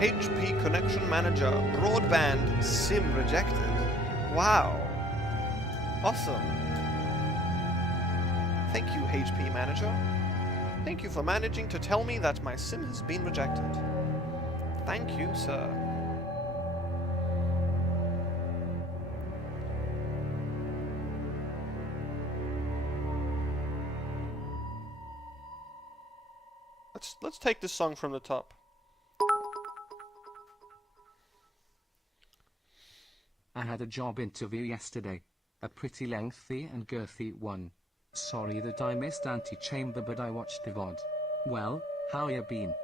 HP connection manager, broadband SIM rejected. Wow. Awesome. Thank you, HP manager. Thank you for managing to tell me that my SIM has been rejected. Thank you, sir. Let's take this song from the top. I had a job interview yesterday. A pretty lengthy and girthy one. Sorry that I missed Antichamber, but I watched the VOD. Well, how you been?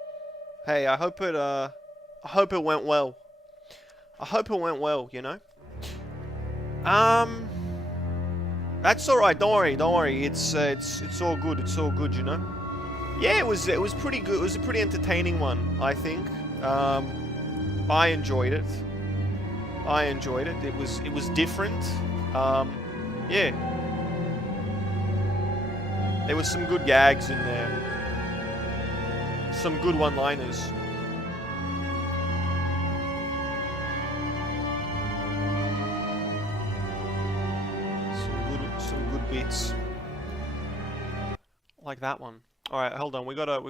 Hey, I hope it went well. I hope it went well, you know? That's alright, don't worry. It's all good, you know? Yeah, it was pretty good. It was a pretty entertaining one, I think. I enjoyed it. It was different. Yeah. There was some good gags in there. Some good one-liners. Some good bits. Like that one. All right, hold on. We gotta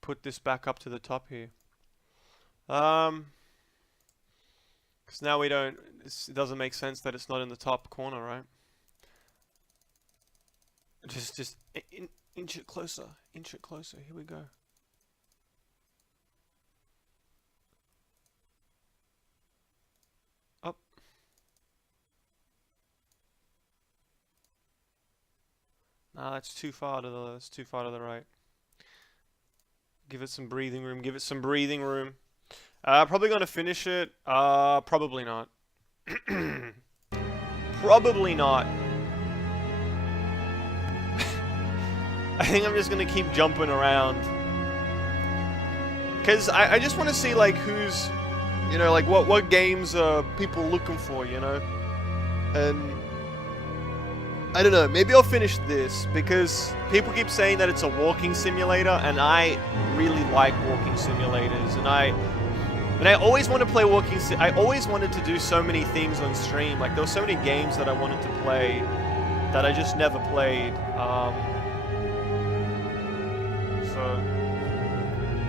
put this back up to the top here. Because now it doesn't make sense that it's not in the top corner, right? Just inch it closer. Here we go. Up. Nah, that's too far to the right. Give it some breathing room. Probably gonna finish it. Probably not. Probably not. I think I'm just gonna keep jumping around. Cause I just wanna see like who's, you know, like what games are people looking for, you know? And I don't know, maybe I'll finish this because people keep saying that it's a walking simulator and I really like walking simulators and I always want to play I always wanted to do so many things on stream. Like there were so many games that I wanted to play that I just never played. So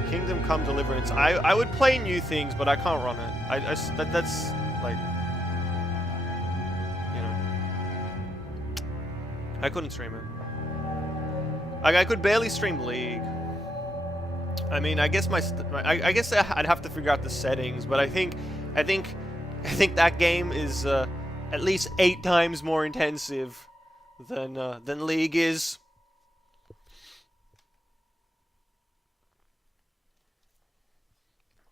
Kingdom Come Deliverance. I would play new things, but I can't run it. That's like, you know, I couldn't stream it. Like I could barely stream League. I mean, I guess I guess I'd have to figure out the settings, but I think that game is at least 8 times more intensive than League is.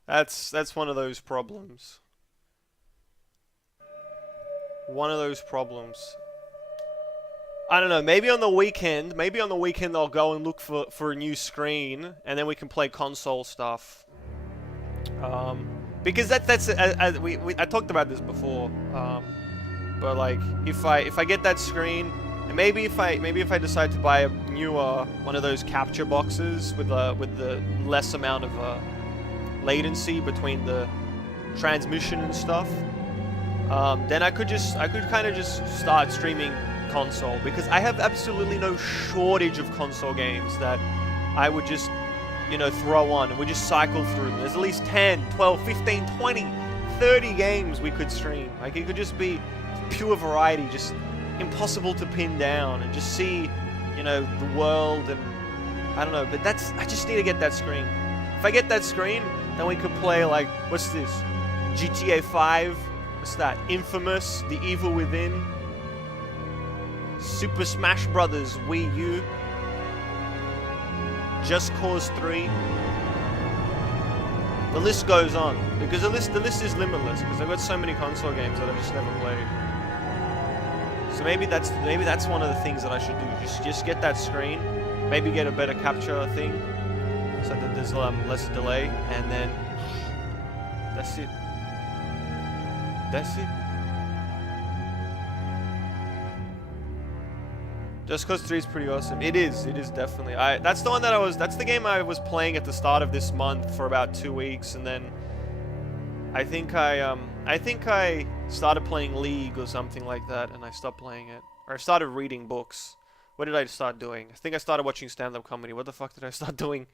That's one of those problems. I don't know, maybe on the weekend I'll go and look for a new screen, and then we can play console stuff. Because that's I talked about this before. But like if I get that screen, and maybe if I decide to buy a newer one of those capture boxes with the less amount of latency between the transmission and stuff, then I could kind of just start streaming console, because I have absolutely no shortage of console games that I would just, you know, throw on and we just cycle through. There's at least 10, 12, 15, 20, 30 games we could stream. Like it could just be pure variety, just impossible to pin down, and just see, you know, the world. And I don't know, but I just need to get that screen. If I get that screen, then we could play like, what's this? GTA 5? What's that? Infamous, The Evil Within, Super Smash Brothers Wii U, Just Cause 3. The list goes on, because the list is limitless, because I've got so many console games that I've just never played. So maybe that's one of the things that I should do. Just get that screen, maybe get a better capture thing, so that there's less delay, and then that's it. Desi? Just Cause 3 is pretty awesome. It is definitely. That's the one that that's the game I was playing at the start of this month for about 2 weeks, and then I think I started playing League or something like that, and I stopped playing it. Or I started reading books. What did I start doing? I think I started watching stand-up comedy. What the fuck did I start doing?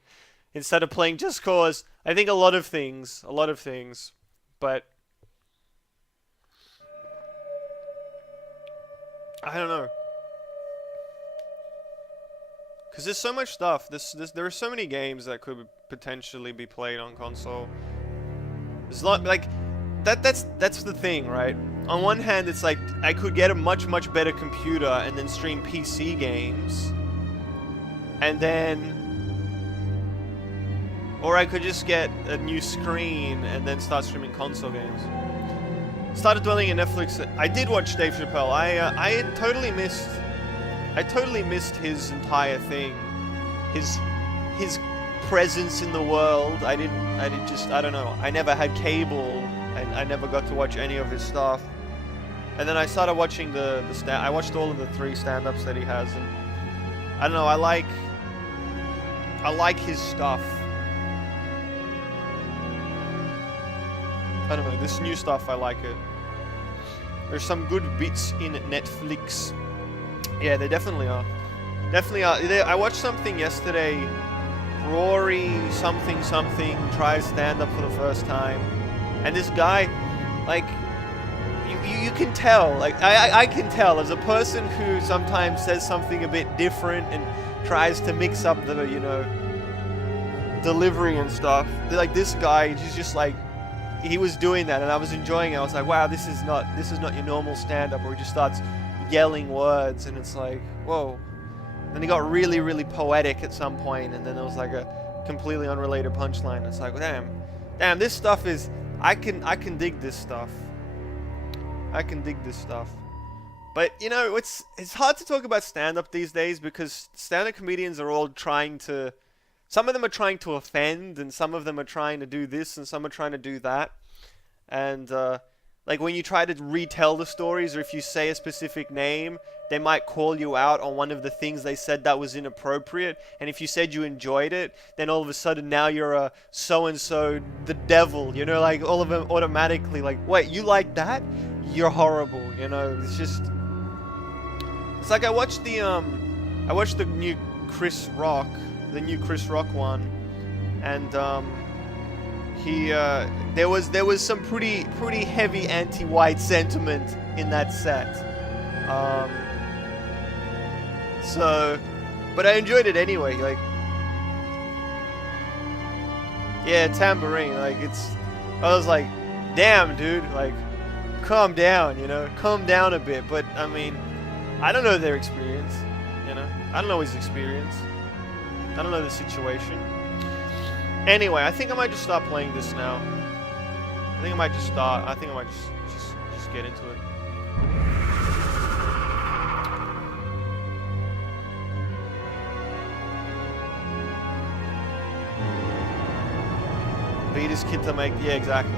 Instead of playing Just Cause, I think a lot of things, but I don't know. Because there's so much stuff. There are so many games that could potentially be played on console. There's like that's the thing, right? On one hand, it's like I could get a much better computer and then stream PC games, and then, or I could just get a new screen and then start streaming console games. Started dwelling in Netflix. I did watch Dave Chappelle. I totally missed his entire thing, his presence in the world. I don't know. I never had cable, and I never got to watch any of his stuff. And then I started watching I watched all of the 3 stand-ups that he has, and I don't know. I like his stuff. I don't know. This new stuff, I like it. There's some good bits in Netflix. Yeah, there definitely are. I watched something yesterday. Rory something tries stand-up for the first time, and this guy, like, you can tell, like, I can tell as a person who sometimes says something a bit different and tries to mix up the, you know, delivery and stuff. Like, this guy, he's just like, he was doing that, and I was enjoying it. I was like, wow, this is not your normal stand-up, where he just starts yelling words, and it's like, whoa. Then he got really poetic at some point, and then there was like a completely unrelated punchline. It's like, damn, this stuff is, I can dig this stuff. But, you know, it's hard to talk about stand-up these days, because stand-up comedians are all some of them are trying to offend, and some of them are trying to do this, and some are trying to do that. And, like, when you try to retell the stories, or if you say a specific name, they might call you out on one of the things they said that was inappropriate. And if you said you enjoyed it, then all of a sudden now you're a so-and-so, the devil, you know, like, all of them automatically, like, wait, you like that? You're horrible, you know. It's like I watched the new Chris Rock one, and there was some pretty heavy anti-white sentiment in that set. But I enjoyed it anyway. Like, yeah, Tambourine. Like, I was like, damn, dude. Like, calm down, you know, calm down a bit. But I mean, I don't know their experience. You know, I don't know his experience. I don't know the situation. Anyway, I think I might just start playing this now. I think I might just get into it. Beat his kid to make, yeah, exactly.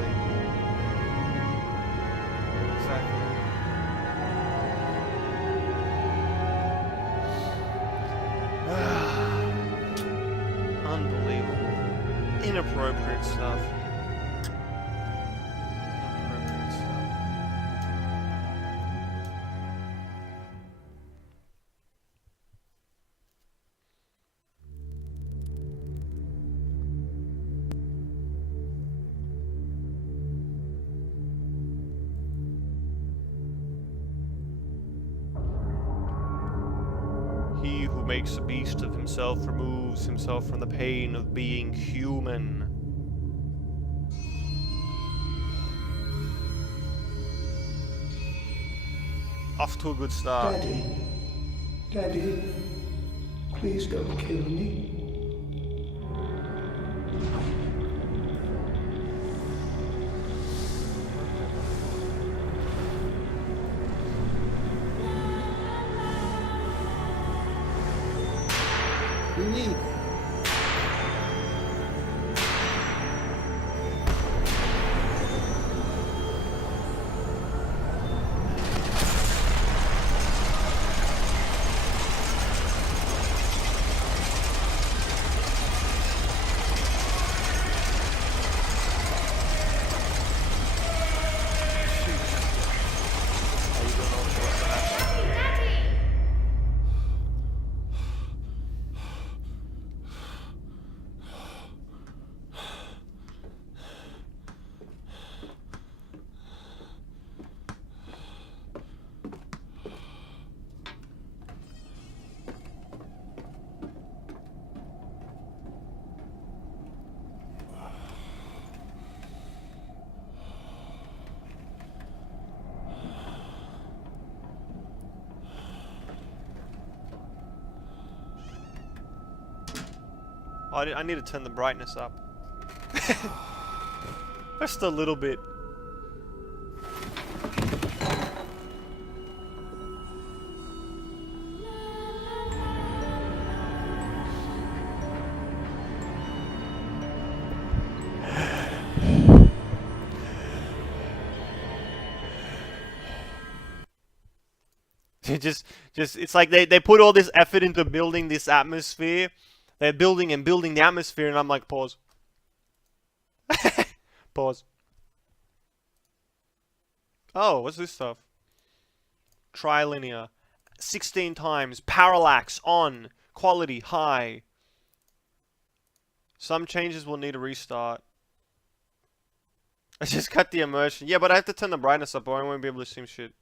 Inappropriate stuff. He who makes a beast of himself removes himself from the pain of being human. Off to a good start. Daddy, please don't kill me. Oh, I need to turn the brightness up. Just a little bit. Just it's like they put all this effort into building this atmosphere. They're building and building the atmosphere, and I'm like, pause. Pause. Oh, what's this stuff? Trilinear. 16 times. Parallax on. Quality high. Some changes will need a restart. I just cut the immersion. Yeah, but I have to turn the brightness up or I won't be able to see shit.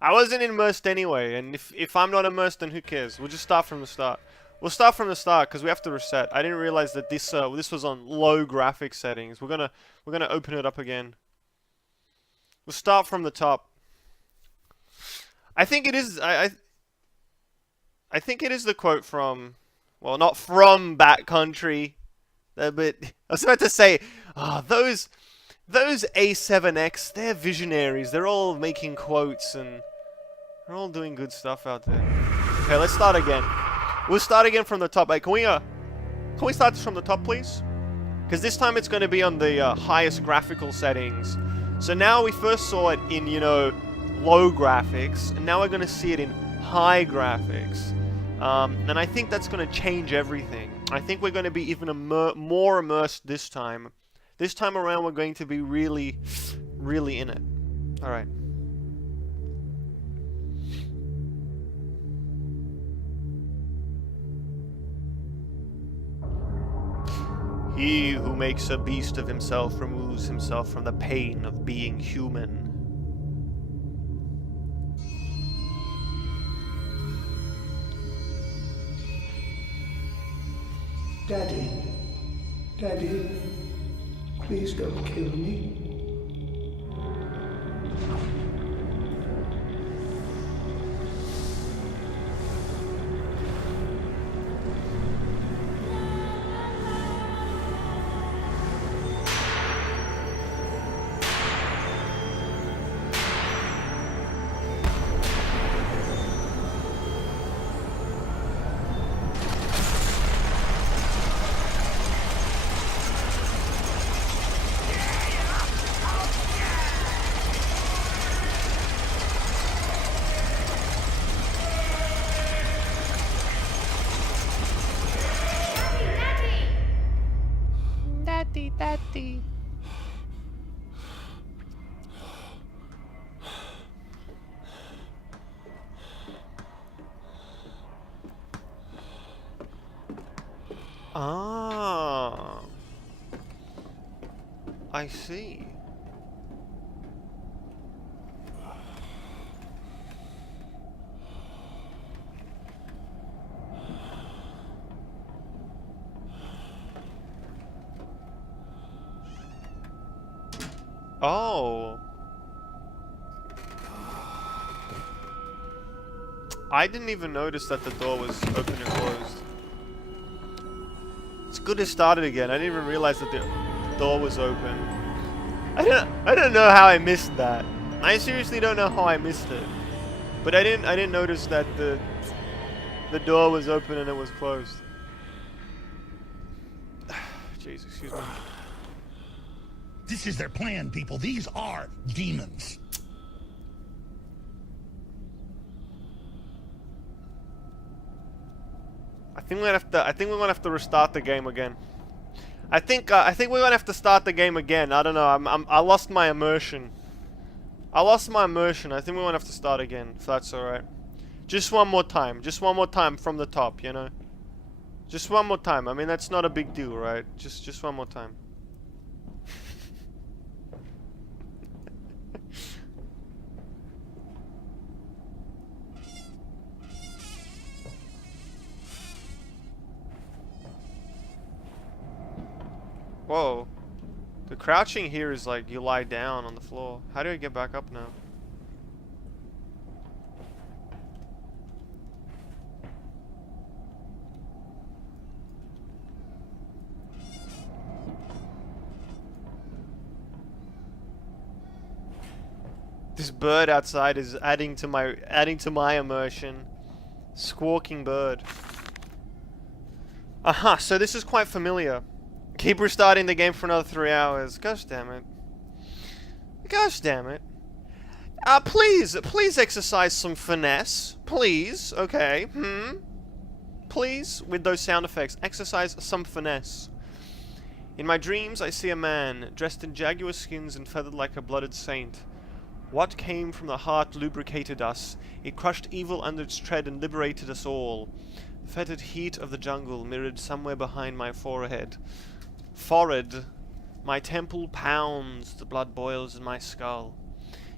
I wasn't immersed anyway, and if I'm not immersed, then who cares? We'll just start from the start. We'll start from the start because we have to reset. I didn't realize that this was on low graphic settings. We're gonna open it up again. We'll start from the top. I think it is. I think it is the quote from, well, not from Backcountry, but I was about to say, those A7X, they're visionaries. They're all making quotes and they're all doing good stuff out there. Okay, let's start again. We'll start again from the top. Hey, can we start this from the top, please? Because this time it's going to be on the highest graphical settings. So now we first saw it in, low graphics, and now we're going to see it in high graphics. And I think that's going to change everything. I think we're going to be even more immersed this time. This time around, we're going to be really, really in it. All right. He who makes a beast of himself removes himself from the pain of being human. Daddy, please don't kill me. Daddy. Ah, I see. Oh. I didn't even notice that the door was open and closed. It's good it started again. I didn't even realize that the door was open. I don't know how I missed that. I seriously don't know how I missed it. But I didn't notice that the door was open and it was closed. Jeez, excuse me. This is their plan, people. These are demons. I think we're gonna have to restart the game again. I think we're gonna have to start the game again. I don't know. I lost my immersion. I think we're gonna have to start again, if that's all right. Just one more time. Just one more time from the top, Just one more time. I mean, that's not a big deal, right? Just one more time. Whoa. The crouching here is like you lie down on the floor. How do I get back up now? This bird outside is adding to my immersion. Squawking bird. Aha, so this is quite familiar. Keep restarting the game for another 3 hours. Gosh damn it. Gosh damn it. Please exercise some finesse. Please, okay. Please, with those sound effects, exercise some finesse. In my dreams, I see a man, dressed in jaguar skins and feathered like a blooded saint. What came from the heart lubricated us. It crushed evil under its tread and liberated us all. The fetid heat of the jungle mirrored somewhere behind my forehead. Forehead. My temple pounds, the blood boils in my skull.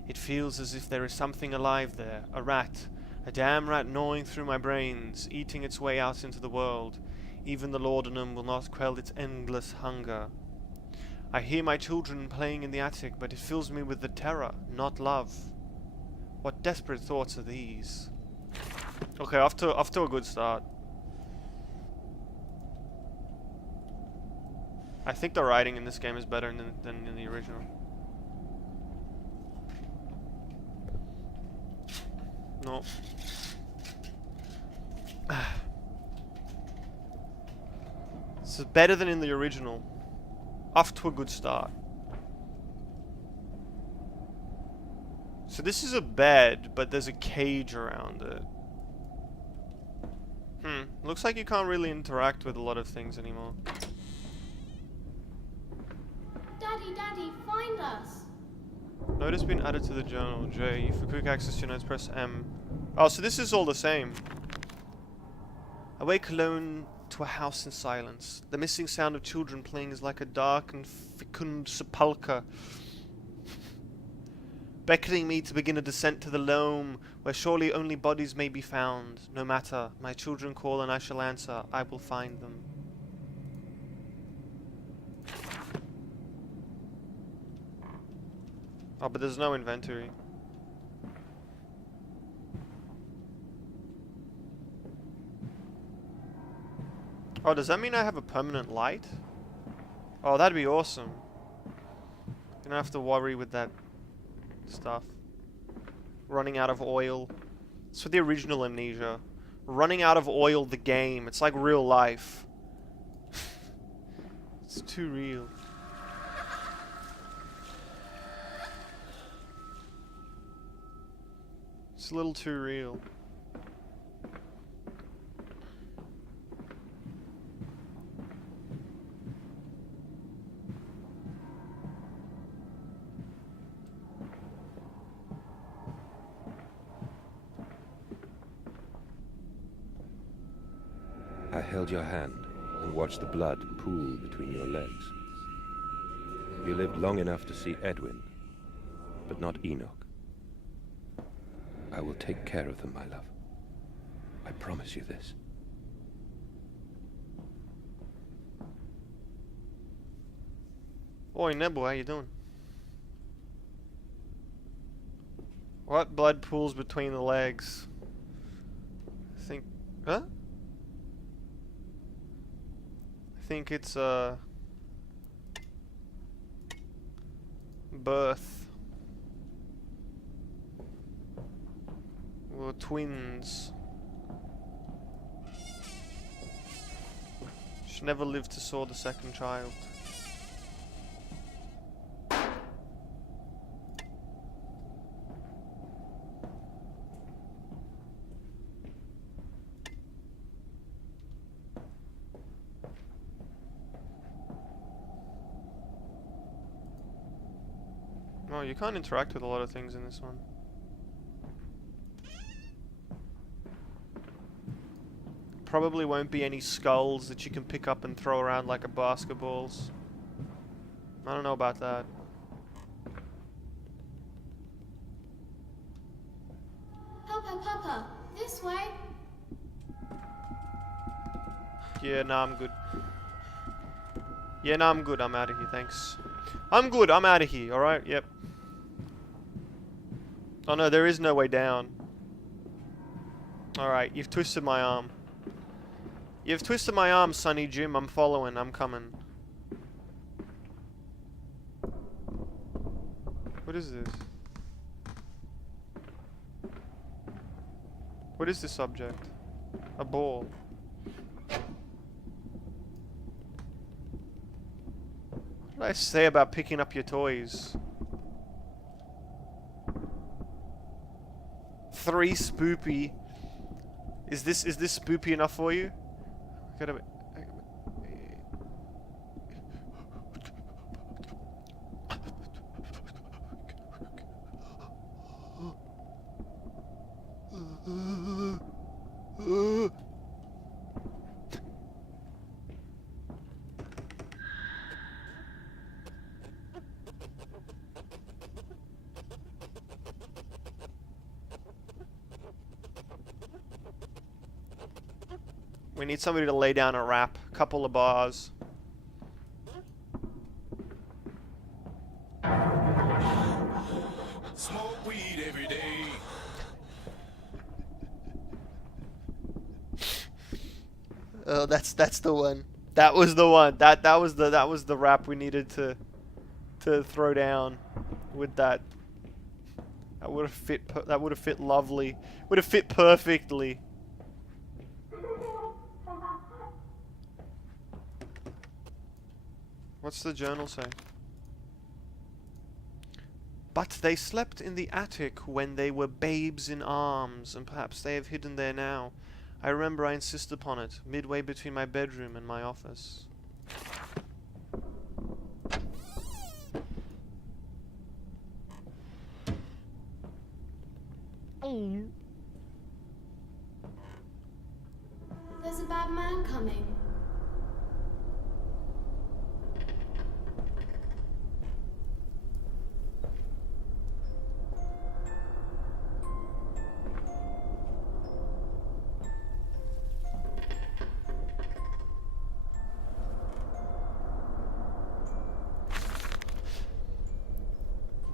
It feels as if there is something alive there, a rat, a damn rat gnawing through my brains, eating its way out into the world. Even the laudanum will not quell its endless hunger. I hear my children playing in the attic, but it fills me with the terror, not love. What desperate thoughts are these? Okay, off to a good start. I think the writing in this game is better than in the original. No. This is better than in the original. Off to a good start. So this is a bed, but there's a cage around it. Looks like you can't really interact with a lot of things anymore. Daddy, find us! Note has been added to the journal. J. For quick access to your notes, press M. Oh, so this is all the same. Awake alone to a house in silence. The missing sound of children playing is like a dark and fecund sepulchre, beckoning me to begin a descent to the loam, where surely only bodies may be found. No matter, my children call and I shall answer. I will find them. Oh, but there's no inventory. Oh, does that mean I have a permanent light? Oh, that'd be awesome. You don't have to worry with that stuff. Running out of oil. It's for the original Amnesia. Running out of oil, the game. It's like real life. It's too real. It's a little too real. I held your hand and watched the blood pool between your legs. You lived long enough to see Edwin, but not Enoch. I will take care of them, my love. I promise you this. Oi, Nebu, how you doing? What blood pools between the legs? I think... Huh? I think it's, birth. Or twins. She never lived to saw the second child. Oh, you can't interact with a lot of things in this one. Probably won't be any skulls that you can pick up and throw around like a basketballs. I don't know about that. Papa, this way. Yeah, nah, I'm good. Yeah, nah, I'm good. I'm out of here, thanks. I'm good. I'm out of here, alright? Yep. Oh no, there is no way down. Alright, you've twisted my arm. You've twisted my arm, Sonny Jim. I'm following. I'm coming. What is this? What is this object? A ball. What did I say about picking up your toys? 3 spoopy. Is this spoopy enough for you? Gotta. We need somebody to lay down a rap. Couple of bars. Smoke weed every day. Oh, that's the one. That was the one. That was the rap we needed to throw down with that. That would have fit. That would have fit lovely. Would have fit perfectly. What's the journal say? But they slept in the attic when they were babes in arms, and perhaps they have hidden there now. I remember I insisted upon it, midway between my bedroom and my office. There's a bad man coming.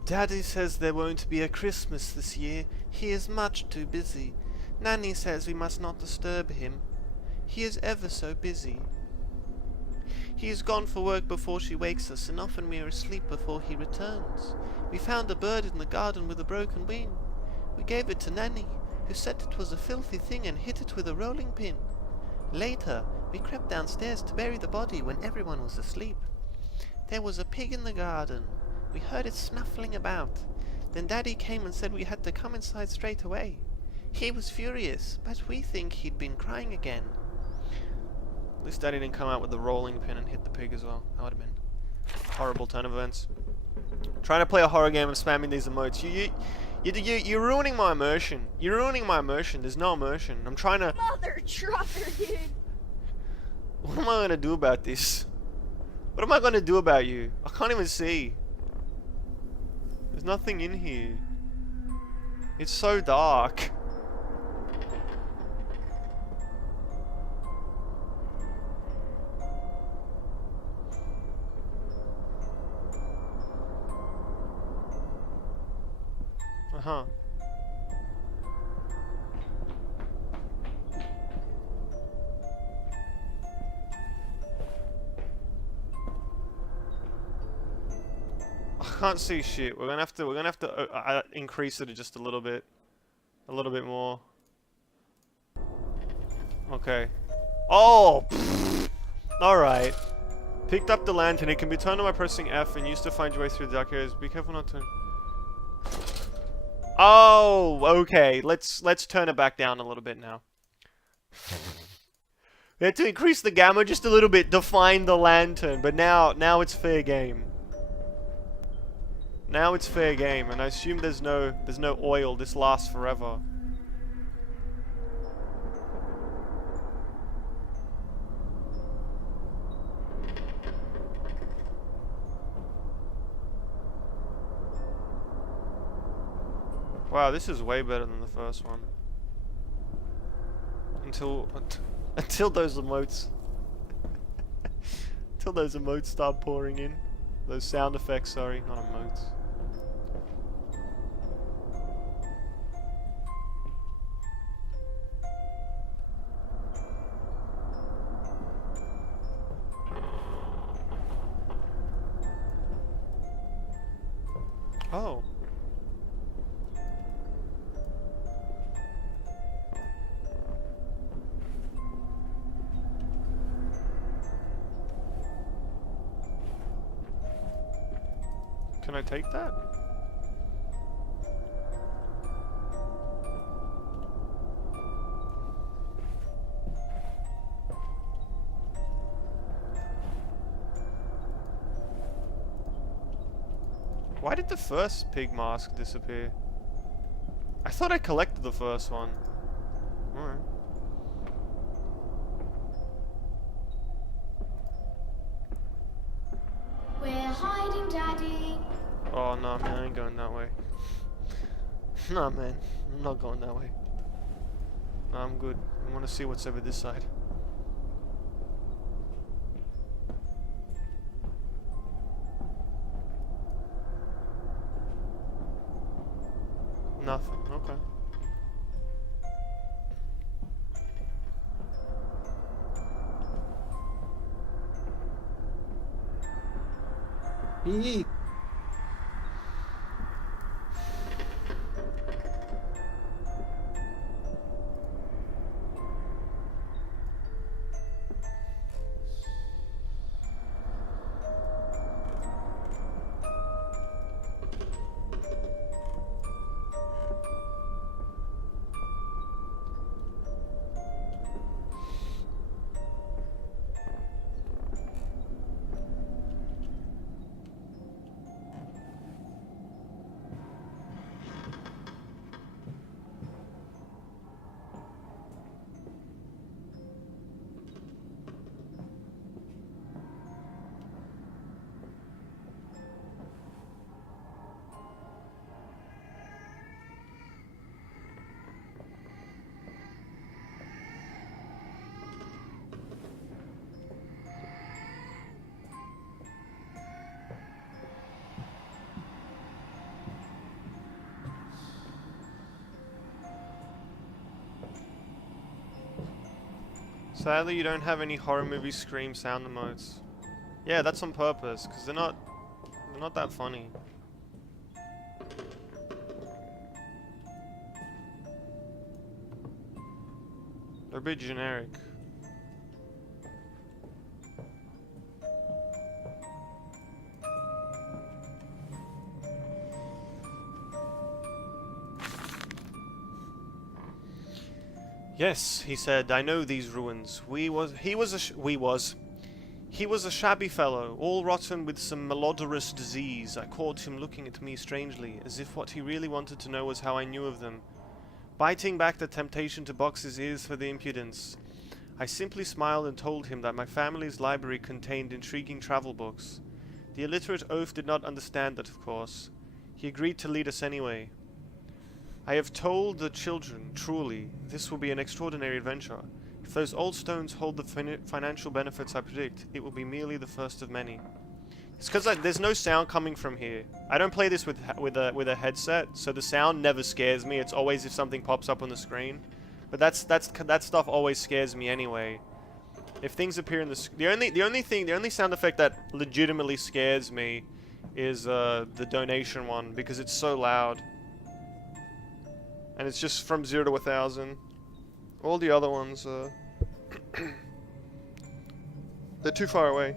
Daddy says there won't be a Christmas this year. He is much too busy. Nanny says we must not disturb him. He is ever so busy. He is gone for work before she wakes us, and often we are asleep before he returns. We found a bird in the garden with a broken wing. We gave it to Nanny, who said it was a filthy thing and hit it with a rolling pin. Later, we crept downstairs to bury the body when everyone was asleep. There was a pig in the garden. We heard it snuffling about. Then Daddy came and said we had to come inside straight away. He was furious, but we think he'd been crying again. At least Daddy didn't come out with the rolling pin and hit the pig as well. That would have been a horrible turn of events. Trying to play a horror game and spamming these emotes. You're ruining my immersion. You're ruining my immersion. There's no immersion. I'm trying to... Mother trucker, dude! What am I going to do about this? What am I going to do about you? I can't even see. There's nothing in here. It's so dark. Uh-huh. I can't see shit. We're gonna have to increase it just a little bit more. Okay. Oh. All right. Picked up the lantern. It can be turned on by pressing F and used to find your way through the dark areas. Be careful not to. Oh, okay. Let's turn it back down a little bit now. We had to increase the gamma just a little bit to find the lantern, but now it's fair game. Now it's fair game, and I assume there's no oil. This lasts forever. Wow, this is way better than the first one. Until those emotes until those emotes start pouring in. Those sound effects, sorry, not emotes. Oh. Can I take that? Why did the first pig mask disappear? I thought I collected the first one. Alright. We're hiding, Daddy. Oh no, man, I ain't going that way. Nah, man, I'm not going that way. No, I'm good. I want to see what's over this side. Nothing. Okay. Eee. Sadly, you don't have any horror movie scream sound emotes. Yeah, that's on purpose, because they're not that funny. They're a bit generic. Yes, he said, I know these ruins. He was a shabby fellow, all rotten with some malodorous disease. I caught him looking at me strangely, as if what he really wanted to know was how I knew of them. Biting back the temptation to box his ears for the impudence, I simply smiled and told him that my family's library contained intriguing travel books. The illiterate oaf did not understand that, of course. He agreed to lead us anyway. I have told the children, truly, this will be an extraordinary adventure. If those old stones hold the financial benefits I predict, it will be merely the first of many. It's because there's no sound coming from here. I don't play this with a headset, so the sound never scares me. It's always if something pops up on the screen. But that stuff always scares me anyway. If things appear in the only sound effect that legitimately scares me is the donation one, because it's so loud. And it's just from 0 to 1,000. All the other ones, they're too far away.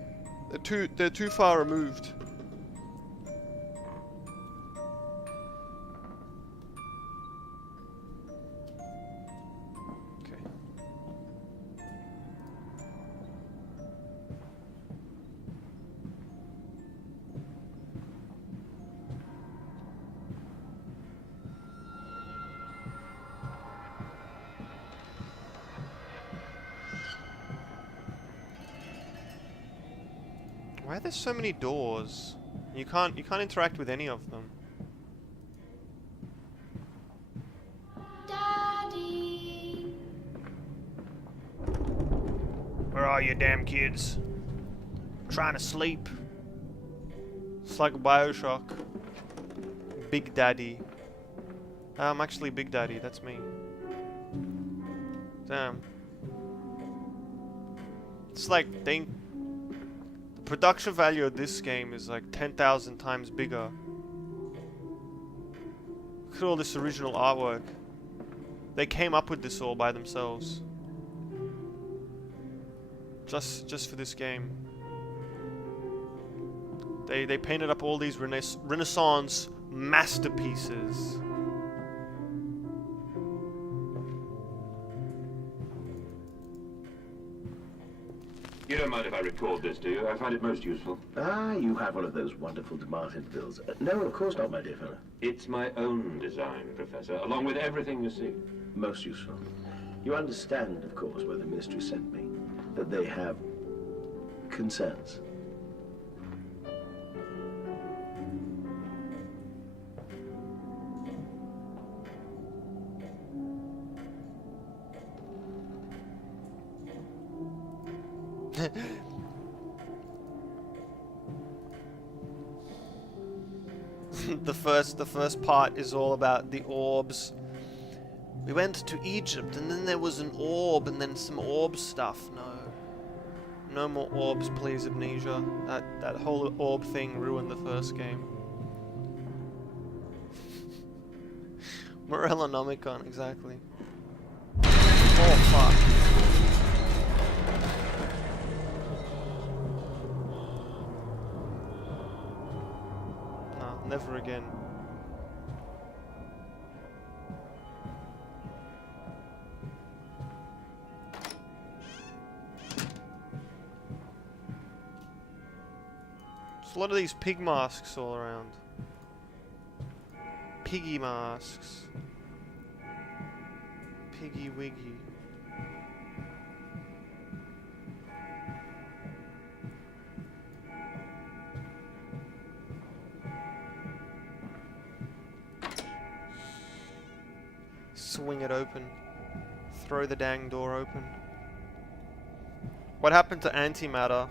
They're too far removed. Okay. Why are there so many doors? You can't interact with any of them. Daddy. Where are you, damn kids? Trying to sleep. It's like BioShock. Big Daddy. I'm actually Big Daddy, that's me. Damn. It's like the production value of this game is like 10,000 times bigger. Look at all this original artwork. They came up with this all by themselves. Just for this game. They painted up all these Renaissance masterpieces. You don't mind if I record this, do you? I find it most useful. Ah, you have one of those wonderful demarted bills. No, of course not, my dear fellow. It's my own design, Professor, along with everything you see. Most useful. You understand, of course, where the ministry sent me, that they have concerns. The first part is all about the orbs. We went to Egypt, and then there was an orb, and then some orb stuff. No more orbs, please, Amnesia. That whole orb thing ruined the first game. Morellonomicon, exactly. Oh fuck. Never again. There's a lot of these pig masks all around. Piggy masks. Piggy wiggy. Swing it open. Throw the dang door open. What happened to antimatter?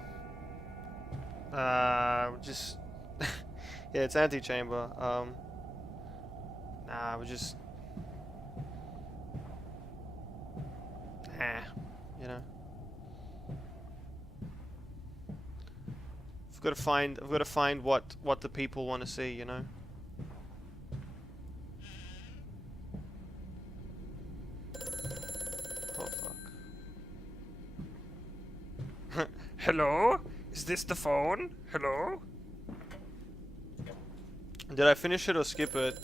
Just... yeah, it's antechamber. Nah, we just... you know. I've got to find what the people want to see, you know. Hello? Is this the phone? Hello? Did I finish it or skip it?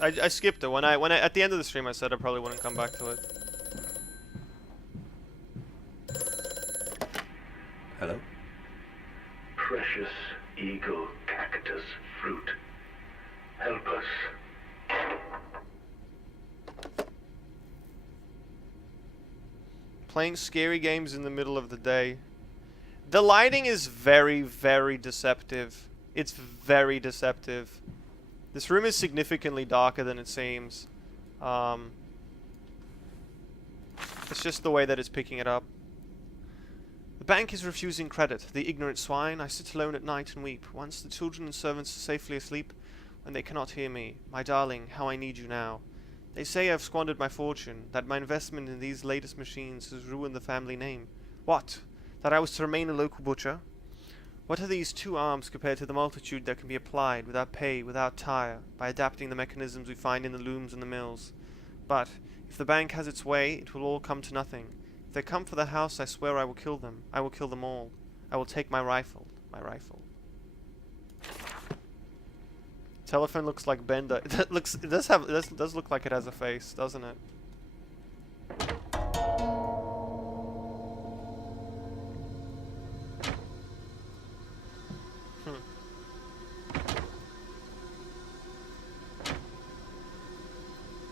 I skipped it. When I at the end of the stream I said I probably wouldn't come back to it. Hello? Precious eagle cactus fruit. Help us. Playing scary games in the middle of the day. The lighting is very, very deceptive. It's very deceptive. This room is significantly darker than it seems. It's just the way that it's picking it up. The bank is refusing credit. The ignorant swine. I sit alone at night and weep. Once the children and servants are safely asleep, when they cannot hear me. My darling, how I need you now. They say I've squandered my fortune, that my investment in these latest machines has ruined the family name. What? That I was to remain a local butcher? What are these 2 arms compared to the multitude that can be applied, without pay, without tire, by adapting the mechanisms we find in the looms and the mills? But, if the bank has its way, it will all come to nothing. If they come for the house, I swear I will kill them. I will kill them all. I will take my rifle. My rifle. Telephone looks like Bender. It does look like it has a face, doesn't it?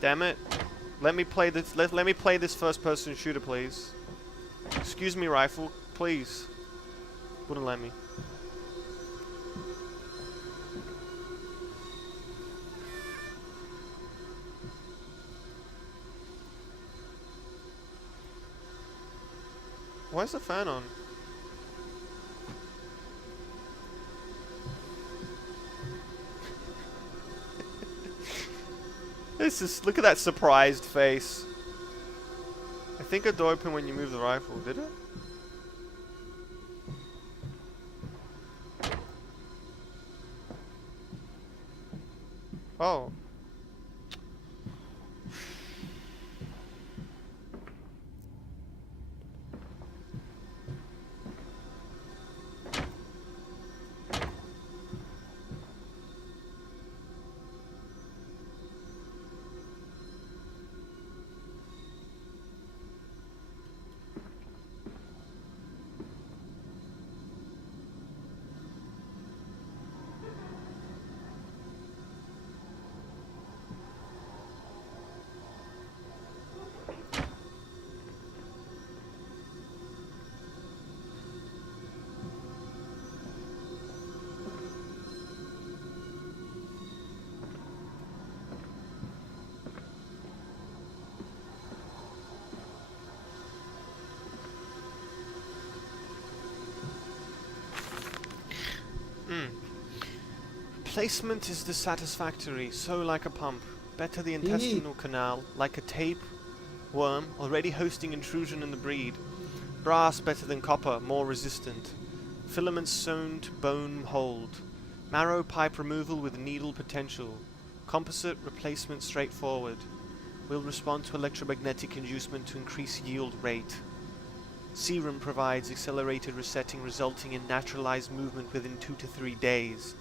Damn it. Let me play this let me play this first person shooter, please. Excuse me, rifle, please. Wouldn't let me. Why is the fan on? This is, look at that surprised face. I think a door opened when you move the rifle, did it? Oh. Placement is dissatisfactory, so like a pump. Better the intestinal canal, like a tape worm, already hosting intrusion in the breed. Brass better than copper, more resistant. Filaments sewn to bone hold. Marrow pipe removal with needle potential. Composite replacement straightforward. Will respond to electromagnetic inducement to increase yield rate. Serum provides accelerated resetting resulting in naturalized movement within 2 to 3 days.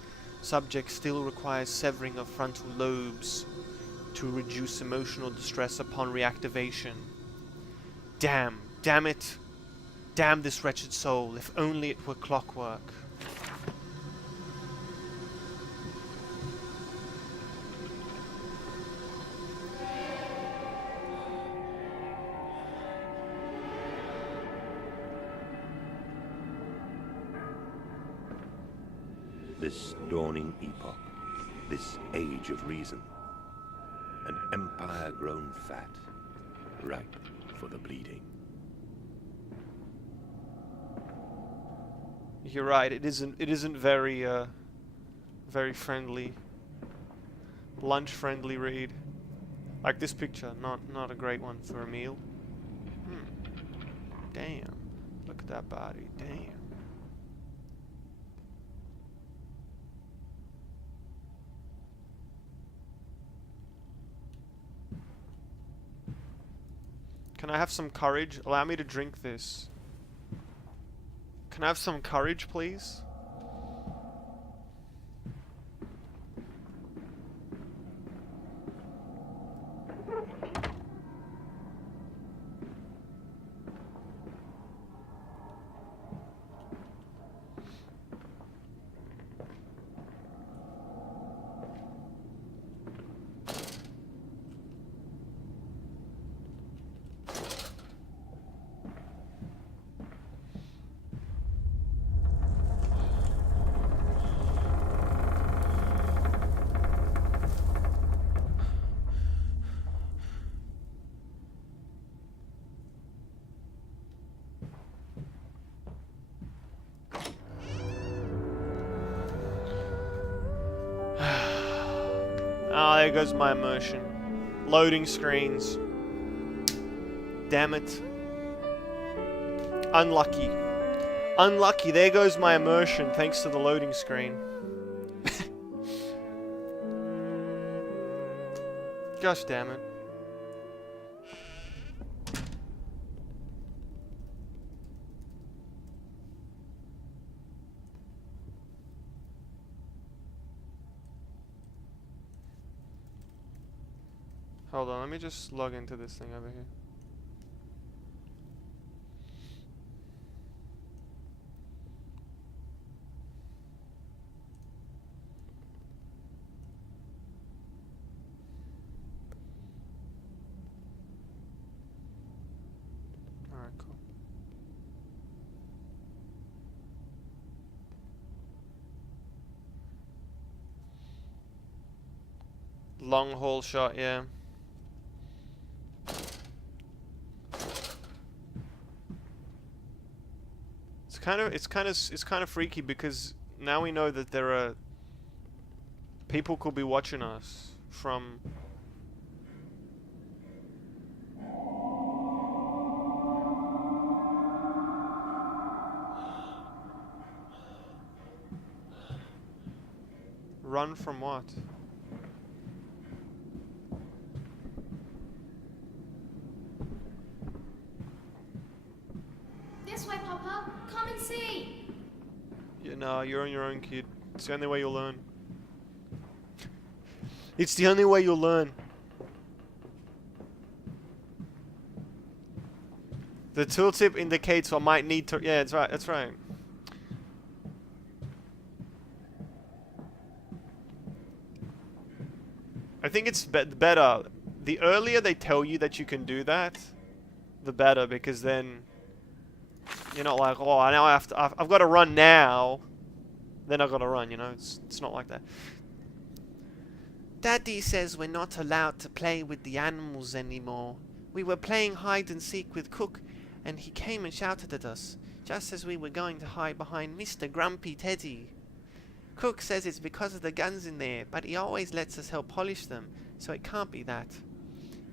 Subject still requires severing of frontal lobes to reduce emotional distress upon reactivation. Damn it. Damn this wretched soul, if only it were clockwork. This dawning epoch, this age of reason, an empire grown fat, ripe for the bleeding. You're right, it isn't very very friendly. Lunch friendly read. Like this picture, not a great one for a meal. Damn. Look at that body, damn. Can I have some courage? Allow me to drink this. Can I have some courage, please? Ah, there goes my immersion. Loading screens. Damn it. Unlucky. Unlucky, there goes my immersion thanks to the loading screen. Gosh damn it. Hold on, let me just log into this thing over here. Alright, cool. Long haul shot, yeah. It's kind of freaky because now we know that there are people could be watching us from run from what? This way, Papa. Come and see. Yeah, no, you're on your own, kid. It's the only way you'll learn. It's the only way you'll learn. The tooltip indicates I might need to... Yeah, that's right, that's right. I think it's better. The earlier they tell you that you can do that, the better, because then you're not like, oh, now I've got to run now. Then I've got to run, you know? It's not like that. Daddy says we're not allowed to play with the animals anymore. We were playing hide and seek with Cook, and he came and shouted at us, just as we were going to hide behind Mr. Grumpy Teddy. Cook says it's because of the guns in there, but he always lets us help polish them, so it can't be that.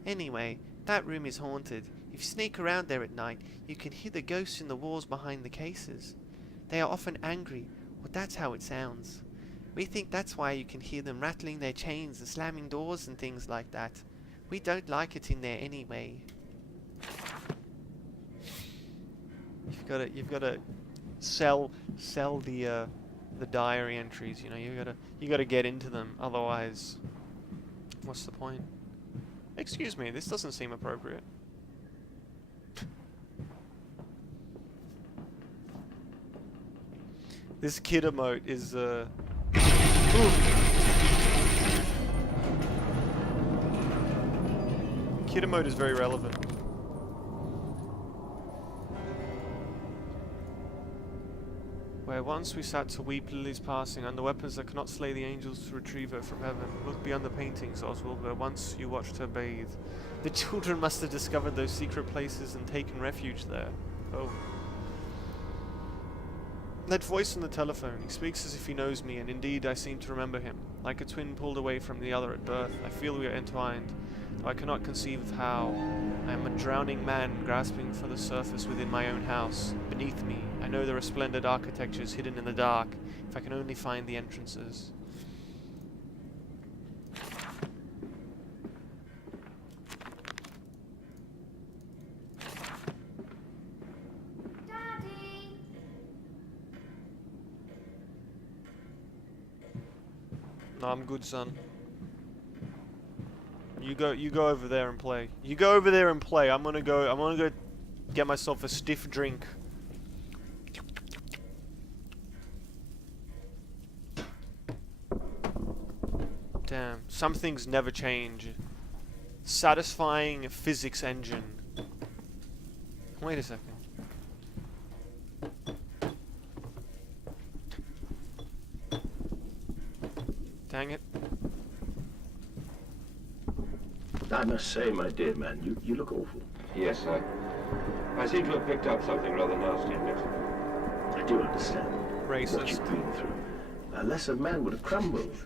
Anyway, that room is haunted. If you sneak around there at night, you can hear the ghosts in the walls behind the cases. They are often angry, or that's how it sounds. We think that's why you can hear them rattling their chains and slamming doors and things like that. We don't like it in there anyway. You've got to sell the diary entries. You know, you got to get into them. Otherwise, what's the point? Excuse me, this doesn't seem appropriate. This kid emote is kid emote is very relevant. Where once we sat to weep Lily's passing, and the weapons that cannot slay the angels to retrieve her from heaven. Look beyond the paintings, Oswald, where once you watched her bathe. The children must have discovered those secret places and taken refuge there. Oh. That voice on the telephone, he speaks as if he knows me, and indeed I seem to remember him. Like a twin pulled away from the other at birth, I feel we are entwined, though I cannot conceive of how. I am a drowning man grasping for the surface within my own house. Beneath me, I know there are splendid architectures hidden in the dark, if I can only find the entrances. Daddy! No, I'm good, son. You go over there and play. You go over there and play. I'm gonna go get myself a stiff drink. Damn, some things never change. Satisfying physics engine. Wait a second. Dang it. I must say, my dear man, you look awful. Yes, I seem to have picked up something rather nasty in Mexico. I do understand what Racist. you've been through. A lesser man would have crumbled.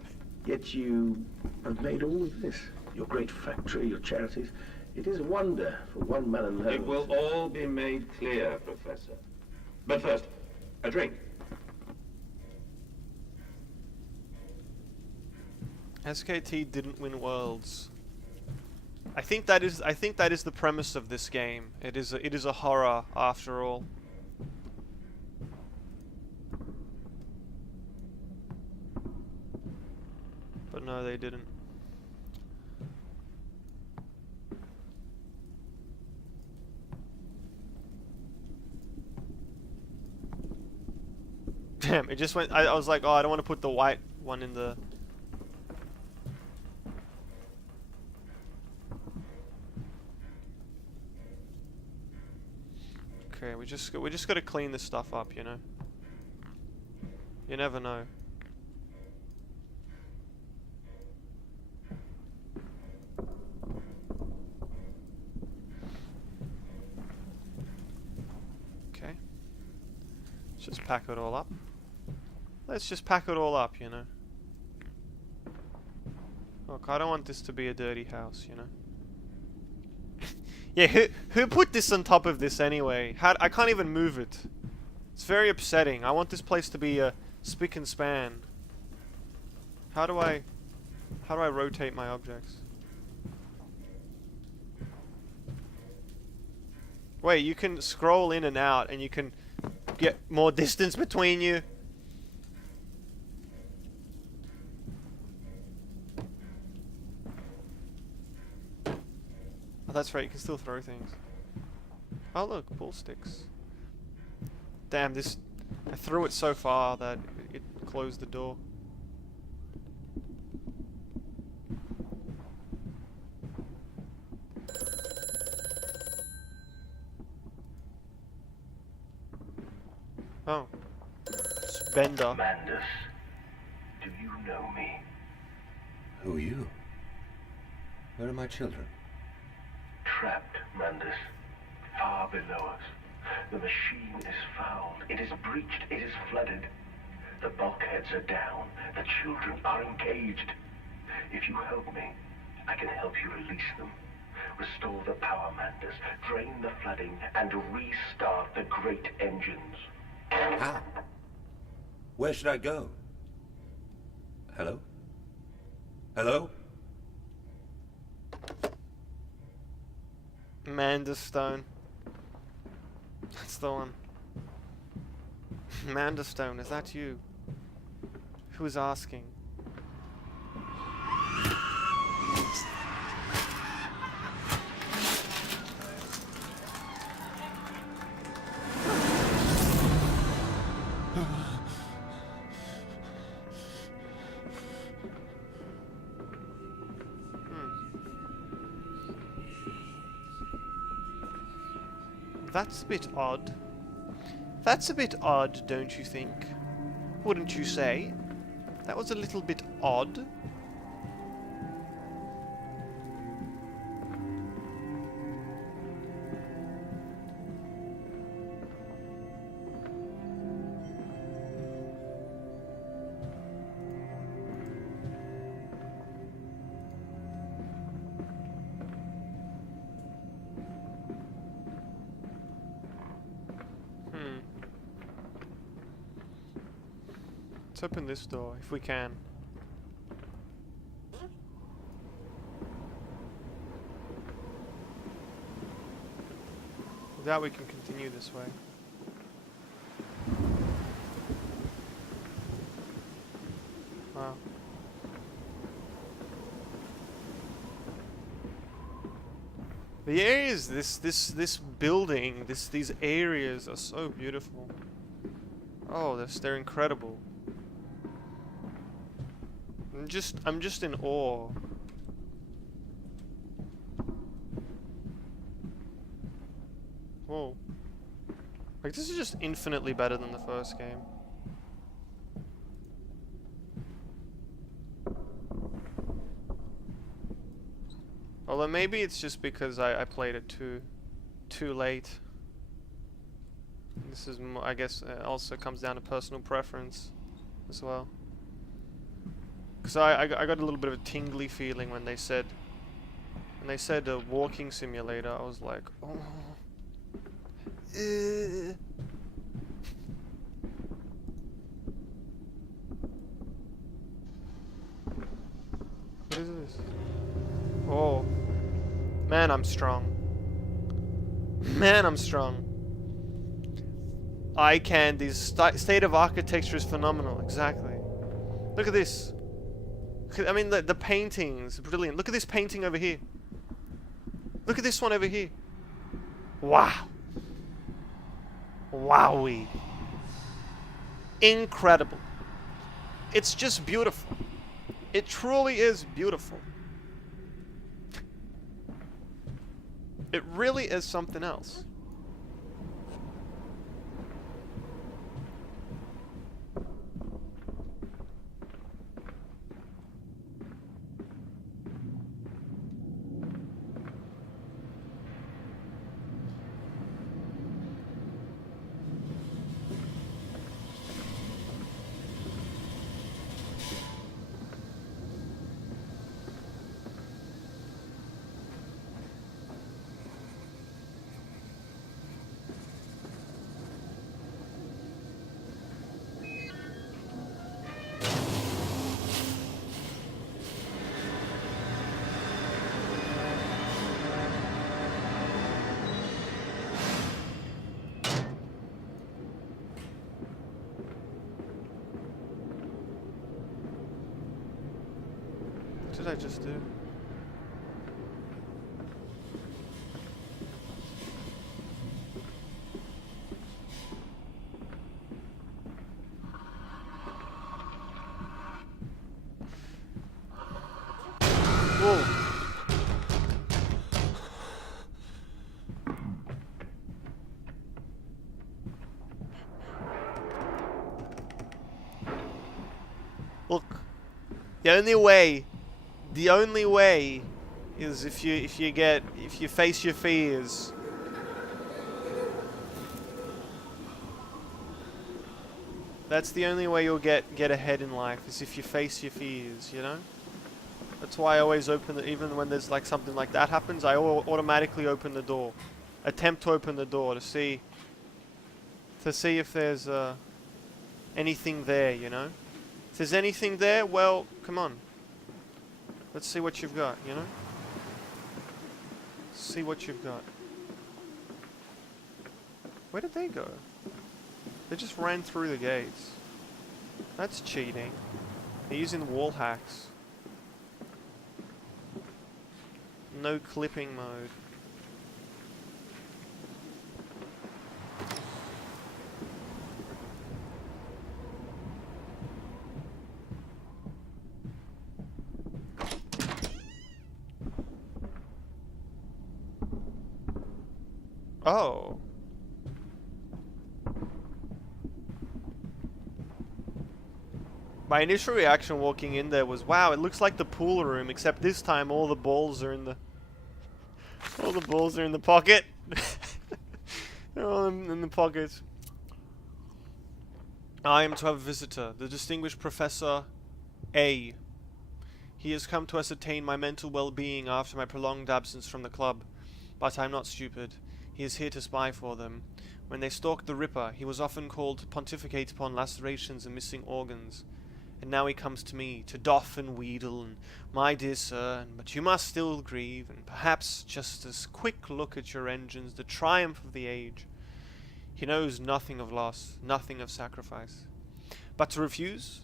Yet you have made all of this. Your great factory, your charities. It is a wonder for one man alone. It will all be made clear, Professor. But first, a drink. SKT didn't win worlds. I think that is the premise of this game. It is a horror after all. But no, they didn't. Damn, it just went. I was like, oh, I don't want to put the white one in the. Okay, we just got to clean this stuff up, you know. You never know. Okay. Let's just pack it all up. Let's just pack it all up, you know. Look, I don't want this to be a dirty house, you know. Yeah, who put this on top of this anyway? I can't even move it. It's very upsetting. I want this place to be a spick and span. How do I rotate my objects? Wait, you can scroll in and out and you can get more distance between you. Oh, that's right, you can still throw things. Oh look, pool sticks. Damn, this... I threw it so far that it closed the door. Oh. It's Bender. Mandus, do you know me? Who are you? Where are my children? Trapped, Mandus. Far below us. The machine is fouled. It is breached. It is flooded. The bulkheads are down. The children are engaged. If you help me, I can help you release them. Restore the power manders, drain the flooding, and restart the great engines. How? Where should I go? Hello? Hello? Amanda Stone. That's the one. Amanda Stone, is that you? Who's asking? That's a bit odd. That's a bit odd, don't you think? Wouldn't you say? That was a little bit odd. Let's open this door, if we can. With that we can continue this way. Wow. The areas, this building, these areas are so beautiful. Oh, they're incredible. I'm just in awe. Whoa. Like, this is just infinitely better than the first game. Although maybe it's just because I played it too late. This is, I guess, also comes down to personal preference as well. Because I got a little bit of a tingly feeling when they said a walking simulator. I was like, oh. What is this? Oh. Man, I'm strong. Man, I'm strong. Eye candies. State of architecture is phenomenal. Exactly. Look at this. I mean, the paintings, brilliant. Look at this painting over here. Look at this one over here. Wow. Wowee. Incredible. It's just beautiful. It truly is beautiful. It really is something else. What did I just do? Whoa. Look, the only way is if you face your fears. That's the only way you'll get ahead in life, is if you face your fears, you know? That's why I always open it, even when there's like something like that happens, I automatically open the door. Attempt to open the door to see if there's anything there, you know? If there's anything there, well, come on. Let's see what you've got, you know? See what you've got. Where did they go? They just ran through the gates. That's cheating. They're using wall hacks. No clipping mode. Oh. My initial reaction walking in there was, wow, it looks like the pool room, except this time all the balls are in the pocket. They're all in the pockets. I am to have a visitor, the distinguished Professor A. He has come to ascertain my mental well-being after my prolonged absence from the club. But I'm not stupid. He is here to spy for them. When they stalked the Ripper, he was often called to pontificate upon lacerations and missing organs. And now he comes to me, to doff and wheedle, and my dear sir, but you must still grieve, and perhaps just as quick look at your engines, the triumph of the age. He knows nothing of loss, nothing of sacrifice. But to refuse?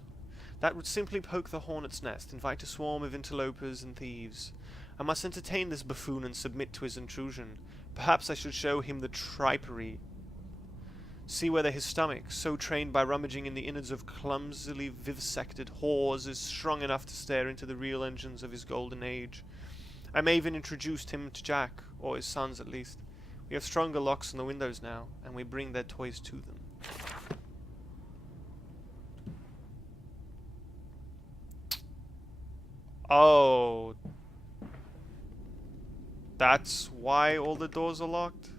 That would simply poke the hornet's nest, invite a swarm of interlopers and thieves. I must entertain this buffoon and submit to his intrusion. Perhaps I should show him the tripery. See whether his stomach, so trained by rummaging in the innards of clumsily vivisected whores, is strong enough to stare into the real engines of his golden age. I may even introduce him to Jack, or his sons at least. We have stronger locks on the windows now, and we bring their toys to them. Oh. That's why all the doors are locked?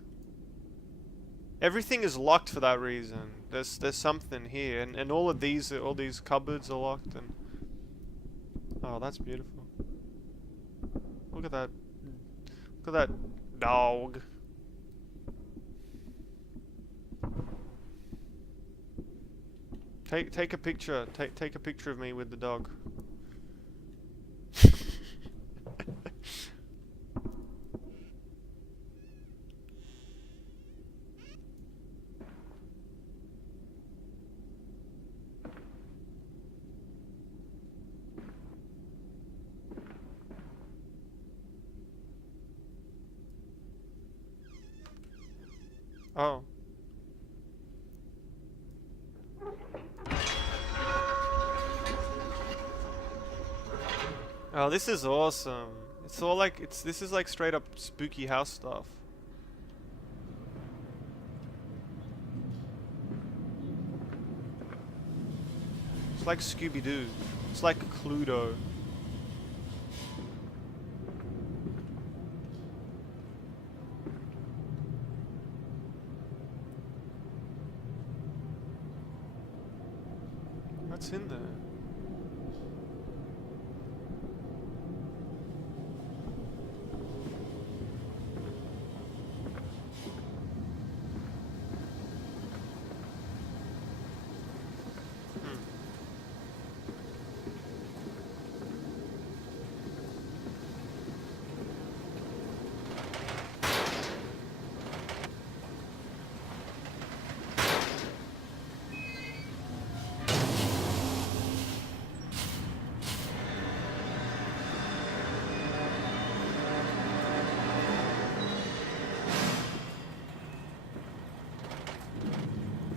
Everything is locked for that reason. There's something here, and all these cupboards are locked, and oh, that's beautiful. Look at that. Look at that dog. Take a picture. Take a picture of me with the dog. Oh. Oh, this is awesome. It's all like this is like straight up spooky house stuff. It's like Scooby-Doo. It's like Cluedo. What's in there?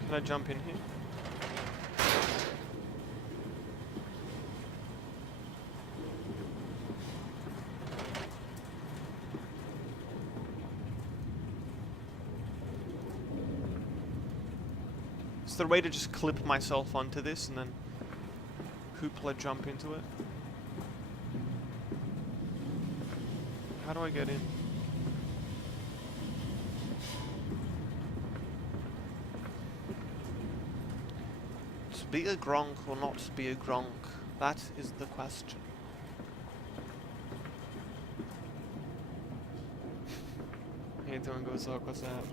Can I jump in here? Is there a way to just clip myself onto this and then hoopla jump into it? How do I get in? Be a Gronk or not be a Gronk? That is the question. How you doing, Gozok? What's that?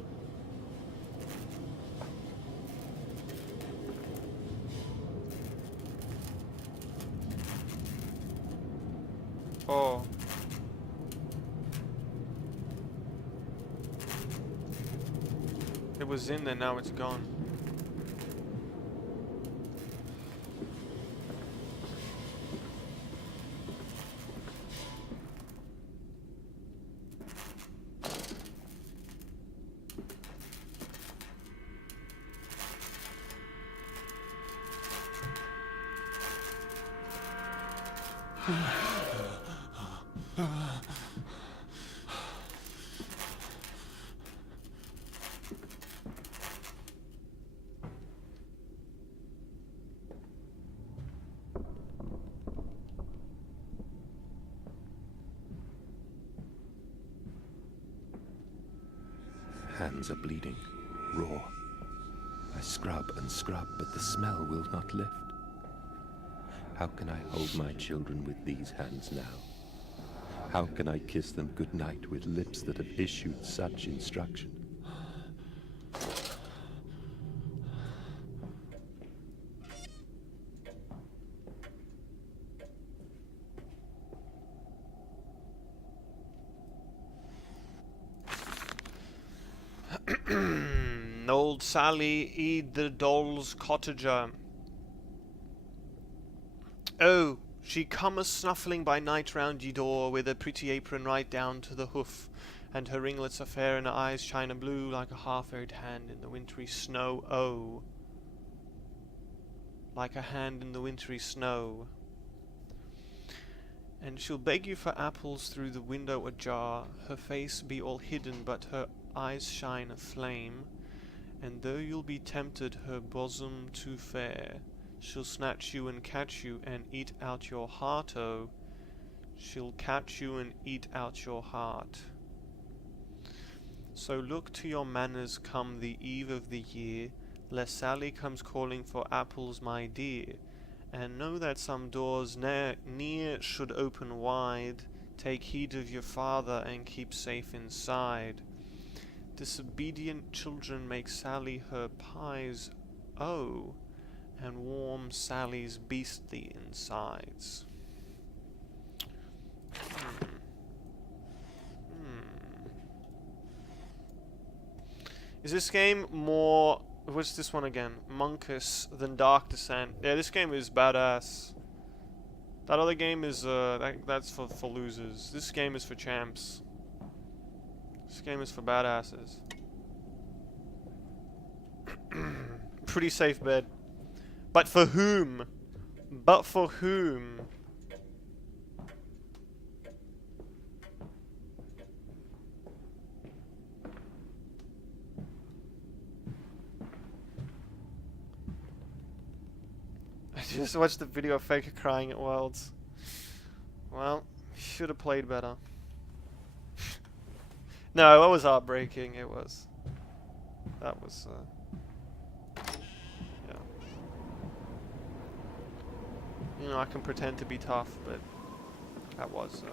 Oh. It was in there, now it's gone. Hands are bleeding, raw. I scrub and scrub, but the smell will not lift. How can I hold my children with these hands now? How can I kiss them goodnight with lips that have issued such instruction? Old Sally, the doll's cottager. Oh, she come a-snuffling by night round ye door, with her pretty apron right down to the hoof, and her ringlets are fair, and her eyes shine a blue like a half-aired hand in the wintry snow. Oh, like a hand in the wintry snow. And she'll beg you for apples through the window ajar, her face be all hidden, but her eyes shine a flame. And though you'll be tempted her bosom too fair, she'll snatch you and catch you and eat out your heart, oh. She'll catch you and eat out your heart. So look to your manners come the eve of the year, lest Sally comes calling for apples, my dear. And know that some doors near should open wide. Take heed of your father and keep safe inside. Disobedient children make Sally her pies, oh, and warm Sally's beastly insides. Is this game more... What's this one again? Monkus than Dark Descent? Yeah, this game is badass. That other game is, that's for losers. This game is for champs. This game is for badasses. Pretty safe bet. But for whom? But for whom? I just watched the video of Faker crying at Worlds. Well, should have played better. No, it was heartbreaking. It was. That was. Yeah. You know, I can pretend to be tough, but that was.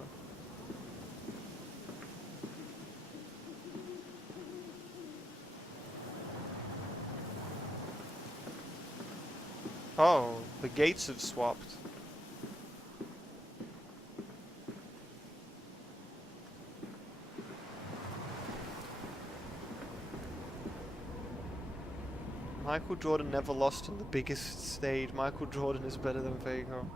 Oh, the gates have swapped. Michael Jordan never lost on the biggest stage. Michael Jordan is better than Faker.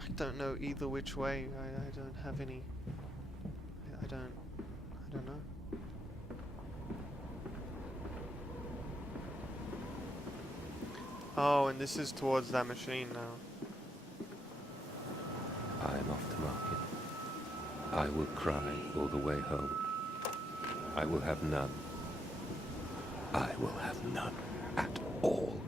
I don't know either which way. I don't have any. I don't know. Oh, and this is towards that machine now. I am off to market. I will cry all the way home. I will have none. I will have none at all.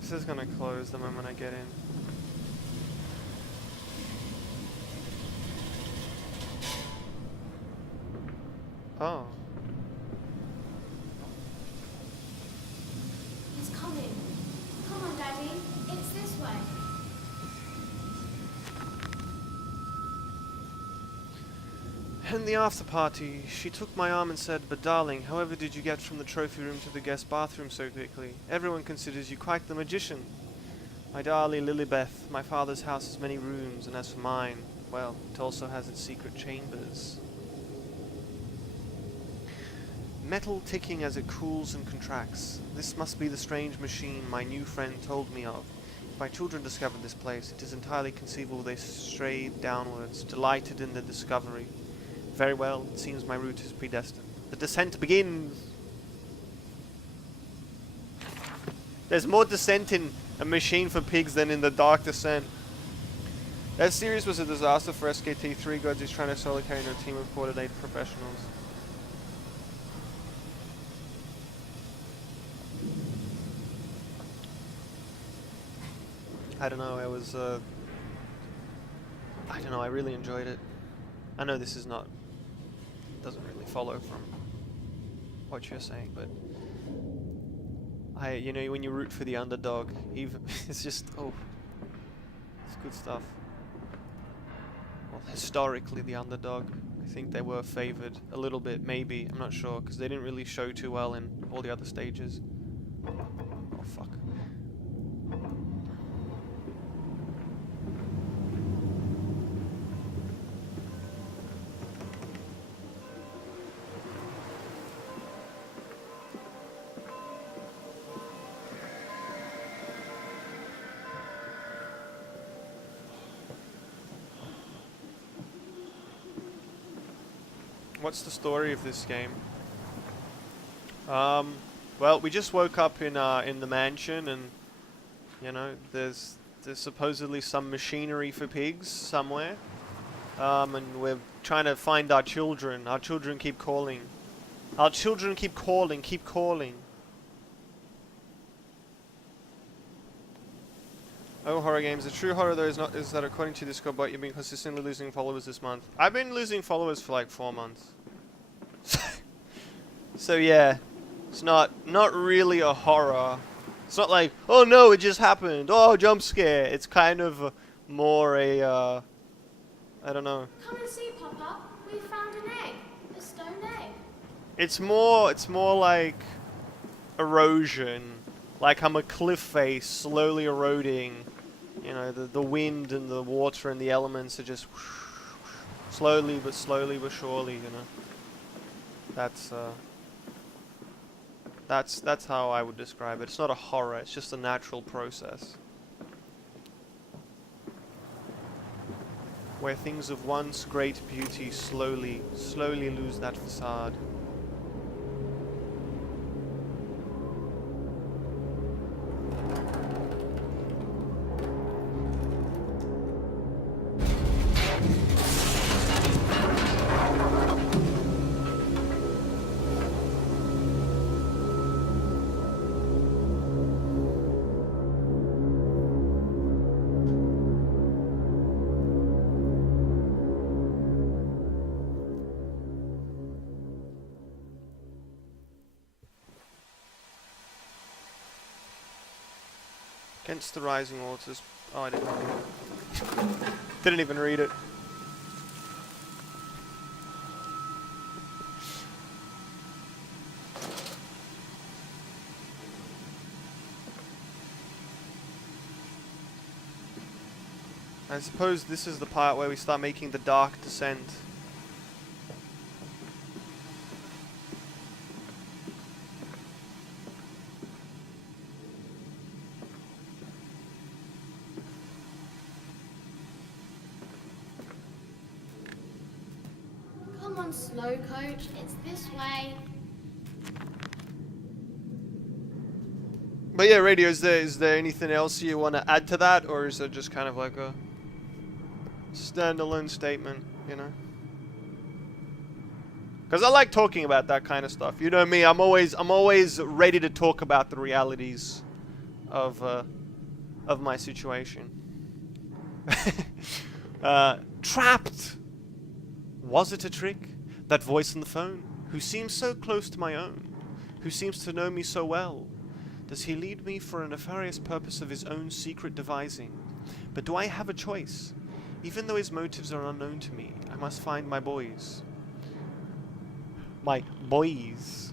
This is gonna close the moment I get in. Oh. He's coming. Come on, Daddy. It's this way. In the after party, she took my arm and said, "But darling, however did you get from the trophy room to the guest bathroom so quickly? Everyone considers you quite the magician." My darling Lilybeth, my father's house has many rooms, and as for mine, well, it also has its secret chambers. Metal ticking as it cools and contracts. This must be the strange machine my new friend told me of. If my children discovered this place, it is entirely conceivable they strayed downwards, delighted in the discovery. Very well, it seems my route is predestined. The descent begins! There's more descent in A Machine for Pigs than in The Dark Descent. That series was a disaster for SKT3 gods who's trying to solo carry a team of coordinated professionals. I don't know, I don't know, I really enjoyed it. I know this is not, doesn't really follow from what you're saying, but you know, when you root for the underdog, even, it's just, oh, it's good stuff. Well, historically the underdog, I think they were favored a little bit, maybe, I'm not sure, because they didn't really show too well in all the other stages. Oh, fuck. What's the story of this game? Well, we just woke up in the mansion, and you know, there's supposedly some machinery for pigs somewhere, and we're trying to find our children. Our children keep calling. Our children keep calling. Keep calling. Oh, horror games. The true horror, though, is that according to this bot, you've been consistently losing followers this month. I've been losing followers for like 4 months. So yeah, it's not really a horror. It's not like, oh no, it just happened. Oh, jump scare. It's kind of more a I don't know. Come and see, Papa. We found an egg. A stone egg. It's more like erosion. Like I'm a cliff face slowly eroding. You know, the wind and the water and the elements are just slowly but surely, you know. That's how I would describe it. It's not a horror, it's just a natural process. Where things of once great beauty slowly lose that facade. Against the rising waters. Oh, I didn't even read it. I suppose this is the part where we start making the dark descent. Come on, slow coach. It's this way. But yeah, Radio, is there anything else you want to add to that, or is it just kind of like a standalone statement, you know? Because I like talking about that kind of stuff. You know me, I'm always ready to talk about the realities of my situation. Trapped. Was it a trick? That voice on the phone? who seems so close to my own, who seems to know me so well? Does he lead me for a nefarious purpose of his own secret devising? But do I have a choice? Even though his motives are unknown to me, I must find my boys. My boys.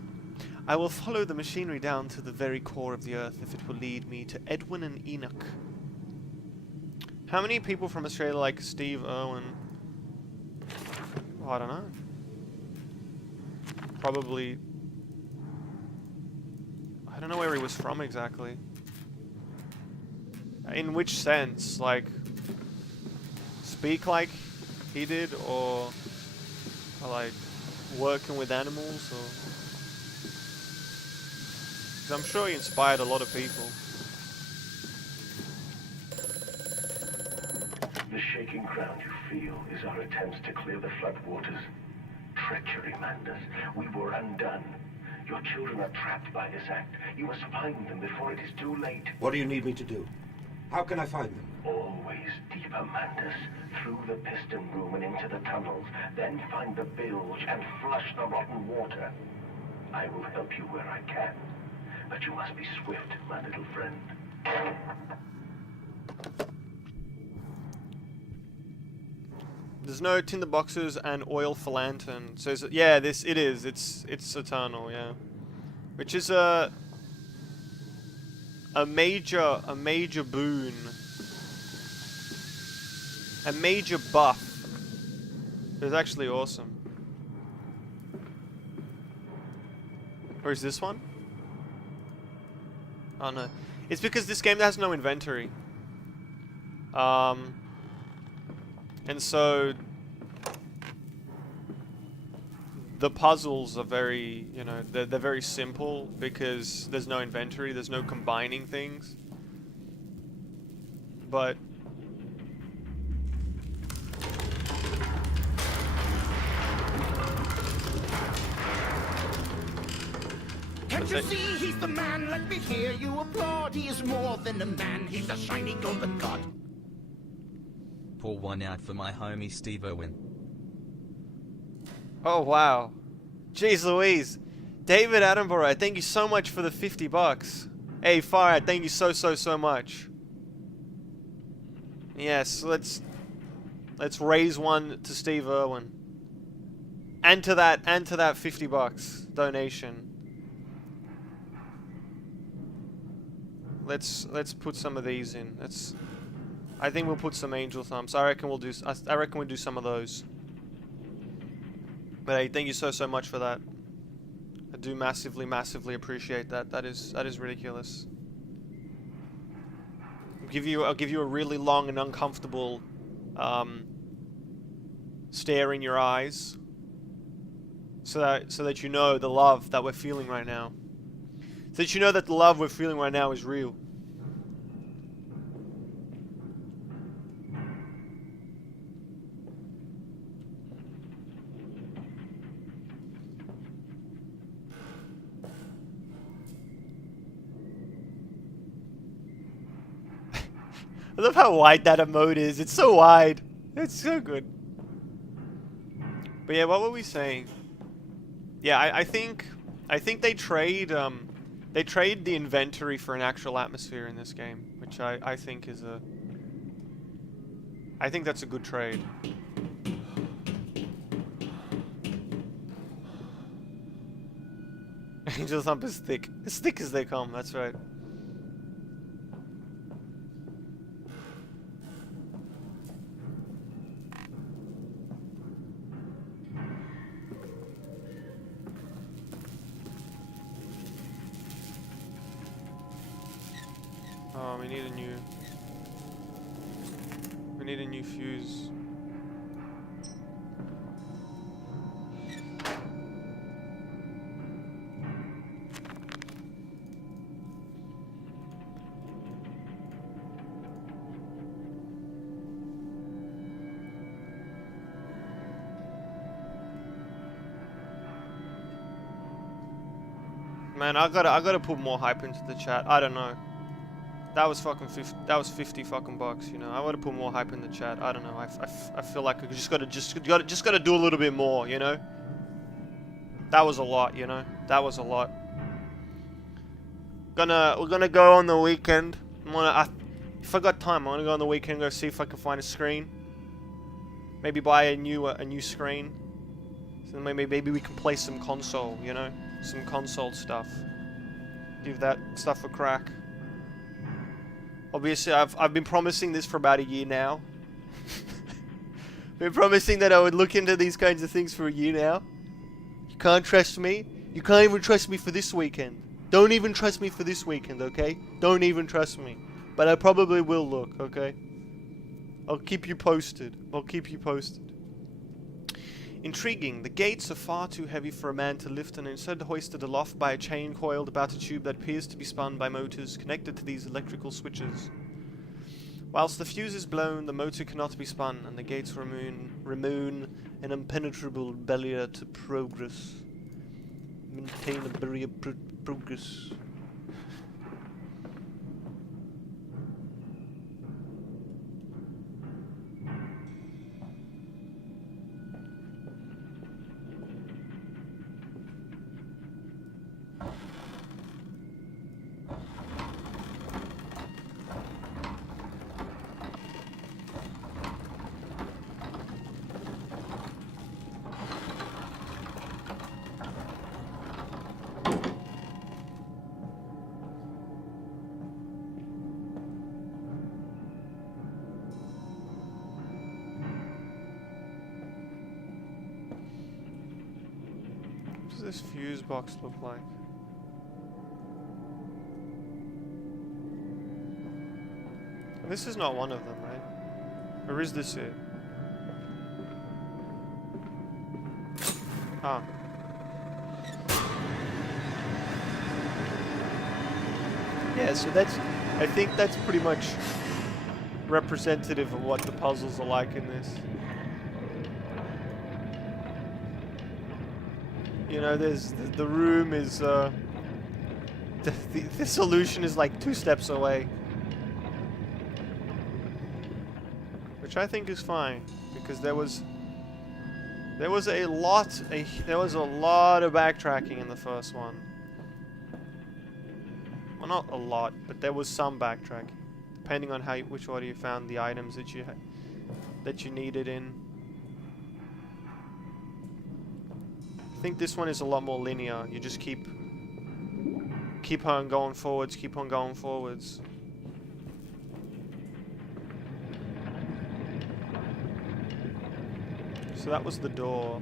I will follow the machinery down to the very core of the earth if it will lead me to Edwin and Enoch. How many people from Australia like Steve Irwin? Oh, I don't know. Probably... I don't know where he was from exactly. In which sense? Like, speak like he did, or like working with animals, or... 'Cause I'm sure he inspired a lot of people. The shaking ground you feel is our attempts to clear the flood waters. Treachery, Manders. We were undone. Your children are trapped by this act. You must find them before it is too late. What do you need me to do? How can I find them? Always deeper, Manders. Through the piston room and into the tunnels. Then find the bilge and flush the rotten water. I will help you where I can. But you must be swift, my little friend. There's no tinder boxes and oil for lantern. So yeah, it is. It's eternal, yeah. Which is a major boon. A major buff. It's actually awesome. Or is this one? Oh no. It's because this game has no inventory. And so the puzzles are very, you know, they're very simple because there's no inventory, there's no combining things. But Can't you see he's the man? Let me hear you applaud. He is more than a man. He's a shiny golden god. Pour one out for my homie Steve Irwin. oh wow. Jeez Louise. David Attenborough, thank you so much for the $50. Hey Farad, thank you so much. Yes, let's raise one to Steve Irwin. And to that $50 donation. Let's put some of these in. I think we'll put some angel thumbs. I reckon we'll do some of those. But hey, thank you so much for that. I do massively appreciate that. That is ridiculous. I'll give you a really long and uncomfortable stare in your eyes, so that you know the love that we're feeling right now. So that you know that the love we're feeling right now is real. I love how wide that emote is. It's so wide. It's so good. But yeah, what were we saying? Yeah, I think they trade the inventory for an actual atmosphere in this game, which I think is I think that's a good trade. Angel Thump is thick. As thick as they come, that's right. Oh, we need a new fuse. Man, I gotta put more hype into the chat. I don't know. That was fucking 50. That was 50 fucking bucks. You know, I gotta put more hype in the chat. I don't know. I feel like I just gotta do a little bit more. You know. That was a lot, you know? That was a lot. We're gonna go on the weekend. If I got time, I'm gonna go on the weekend, go see if I can find a screen. Maybe buy a new screen. So maybe we can play some console, you know? Some console stuff. Give that stuff a crack. Obviously, I've been promising this for about a year now. Been promising that I would look into these kinds of things for a year now. You can't trust me. You can't even trust me for this weekend. Don't even trust me for this weekend, okay? Don't even trust me. But I probably will look, okay? I'll keep you posted. I'll keep you posted. Intriguing. The gates are far too heavy for a man to lift and instead hoisted aloft by a chain coiled about a tube that appears to be spun by motors connected to these electrical switches. Whilst the fuse is blown, the motor cannot be spun, and the gates remain an impenetrable barrier to progress. Maintain a barrier progress. What does this fuse box look like? This is not one of them, right? Or is this it? Ah. Yeah, so I think that's pretty much representative of what the puzzles are like in this. You know, the room is, the solution is like 2 steps away. Which I think is fine, because there was a lot of backtracking in the first one. Well, not a lot, but there was some backtracking, depending on which order you found the items that you needed in. I think this one is a lot more linear. You just keep on going forwards, keep on going forwards. So that was the door.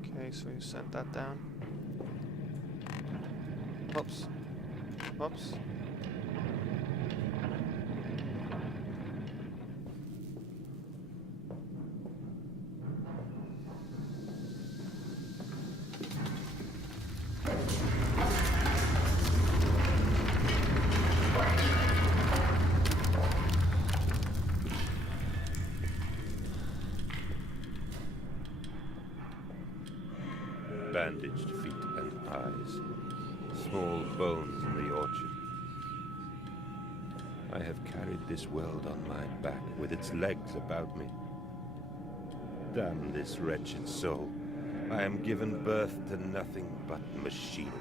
Okay, so you sent that down. Whoops. Whoops. Bandaged feet and eyes, small bones in the orchard. I have carried this world on my back with its legs about me. Damn this wretched soul. I am given birth to nothing but machinery.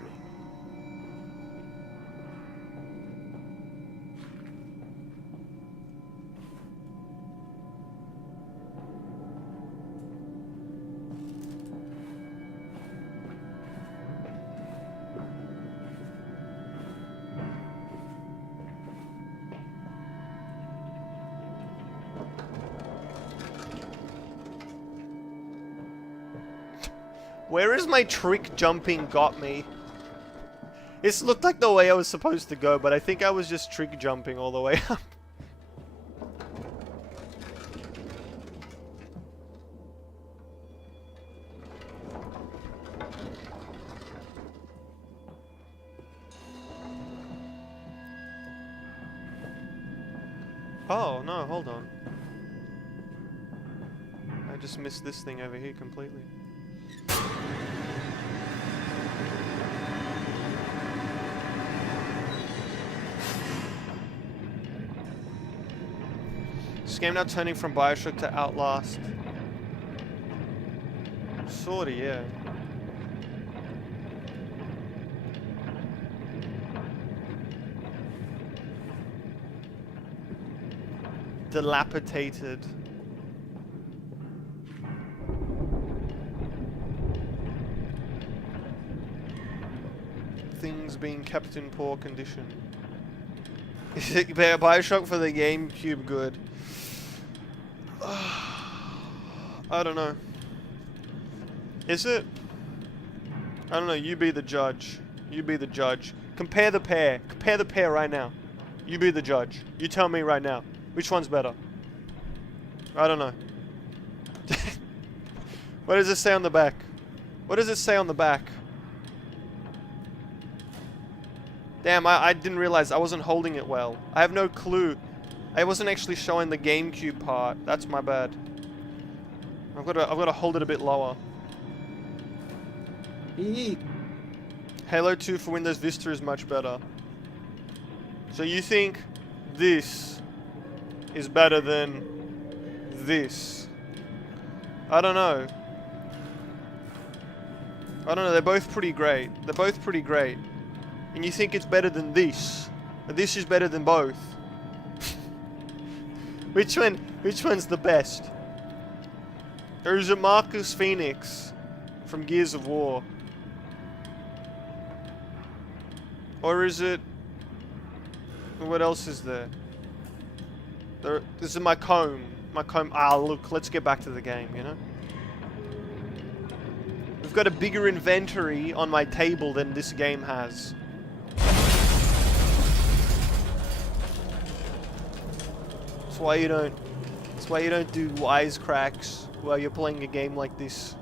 Where is my trick jumping got me? This looked like the way I was supposed to go, but I think I was just trick jumping all the way up. Oh, no, hold on. I just missed this thing over here completely. This game now turning from Bioshock to Outlast. Sorta, yeah. Dilapidated. Things being kept in poor condition. Is it Bioshock for the GameCube good? I don't know. Is it? I don't know. You be the judge. You be the judge. Compare the pair. Compare the pair right now. You be the judge. You tell me right now. Which one's better? I don't know. What does it say on the back? What does it say on the back? Damn, I didn't realize I wasn't holding it well. I have no clue. I wasn't actually showing the GameCube part. That's my bad. I've got to hold it a bit lower. Halo 2 for Windows Vista is much better. So you think this is better than this? I don't know. I don't know, they're both pretty great. They're both pretty great. And you think it's better than this. But this is better than both. Which one's the best? Or is it Marcus Phoenix from Gears of War? Or is it... What else is there? This is my comb. My comb. Ah, look, let's get back to the game, you know? We've got a bigger inventory on my table than this game has. That's why you don't do wisecracks while you're playing a game like this.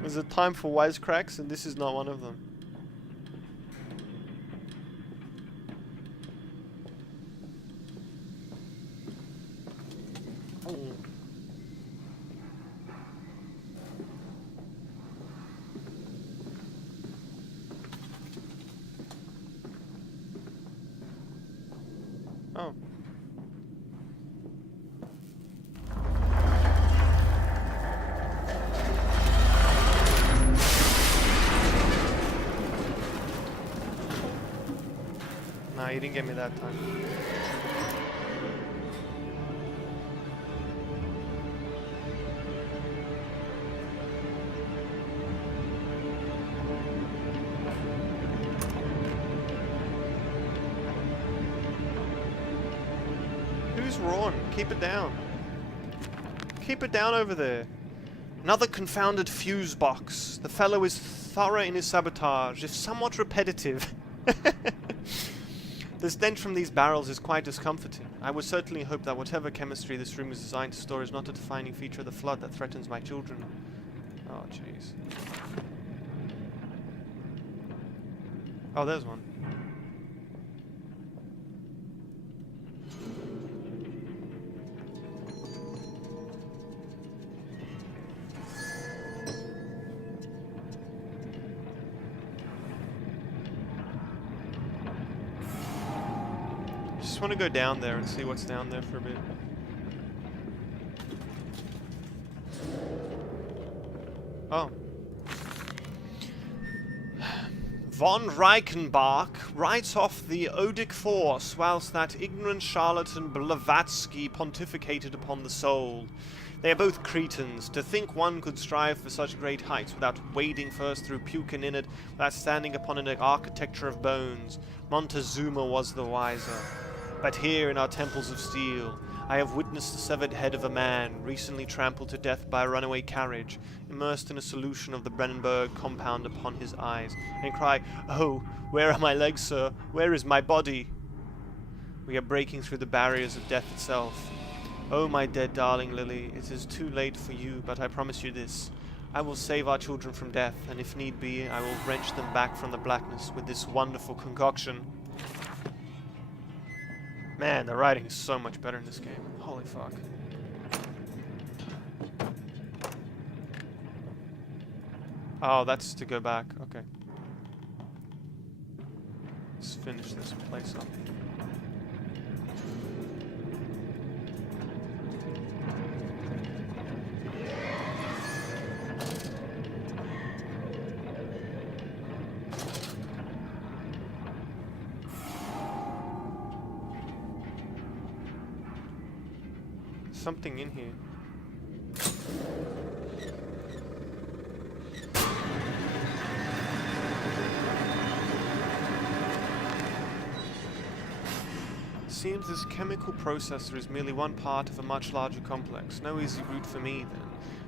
There's a time for wisecracks, and this is not one of them. Oh. Nah, you didn't get me that time. Who's Ron? Keep it down. Keep it down over there. Another confounded fuse box. The fellow is thorough in his sabotage, if somewhat repetitive. The stench from these barrels is quite discomforting. I would certainly hope that whatever chemistry this room is designed to store is not a defining feature of the flood that threatens my children. Oh, jeez. Oh, there's one. Just want to go down there and see what's down there for a bit. Oh. Von Reichenbach writes off the Odic force whilst that ignorant charlatan Blavatsky pontificated upon the soul. They are both cretins. To think one could strive for such great heights without wading first through puke and in it, without standing upon an architecture of bones. Montezuma was the wiser. But here in our temples of steel, I have witnessed the severed head of a man, recently trampled to death by a runaway carriage, immersed in a solution of the Brennenburg compound upon his eyes, and cry, "Oh, where are my legs, sir? Where is my body?" We are breaking through the barriers of death itself. Oh, my dead darling Lily, it is too late for you, but I promise you this. I will save our children from death, and if need be, I will wrench them back from the blackness with this wonderful concoction. Man, the writing is so much better in this game. Holy fuck. Oh, that's to go back. Okay. It's finish this place up. Something in here. Seems this chemical processor is merely one part of a much larger complex. No easy route for me, then.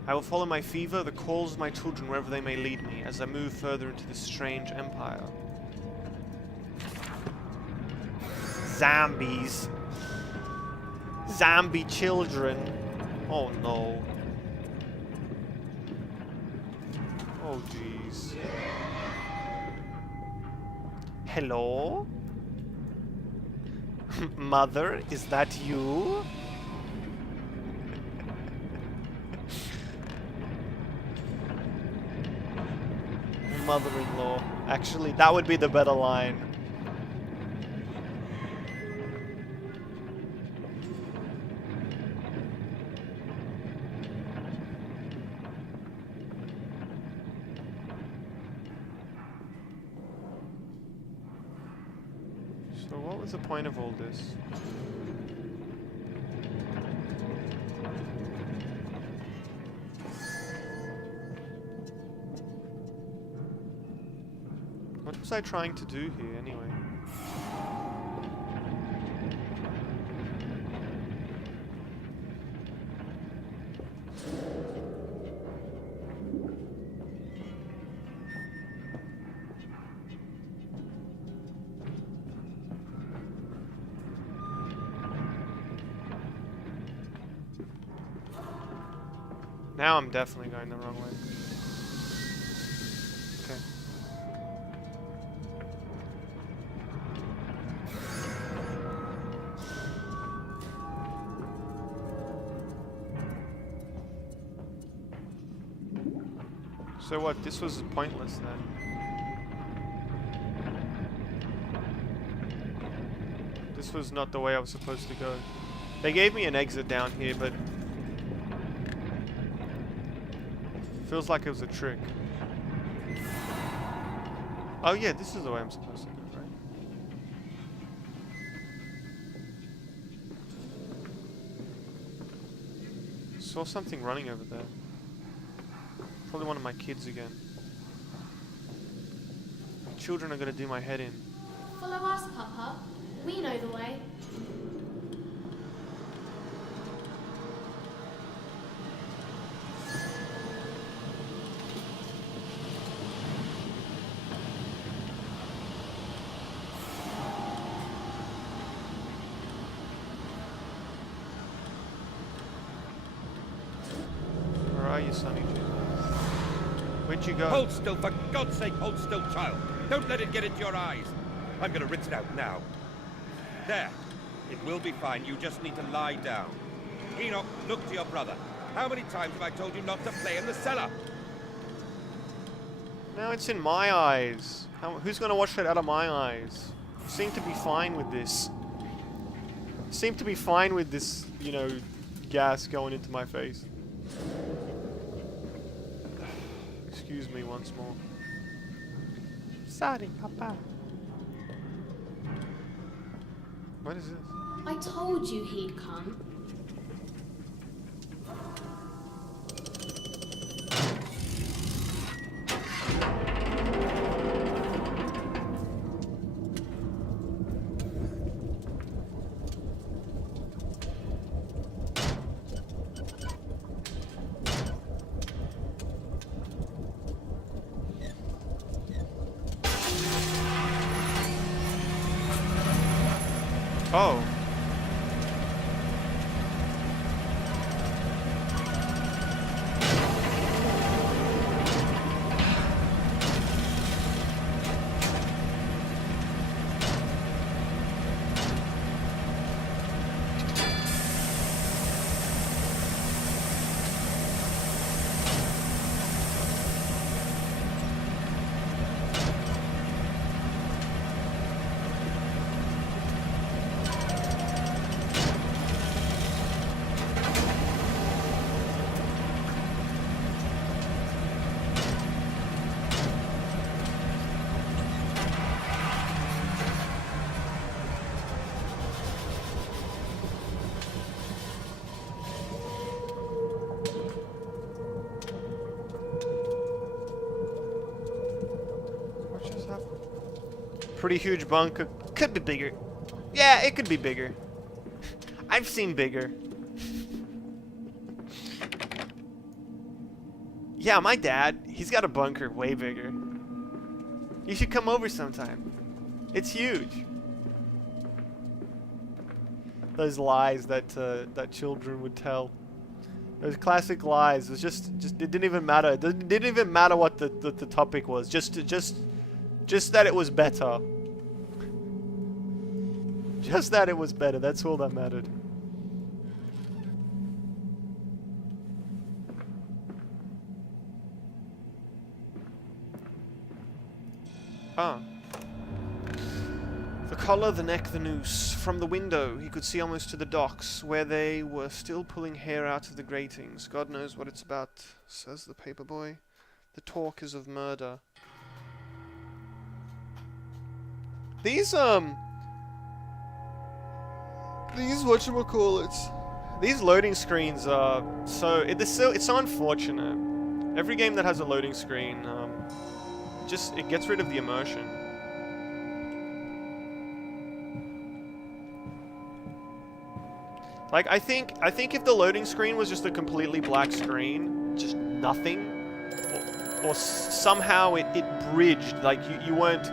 I will follow my fever, the calls of my children wherever they may lead me, as I move further into this strange empire. Zombies. Zombie children. Oh no. Oh jeez. Hello? Mother, is that you? Mother-in-law. Actually, that would be the better line. So what was the point of all this? What was I trying to do here anyway? Now I'm definitely going the wrong way. Okay. So what, this was pointless then? This was not the way I was supposed to go. They gave me an exit down here, but feels like it was a trick. Oh yeah, this is the way I'm supposed to go, right? Saw something running over there. Probably one of my kids again. Children are gonna do my head in. Follow us, Papa. We know the way. Where are you, Sonny Jim? Where'd you go? Hold still, for God's sake, hold still, child. Don't let it get into your eyes. I'm gonna rinse it out now. There. It will be fine. You just need to lie down. Enoch, look to your brother. How many times have I told you not to play in the cellar? Now it's in my eyes. Who's gonna watch that out of my eyes? You seem to be fine with this. You seem to be fine with this, you know, gas going into my face. Excuse me once more. Sorry, Papa. What is this? I told you he'd come. Oh. Pretty huge bunker. Could be bigger. Yeah, it could be bigger. I've seen bigger. Yeah, my dad, he's got a bunker way bigger. You should come over sometime. It's huge. Those lies that that children would tell. Those classic lies. It was just it didn't even matter. It didn't even matter what the topic was. Just that it was better. Just that it was better. That's all that mattered. Ah. The collar, the neck, the noose. From the window, he could see almost to the docks, where they were still pulling hair out of the gratings. God knows what it's about, says the paperboy. The talk is of murder. These whatchamacallits, these loading screens are so, it's so unfortunate. Every game that has a loading screen, it gets rid of the immersion. Like, I think if the loading screen was just a completely black screen, just nothing, or somehow it bridged, like you weren't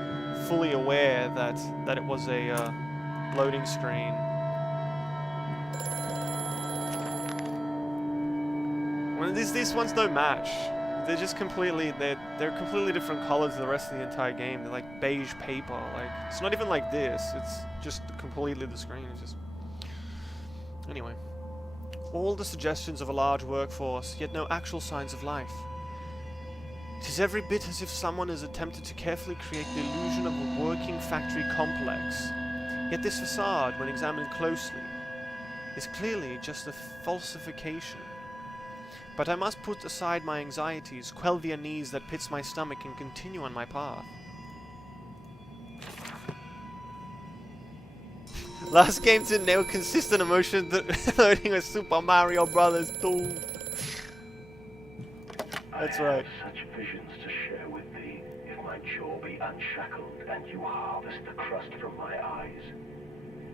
fully aware that it was a loading screen. Well, these ones don't match. They're just completely, they're completely different colors to the rest of the entire game. They're like beige paper. Like, it's not even like this. It's just completely the screen. It's just... Anyway. All the suggestions of a large workforce, yet no actual signs of life. It is every bit as if someone has attempted to carefully create the illusion of a working factory complex. Yet this facade, when examined closely, is clearly just a falsification. But I must put aside my anxieties, quell the unease that pits my stomach, and continue on my path. Last game to nail consistent emotion loading with Super Mario Brothers 2. That's right. I have such visions to share with thee, if my jaw be unshackled and you harvest the crust from my eyes.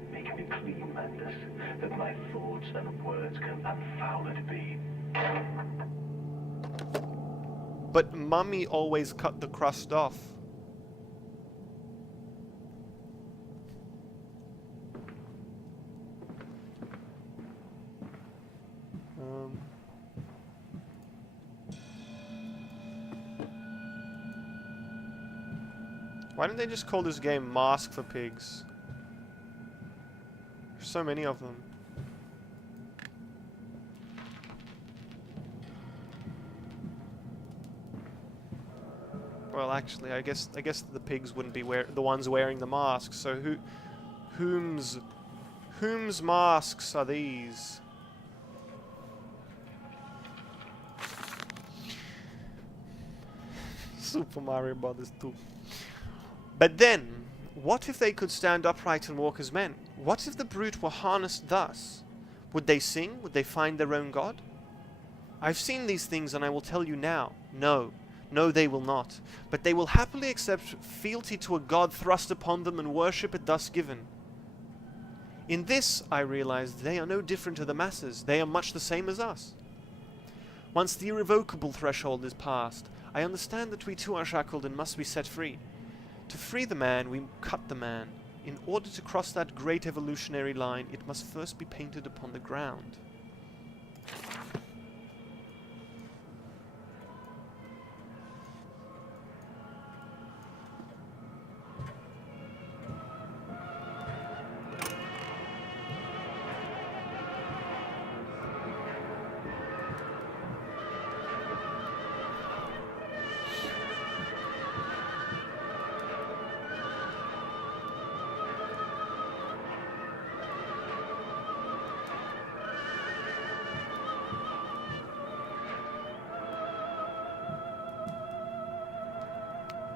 Make me clean, Mandus, that my thoughts and words can unfouled be. But Mummy always cut the crust off. Why didn't they just call this game Mask for Pigs? There's so many of them. Well, actually, I guess the pigs wouldn't be the ones wearing the masks. So whom's masks are these? Super Mario Brothers 2. But then, what if they could stand upright and walk as men? What if the brute were harnessed thus? Would they sing? Would they find their own god? I've seen these things, and I will tell you now. No, they will not. But they will happily accept fealty to a god thrust upon them and worship it thus given. In this, I realized, they are no different to the masses. They are much the same as us. Once the irrevocable threshold is passed, I understand that we too are shackled and must be set free. To free the man, we cut the man. In order to cross that great evolutionary line, it must first be painted upon the ground.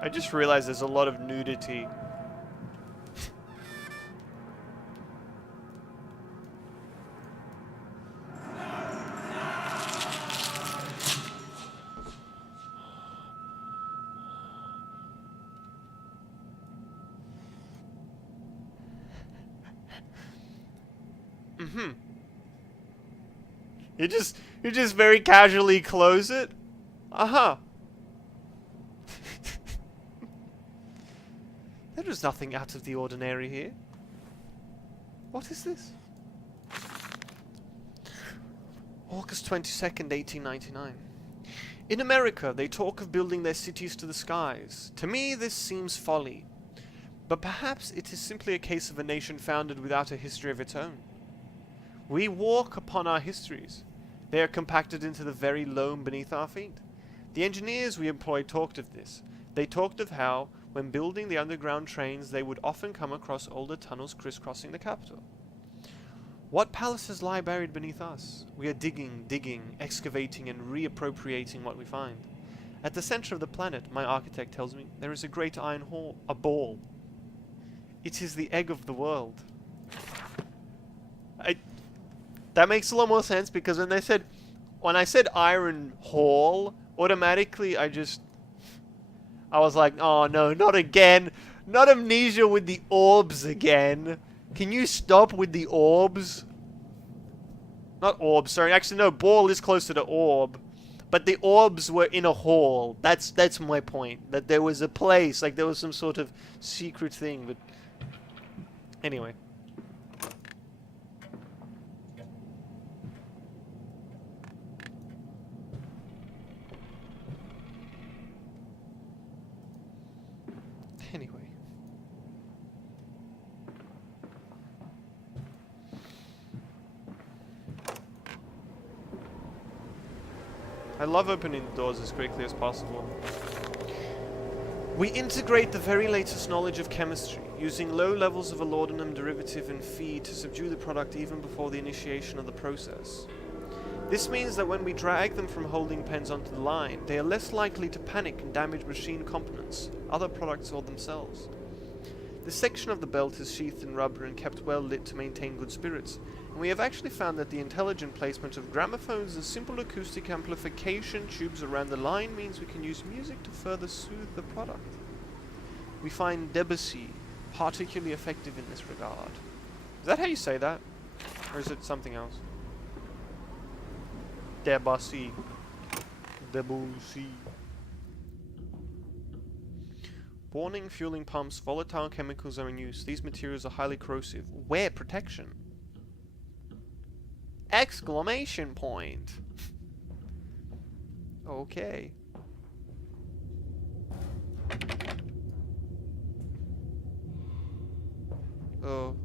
I just realized there's a lot of nudity. You just very casually close it. Uh-huh. There is nothing out of the ordinary here. What is this? August 22nd, 1899. In America, they talk of building their cities to the skies. To me, this seems folly. But perhaps it is simply a case of a nation founded without a history of its own. We walk upon our histories. They are compacted into the very loam beneath our feet. The engineers we employ talked of this. They talked of how, when building the underground trains, they would often come across older tunnels crisscrossing the capital. What palaces lie buried beneath us? We are digging, excavating, and reappropriating what we find. At the center of the planet, my architect tells me, there is a great iron hall, a ball. It is the egg of the world. That makes a lot more sense, because when I said iron hall, automatically I was like, oh no, not again. Not Amnesia with the orbs again. Can you stop with the orbs? Not orbs, sorry. Actually, no, ball is closer to orb. But the orbs were in a hall. That's my point. That there was a place, like there was some sort of secret thing, but... Anyway. Anyway. I love opening the doors as quickly as possible. We integrate the very latest knowledge of chemistry, using low levels of a laudanum derivative in feed to subdue the product even before the initiation of the process. This means that when we drag them from holding pens onto the line, they are less likely to panic and damage machine components, other products, or themselves. This section of the belt is sheathed in rubber and kept well lit to maintain good spirits, and we have actually found that the intelligent placement of gramophones and simple acoustic amplification tubes around the line means we can use music to further soothe the product. We find Debussy particularly effective in this regard. Is that how you say that? Or is it something else? Debussy. Debussy. Warning, fueling pumps, volatile chemicals are in use. These materials are highly corrosive. Wear protection. Exclamation point. Okay. Oh.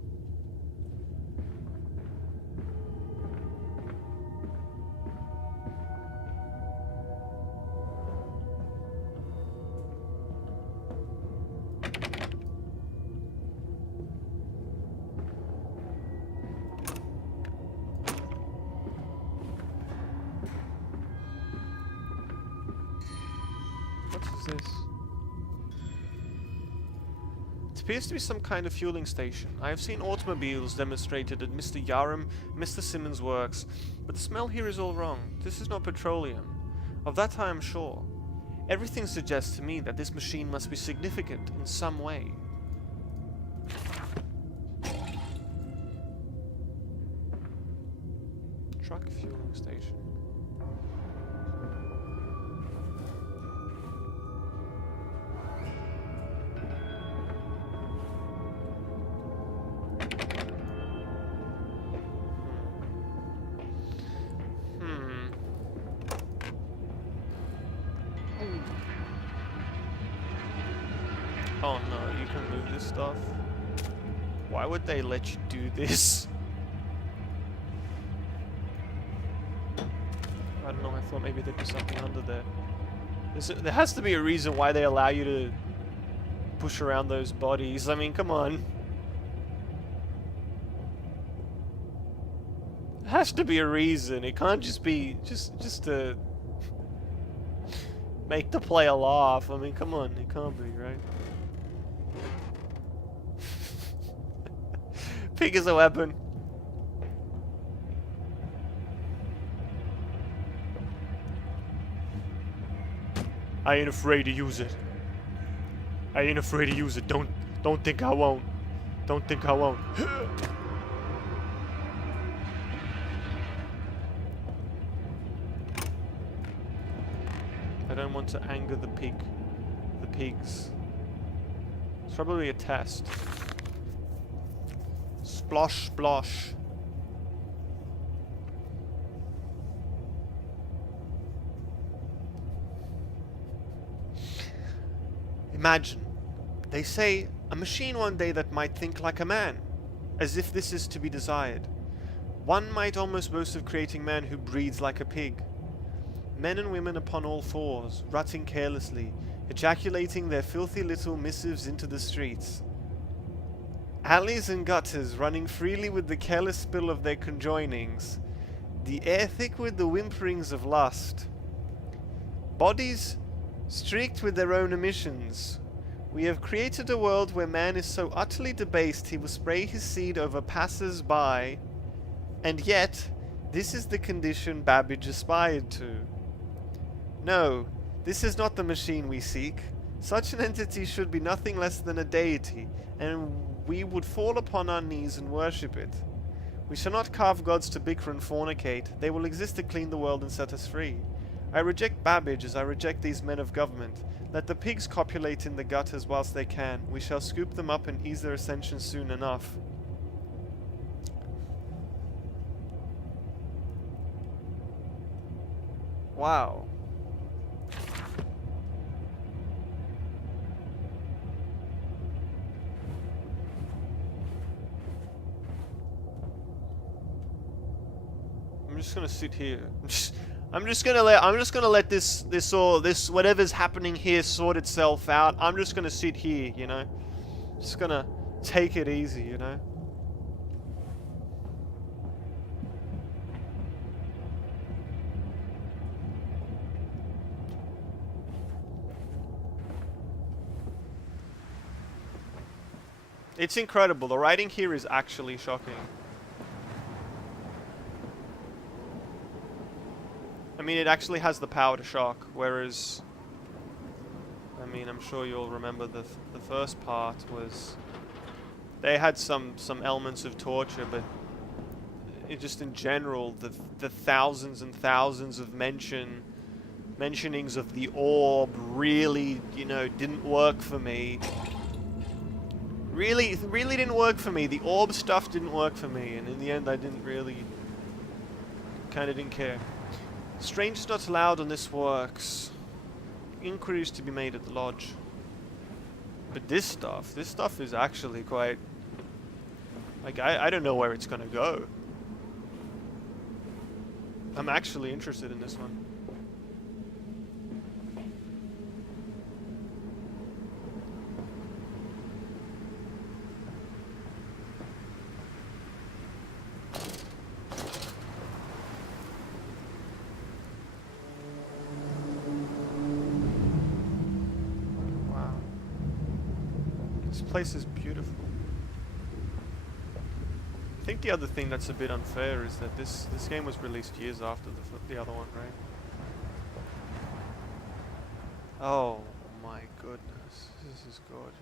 What is this? It appears to be some kind of fueling station. I have seen automobiles demonstrated at Mr. Yaram, Mr. Simmons' works, but the smell here is all wrong. This is not petroleum. Of that I am sure. Everything suggests to me that this machine must be significant in some way. Truck fueling station. Oh no, you can move this stuff. Why would they let you do this? I don't know, I thought maybe there'd be something under there. There has to be a reason why they allow you to push around those bodies. I mean, come on. There has to be a reason. It can't just be just to make the player laugh. I mean, come on, it can't be, right? Pig is a weapon. I ain't afraid to use it. I ain't afraid to use it. Don't think I won't. Don't think I won't. don't want to anger the pigs. It's probably a test. Splosh, splosh. Imagine, they say, a machine one day that might think like a man, as if this is to be desired. One might almost boast of creating man who breathes like a pig. Men and women upon all fours, rutting carelessly, ejaculating their filthy little missives into the streets. Alleys and gutters running freely with the careless spill of their conjoinings, the air thick with the whimperings of lust. Bodies streaked with their own emissions. We have created a world where man is so utterly debased he will spray his seed over passers-by, and yet, this is the condition Babbage aspired to. No, this is not the machine we seek. Such an entity should be nothing less than a deity, and we would fall upon our knees and worship it. We shall not carve gods to bicker and fornicate. They will exist to clean the world and set us free. I reject Babbage as I reject these men of government. Let the pigs copulate in the gutters whilst they can. We shall scoop them up and ease their ascension soon enough. Wow. I'm just gonna sit here. I'm just gonna let this whatever's happening here sort itself out. I'm just gonna sit here, you know. Just gonna take it easy, you know. It's incredible. The writing here is actually shocking. I mean, it actually has the power to shock, whereas, I mean, I'm sure you'll remember the first part was, they had some elements of torture, but it just in general, the thousands and thousands of mentionings of the orb really, you know, didn't work for me. Really didn't work for me. The orb stuff didn't work for me, and in the end I didn't really, kinda didn't care. Strangers not allowed on this works. Inquiries to be made at the lodge. But this stuff is actually quite, like, I don't know where it's gonna go. I'm actually interested in this one. This place is beautiful. I think the other thing that's a bit unfair is that this game was released years after the other one, right? Oh my goodness, this is gorgeous.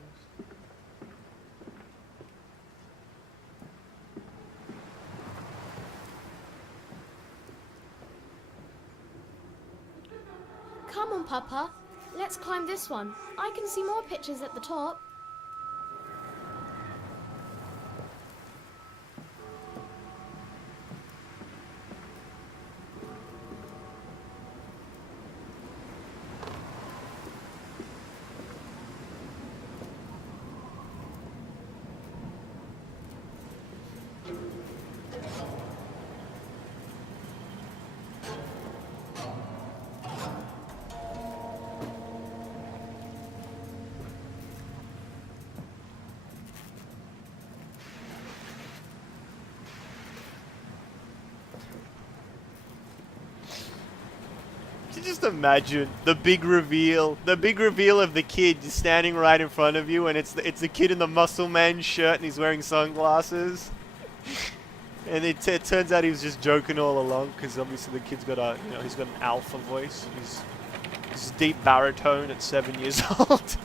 Come on, Papa. Let's climb this one. I can see more pictures at the top. Just imagine the big reveal of the kid just standing right in front of you, and it's the kid in the Muscle Man shirt and he's wearing sunglasses. And it turns out he was just joking all along, because obviously the kid's got he's got an alpha voice. He's deep baritone at 7 years old.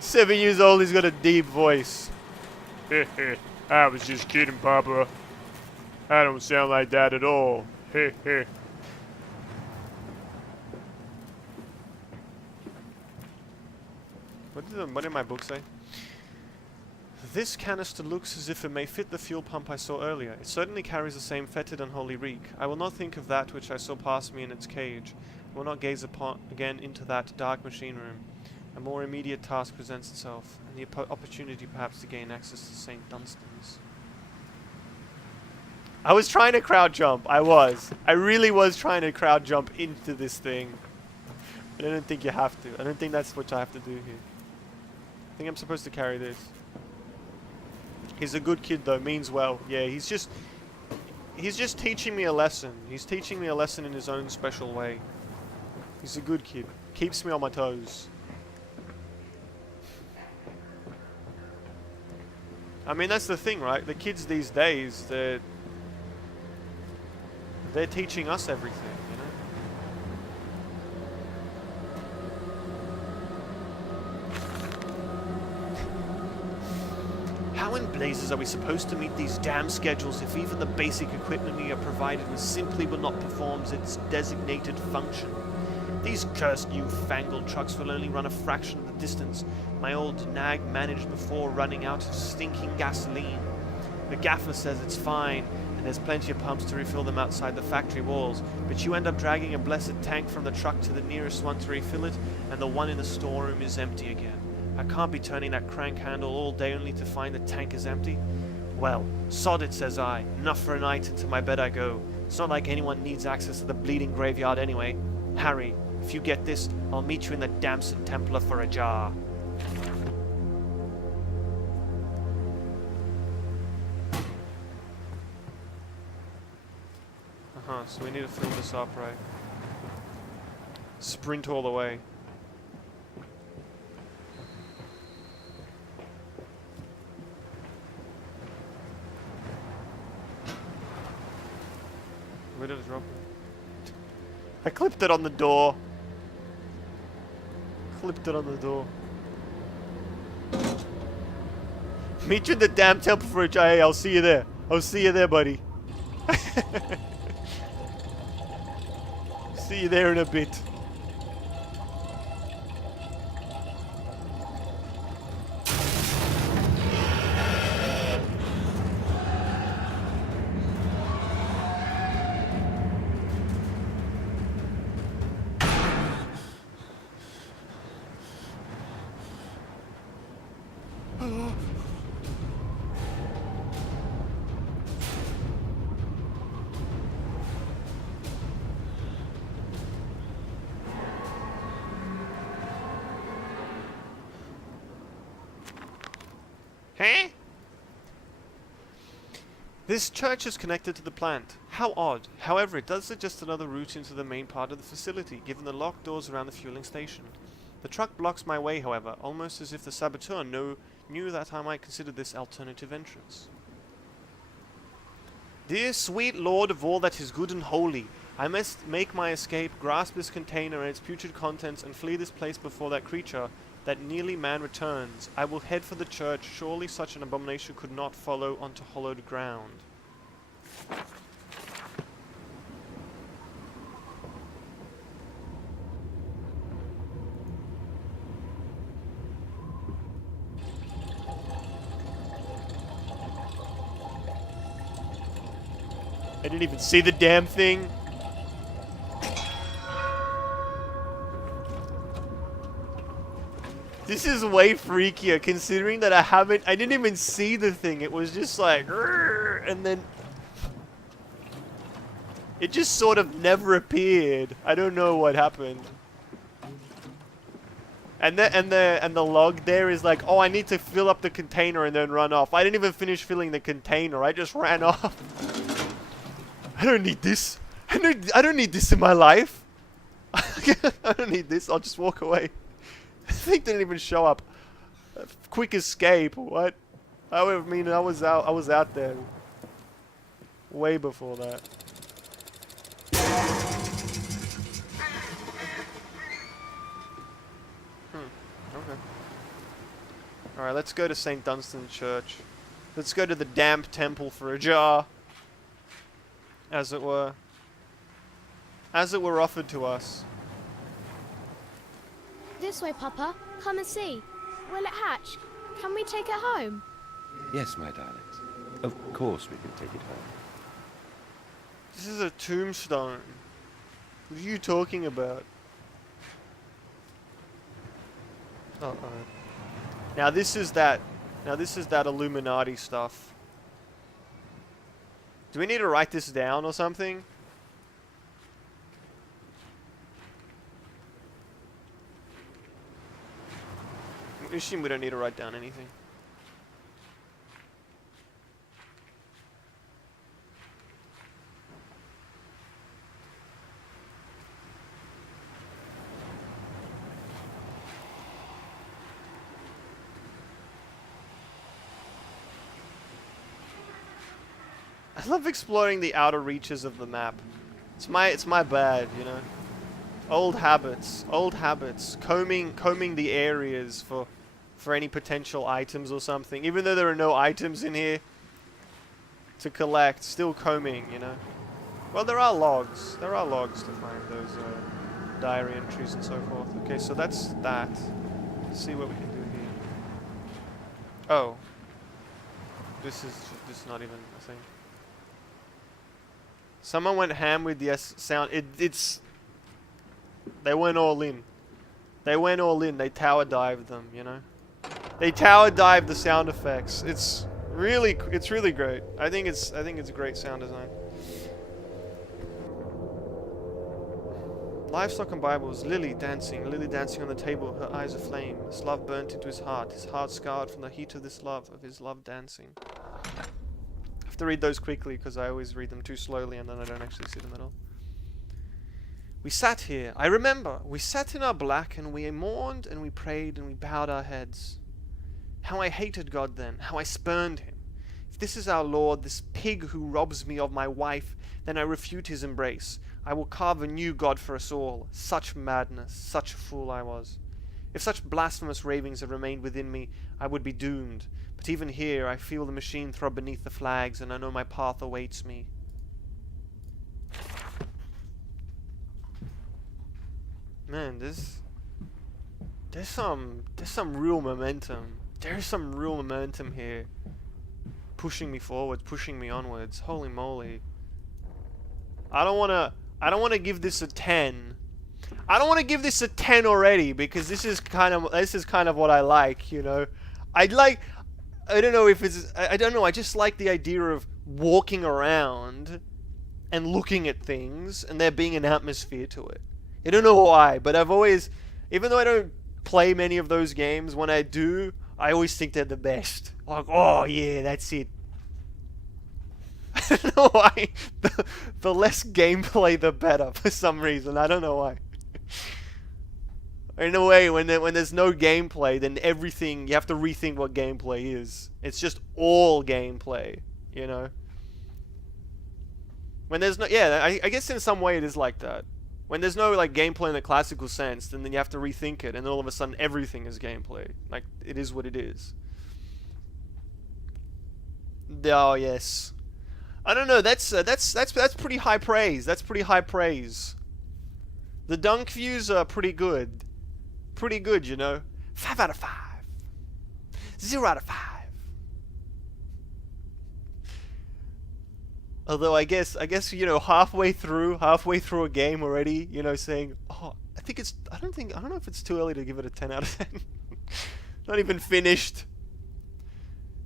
7 years old, he's got a deep voice. I was just kidding, Papa. I don't sound like that at all. What did my book say? This canister looks as if it may fit the fuel pump I saw earlier. It certainly carries the same fetid and holy reek. I will not think of that which I saw pass me in its cage. I will not gaze again into that dark machine room. A more immediate task presents itself, and the opportunity perhaps to gain access to St. Dunstan's. I was trying to crowd jump. I really was trying to crowd jump into this thing. But I don't think you have to. I don't think that's what I have to do here. I think I'm supposed to carry this. He's a good kid though, means well. Yeah, he's just teaching me a lesson. He's teaching me a lesson in his own special way. He's a good kid. Keeps me on my toes. I mean, that's the thing, right? The kids these days, they're teaching us everything, you know? How in blazes are we supposed to meet these damn schedules if even the basic equipment we are provided with simply will not perform its designated function? These cursed newfangled trucks will only run a fraction of the distance my old nag managed before running out of stinking gasoline. The gaffer says it's fine, and there's plenty of pumps to refill them outside the factory walls, but you end up dragging a blessed tank from the truck to the nearest one to refill it, and the one in the storeroom is empty again. I can't be turning that crank handle all day only to find the tank is empty. Well, sod it, says I. Enough for a night, and to my bed I go. It's not like anyone needs access to the bleeding graveyard anyway. Harry, if you get this, I'll meet you in the Damson Templar for a jar. So we need to fill this up, right? Sprint all the way. Where did it drop it? I clipped it on the door. Clipped it on the door. Meet you in the damn temple for a jar. Hey, I'll see you there. I'll see you there, buddy. See you there in a bit. Huh? This church is connected to the plant. How odd. However, it does suggest another route into the main part of the facility, given the locked doors around the fueling station. The truck blocks my way, however, almost as if the saboteur knew that I might consider this alternative entrance. Dear sweet Lord of all that is good and holy, I must make my escape, grasp this container and its putrid contents, and flee this place before that creature, that nearly man, returns. I will head for the church. Surely such an abomination could not follow onto hollowed ground. I didn't even see the damn thing. This is way freakier, considering that I didn't even see the thing. It was just like, and then it just sort of never appeared. I don't know what happened. And the log there is like, oh, I need to fill up the container and then run off. I didn't even finish filling the container. I just ran off. I don't need this. I don't need this in my life. I don't need this. I'll just walk away. The thing didn't even show up. Quick escape. What? I mean, I was out there way before that. Okay. All right, let's go to St. Dunstan's Church. Let's go to the damp temple for a jar, as it were offered to us. This way, Papa. Come and see. Will it hatch? Can we take it home? Yes, my darlings. Of course we can take it home. This is a tombstone. What are you talking about? Uh-oh. Now this is that Illuminati stuff. Do we need to write this down or something? I assume we don't need to write down anything. I love exploring the outer reaches of the map. It's my bad, you know. Old habits, combing the areas for any potential items or something. Even though there are no items in here to collect, still combing, you know. Well, there are logs. There are logs to find those diary entries and so forth. Okay, so that's that. Let's see what we can do here. Oh, this is not even a thing. Someone went ham with the sound. It's. They went all in. They went all in. They tower dived them, you know. They tower dived the sound effects. It's really great. I think it's great sound design. Livestock and Bibles. Lily dancing on the table, her eyes aflame. His love burnt into his heart scarred from the heat of his love dancing. I have to read those quickly because I always read them too slowly and then I don't actually see them at all. We sat here, I remember, we sat in our black and we mourned and we prayed and we bowed our heads. How I hated God then, how I spurned him. If this is our Lord, this pig who robs me of my wife, then I refute his embrace. I will carve a new God for us all. Such madness, such a fool I was. If such blasphemous ravings had remained within me, I would be doomed. But even here, I feel the machine throb beneath the flags, and I know my path awaits me. Man, there's some real momentum. There's some real momentum here. Pushing me forwards, pushing me onwards. Holy moly. I don't wanna give this a 10. I don't wanna give this a 10 already because this is kind of what I like, you know. I don't know if it's I don't know, I just like the idea of walking around and looking at things and there being an atmosphere to it. I don't know why, but I've always, even though I don't play many of those games, when I do, I always think they're the best. Like, oh yeah, that's it. I don't know why. The less gameplay, the better, for some reason. I don't know why. In a way, when there's no gameplay, then everything, you have to rethink what gameplay is. It's just all gameplay, you know? When there's no, yeah, I guess in some way it is like that. When there's no like gameplay in the classical sense, then you have to rethink it, and all of a sudden everything is gameplay. Like it is what it is. Oh yes, I don't know. That's pretty high praise. That's pretty high praise. The dunk views are pretty good. Pretty good, you know. 5 out of 5. 0 out of 5. Although I guess you know halfway through a game already, you know, saying, oh, I don't know if it's too early to give it a 10 out of 10. Not even finished.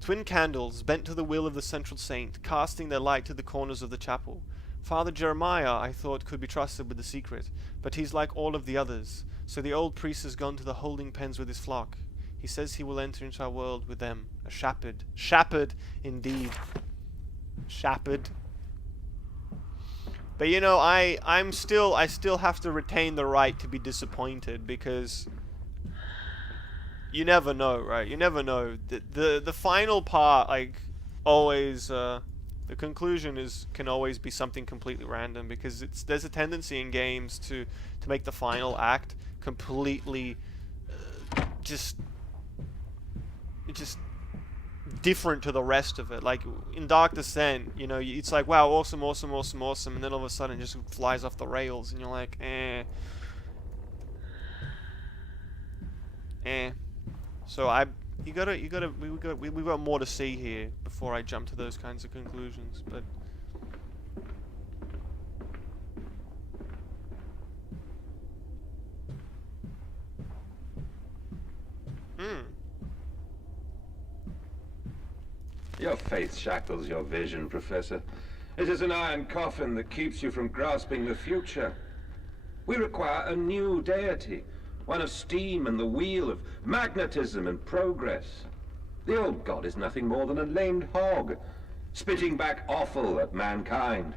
Twin candles bent to the will of the central saint, casting their light to the corners of the chapel. Father Jeremiah, I thought, could be trusted with the secret, but he's like all of the others. So the old priest has gone to the holding pens with his flock. He says he will enter into our world with them. A shepherd indeed. Shepherd. But you know, I still have to retain the right to be disappointed because you never know, right? You never know. The final part, like, always, the conclusion can always be something completely random because there's a tendency in games to make the final act completely just different to the rest of it. Like in Dark Descent, you know, it's like, wow, awesome, and then all of a sudden it just flies off the rails and you're like, So we got more to see here before I jump to those kinds of conclusions. But Your faith shackles your vision, Professor. It is an iron coffin that keeps you from grasping the future. We require a new deity, one of steam and the wheel, of magnetism and progress. The old god is nothing more than a lamed hog, spitting back offal at mankind.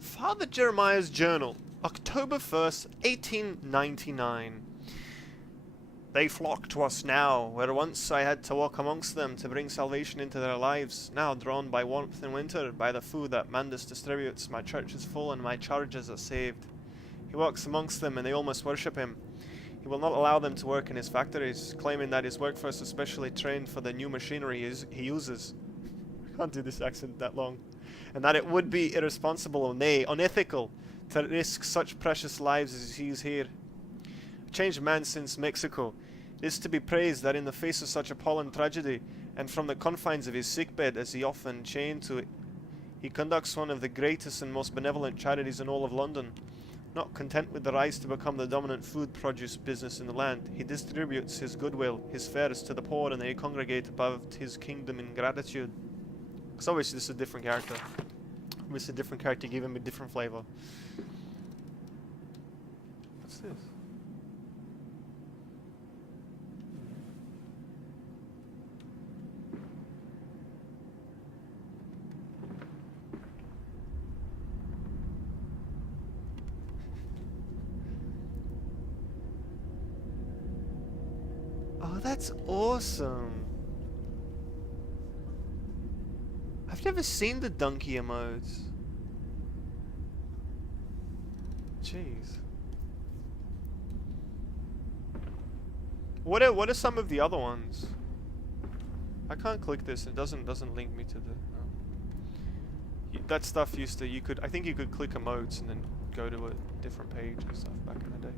Father Jeremiah's Journal, October 1st, 1899. They flock to us now, where once I had to walk amongst them to bring salvation into their lives. Now, drawn by warmth in winter, by the food that Mandus distributes, my church is full and my charges are saved. He walks amongst them and they almost worship him. He will not allow them to work in his factories, claiming that his workforce is specially trained for the new machinery he uses. I can't do this accent that long. And that it would be irresponsible, nay, unethical, to risk such precious lives as he is here. A changed man since Mexico. It is to be praised that in the face of such appalling tragedy, and from the confines of his sickbed as he often chained to it, he conducts one of the greatest and most benevolent charities in all of London. Not content with the rise to become the dominant food produce business in the land, he distributes his goodwill, his fares to the poor, and they congregate above his kingdom in gratitude. Because obviously this is a different character. Obviously a different character gave him a different flavor. What's this? Oh, that's awesome. I've never seen the donkey emotes. Jeez. What are some of the other ones? I can't click this. It doesn't link me to the. That stuff used to. I think you could click emotes and then go to a different page and stuff back in the day.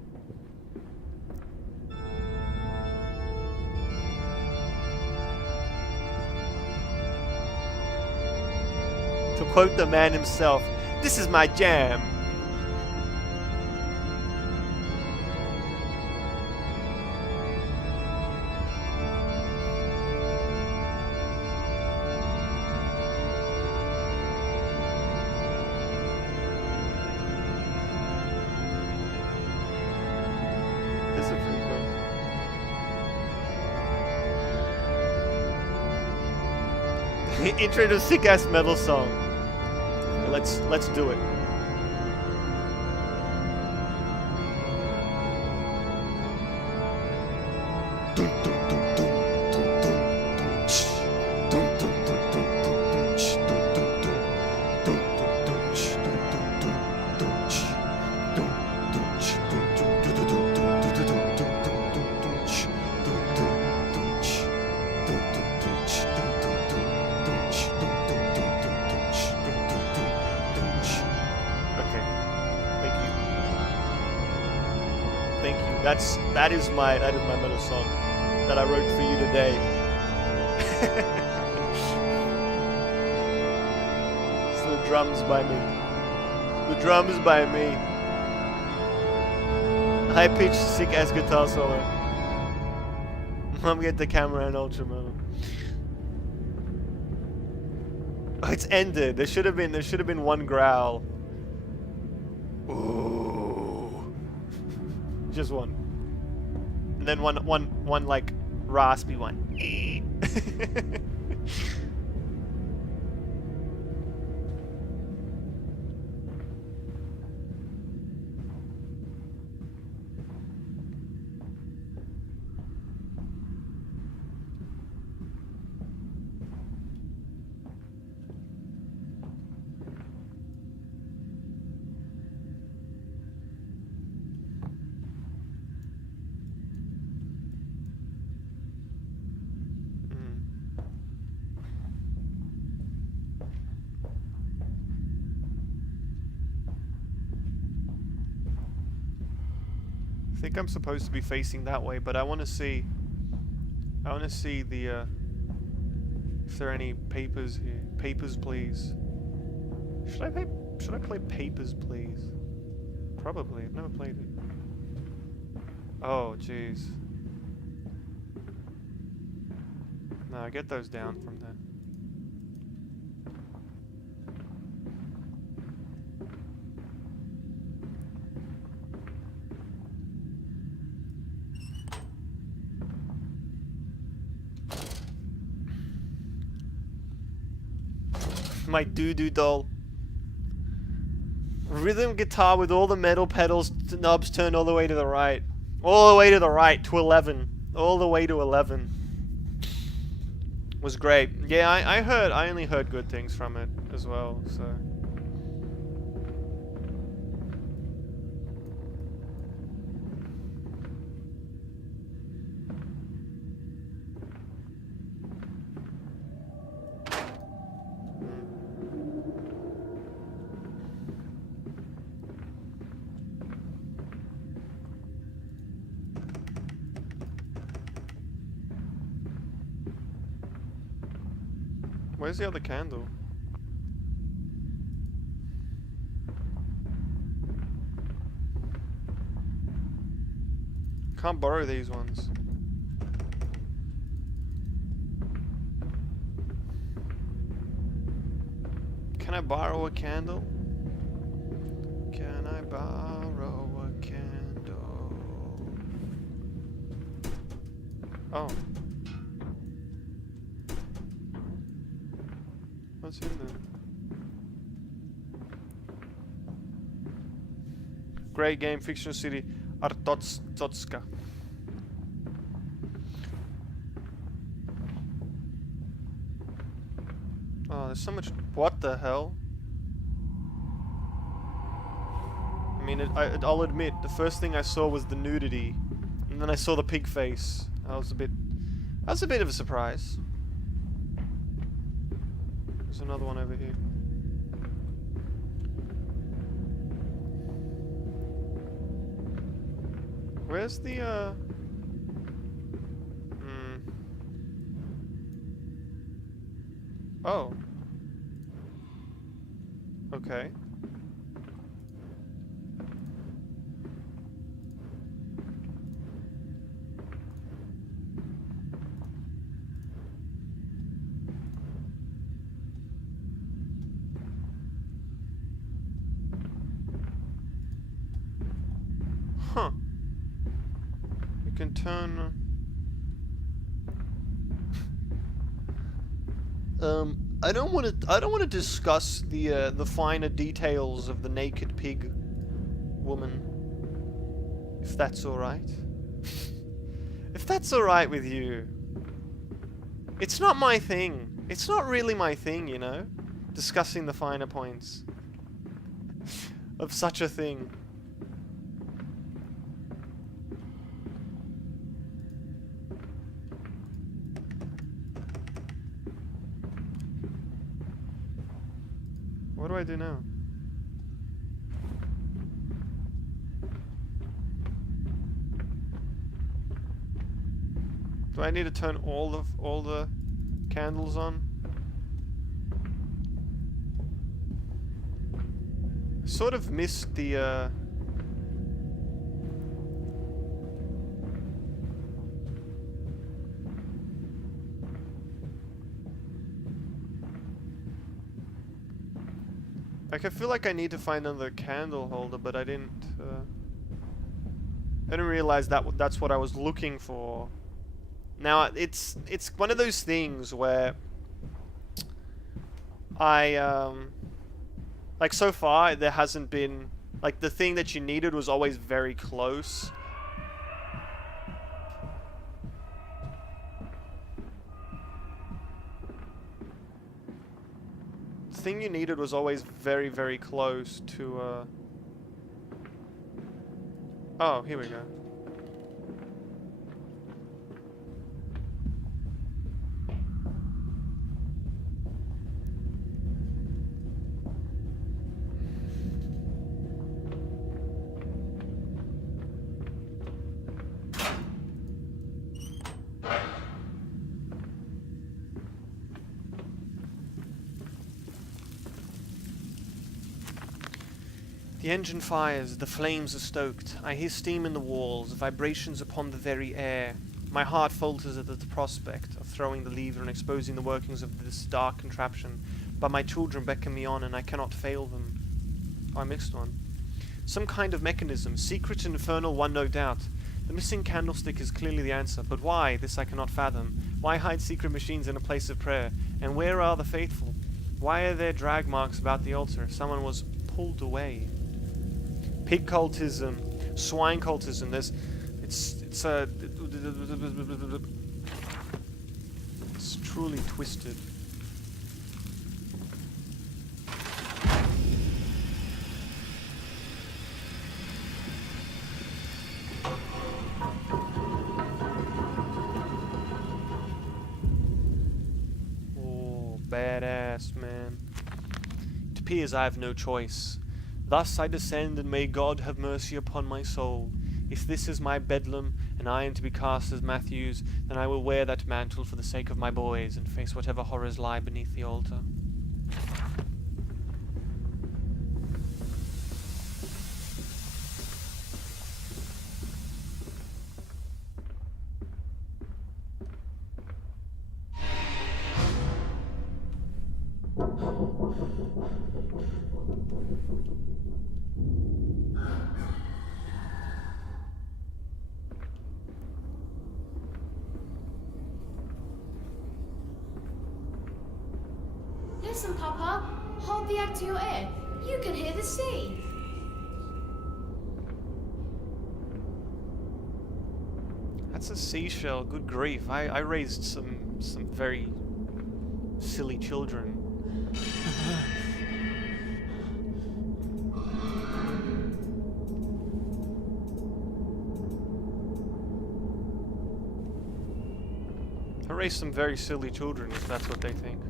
To quote the man himself, "This is my jam." This is pretty cool. Intro to a sick ass metal song. Let's do it. That is my metal song that I wrote for you today. It's the drums by me. The drums by me. High pitched sick ass guitar solo. Mom, get the camera and ultra metal. Oh, it's ended. There should have been one growl. Ooh. Just one. And then one like raspy one. I think I'm supposed to be facing that way, but I want to see the if there are any papers here. Papers, please. Should I play Papers, please? Probably. I've never played it. Oh, jeez. No, I get those down from there. My doo-doo doll. Rhythm guitar with all the metal pedals knobs turned all the way to the right. All the way to the right to 11. All the way to 11. Was great. Yeah, I only heard good things from it as well, so. Where's the other candle? Can't borrow these ones. Can I borrow a candle? Can I borrow a candle? Oh. What's in there? Great game, fictional city, Artotska. Oh, there's so much. What the hell? I mean, I'll admit, the first thing I saw was the nudity, and then I saw the pig face. That was a bit of a surprise. There's another one over here. Where's the, Oh. Okay. Huh. You can turn... I don't want to discuss the finer details of the naked pig woman. If that's all right. If that's all right with you. It's not my thing. It's not really my thing, you know, discussing the finer points of such a thing. What do I do now? Do I need to turn all the candles on? I sort of missed the like, I feel like I need to find another candle holder, but I didn't realize that that's what I was looking for Now, it's one of those things where I, like, so far, there hasn't been, like, the thing that you needed was always very close. The thing you needed was always very, very close to, Oh, here we go. The engine fires, the flames are stoked. I hear steam in the walls, vibrations upon the very air. My heart falters at the prospect of throwing the lever and exposing the workings of this dark contraption, but my children beckon me on and I cannot fail them. Oh, I missed one. Some kind of mechanism, secret and infernal one no doubt. The missing candlestick is clearly the answer, but why? This I cannot fathom. Why hide secret machines in a place of prayer? And where are the faithful? Why are there drag marks about the altar? Someone was pulled away. Pig cultism, swine cultism. It's truly twisted. Oh, badass, man. It appears I have no choice. Thus I descend, and may God have mercy upon my soul. If this is my bedlam, and I am to be cast as Matthews, then I will wear that mantle for the sake of my boys, and face whatever horrors lie beneath the altar. Listen, Papa. Hold the egg to your ear. You can hear the sea. That's a seashell. Good grief. I raised some very silly children. I raised some very silly children, if that's what they think.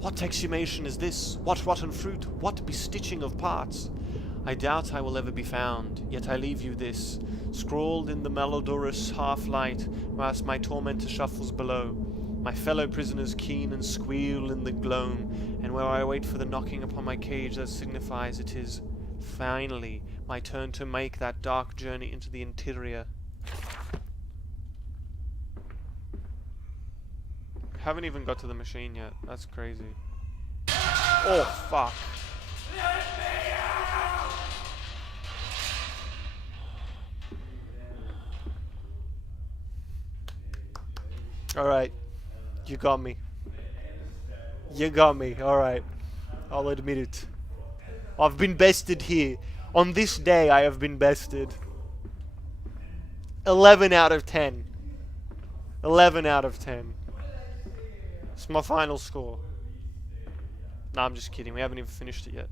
What exhumation is this? What rotten fruit? What bestitching of parts? I doubt I will ever be found, yet I leave you this, scrawled in the malodorous half-light, whilst my tormentor shuffles below. My fellow prisoners keen and squeal in the gloam, and where I wait for the knocking upon my cage that signifies it is, finally, my turn to make that dark journey into the interior. Haven't even got to the machine yet. That's crazy. Oh, fuck. Alright. You got me. You got me. Alright. I'll admit it. I've been bested here. On this day, I have been bested. 11 out of 10. 11 out of 10. It's my final score. Nah, I'm just kidding. We haven't even finished it yet.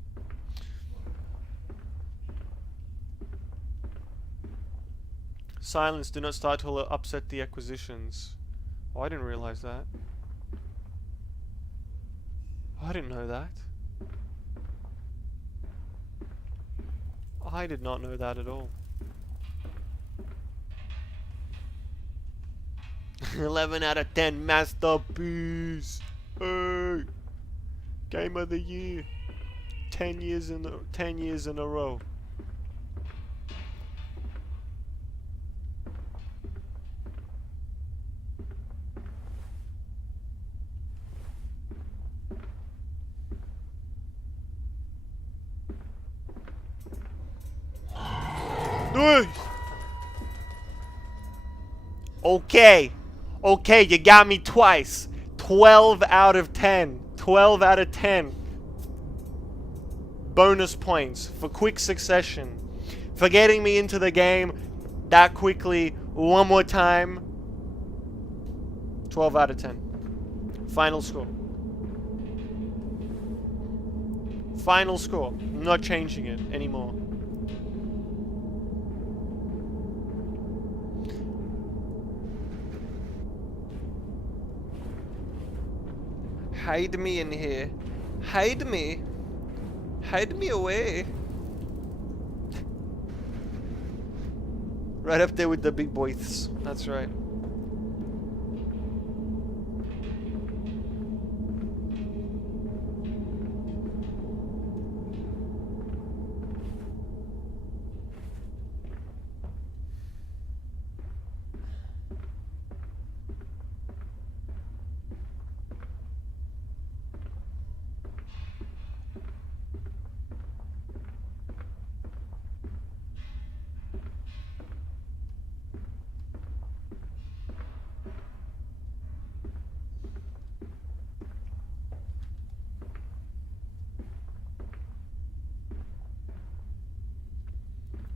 Silence. Do not start to upset the acquisitions. Oh, I didn't realize that. I didn't know that. I did not know that at all. 11 out of 10 masterpiece. Hey, game of the year. 10 years in a row. Nice. Okay. Okay, you got me twice. 12 out of 10. 12 out of 10. Bonus points for quick succession. For getting me into the game that quickly one more time. 12 out of 10. Final score. Final score. I'm not changing it anymore. Hide me in here. Hide me. Hide me away. Right up there with the big boys. That's right.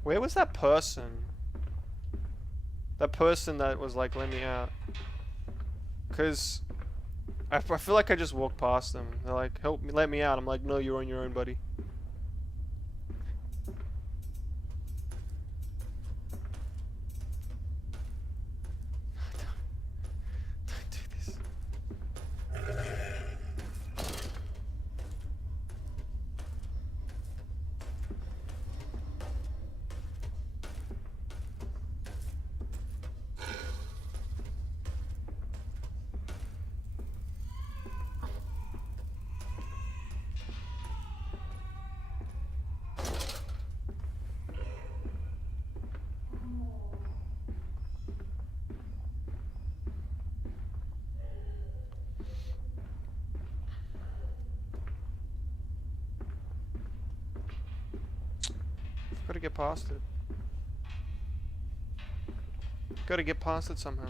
Where was that person? That person that was like, let me out. Because I feel like I just walked past them. They're like, help me, let me out. I'm like, no, you're on your own, buddy. Don't do this. Gotta get past it. Gotta get past it somehow.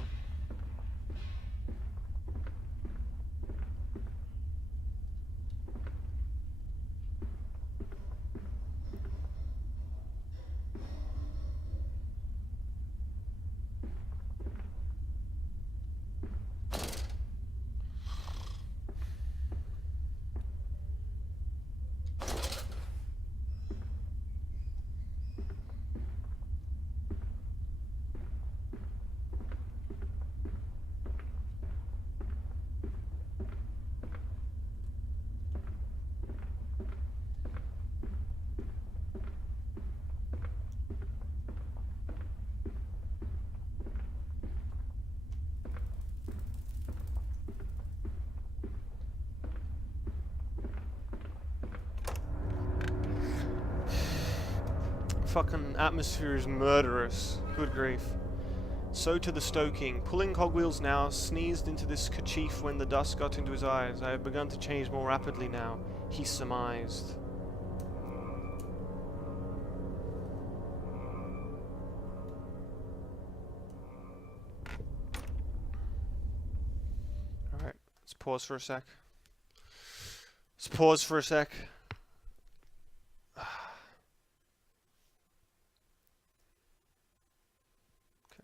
Fucking atmosphere is murderous. Good grief. So to the stoking. Pulling cogwheels now, sneezed into this kerchief when the dust got into his eyes. I have begun to change more rapidly now, he surmised. Alright, let's pause for a sec. Let's pause for a sec.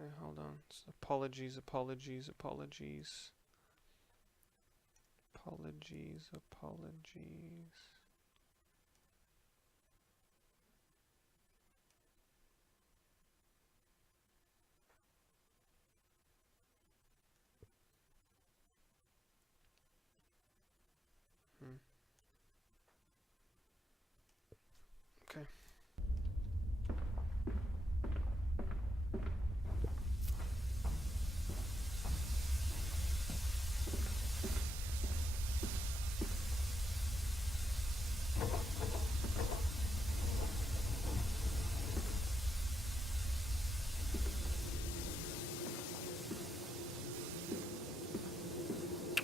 Okay, hold on. Apologies. Apologies. Okay.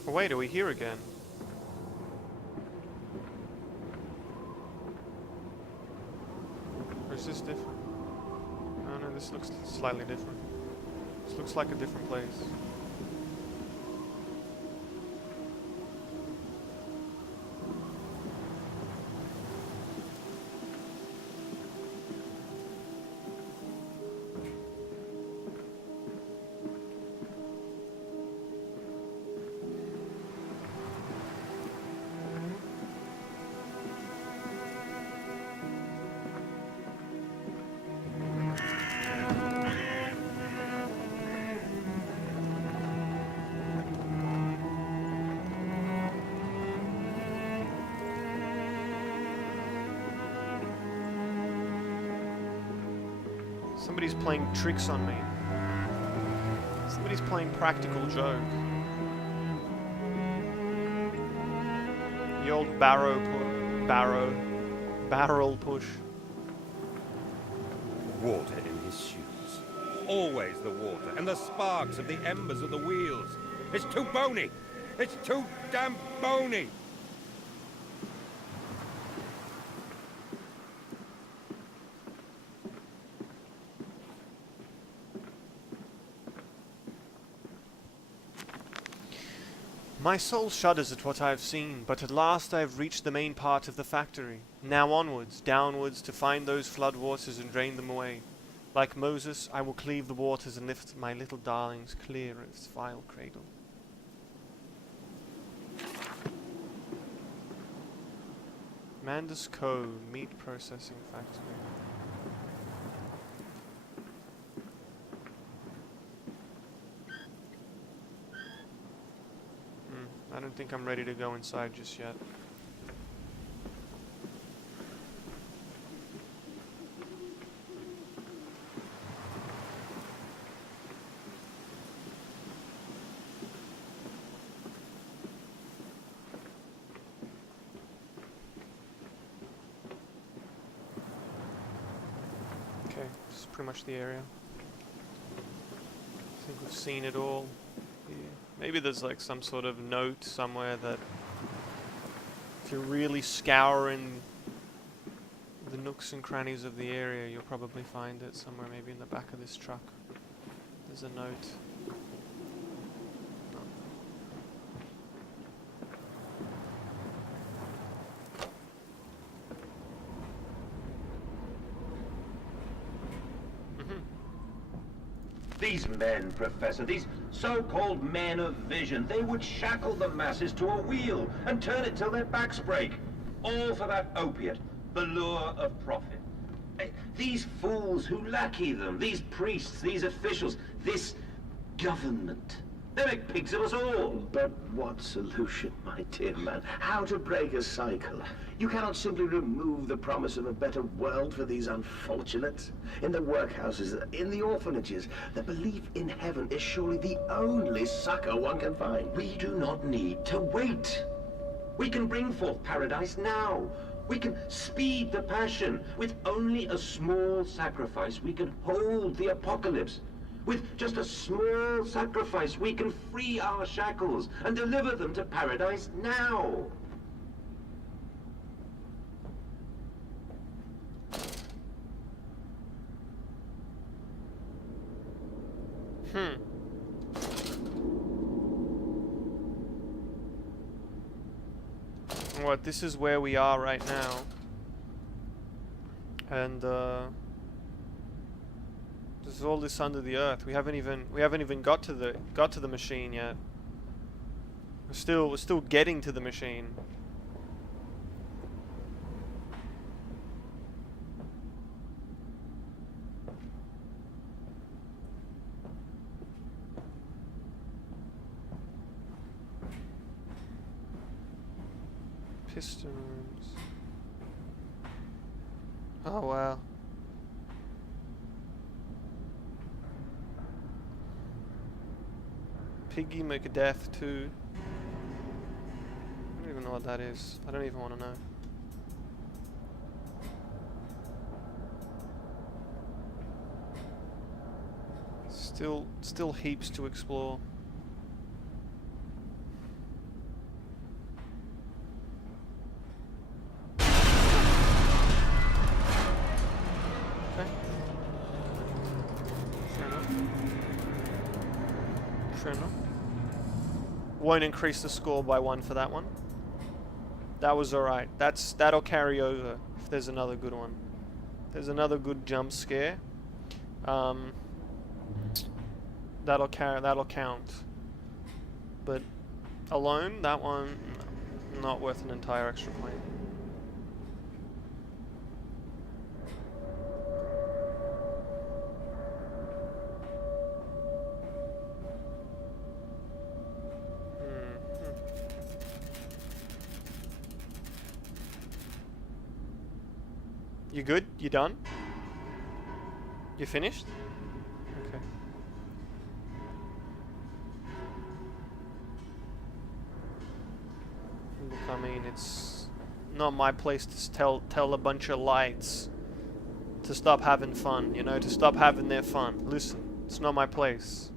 Oh, wait, are we here again? Or is this different? Oh no, this looks slightly different. This looks like a different place. Somebody's playing tricks on me. Somebody's playing practical joke. The old barrel push. Water in his shoes. Always the water, and the sparks of the embers of the wheels. It's too bony! It's too damn bony! My soul shudders at what I have seen, but at last I have reached the main part of the factory. Now onwards, downwards, to find those flood waters and drain them away. Like Moses, I will cleave the waters and lift my little darlings clear of its vile cradle. Mandus Co. Meat Processing Factory. I don't think I'm ready to go inside just yet. Okay, this is pretty much the area. I think we've seen it all. Yeah. Maybe there's like some sort of note somewhere that if you're really scouring the nooks and crannies of the area, you'll probably find it somewhere, maybe in the back of this truck. There's a note. These men, Professor, these so-called men of vision, they would shackle the masses to a wheel and turn it till their backs break. All for that opiate, the lure of profit. These fools who lackey them, these priests, these officials, this government, they make pigs of us all. But what solution, my dear man? How to break a cycle? You cannot simply remove the promise of a better world for these unfortunates. In the workhouses, in the orphanages, the belief in heaven is surely the only succor one can find. We do not need to wait. We can bring forth paradise now. We can speed the passion. With only a small sacrifice, we can hold the apocalypse. With just a small sacrifice, we can free our shackles and deliver them to paradise now. What, this is where we are right now. And there's all this under the earth. We haven't even got to the machine yet. We're still getting to the machine. Piston rooms. Oh wow. Piggy McDeath 2. I don't even know what that is. I don't even want to know. Still heaps to explore. Okay. Fair enough. enough. Won't increase the score by 1 for that one. That was alright. That'll carry over if there's another good one. There's another good jump scare. That'll count. But alone, that one, not worth an entire extra point. You good? You done? You finished? Okay. Look, I mean, it's not my place to tell a bunch of lights to stop having fun, you know, to stop having their fun. Listen, it's not my place.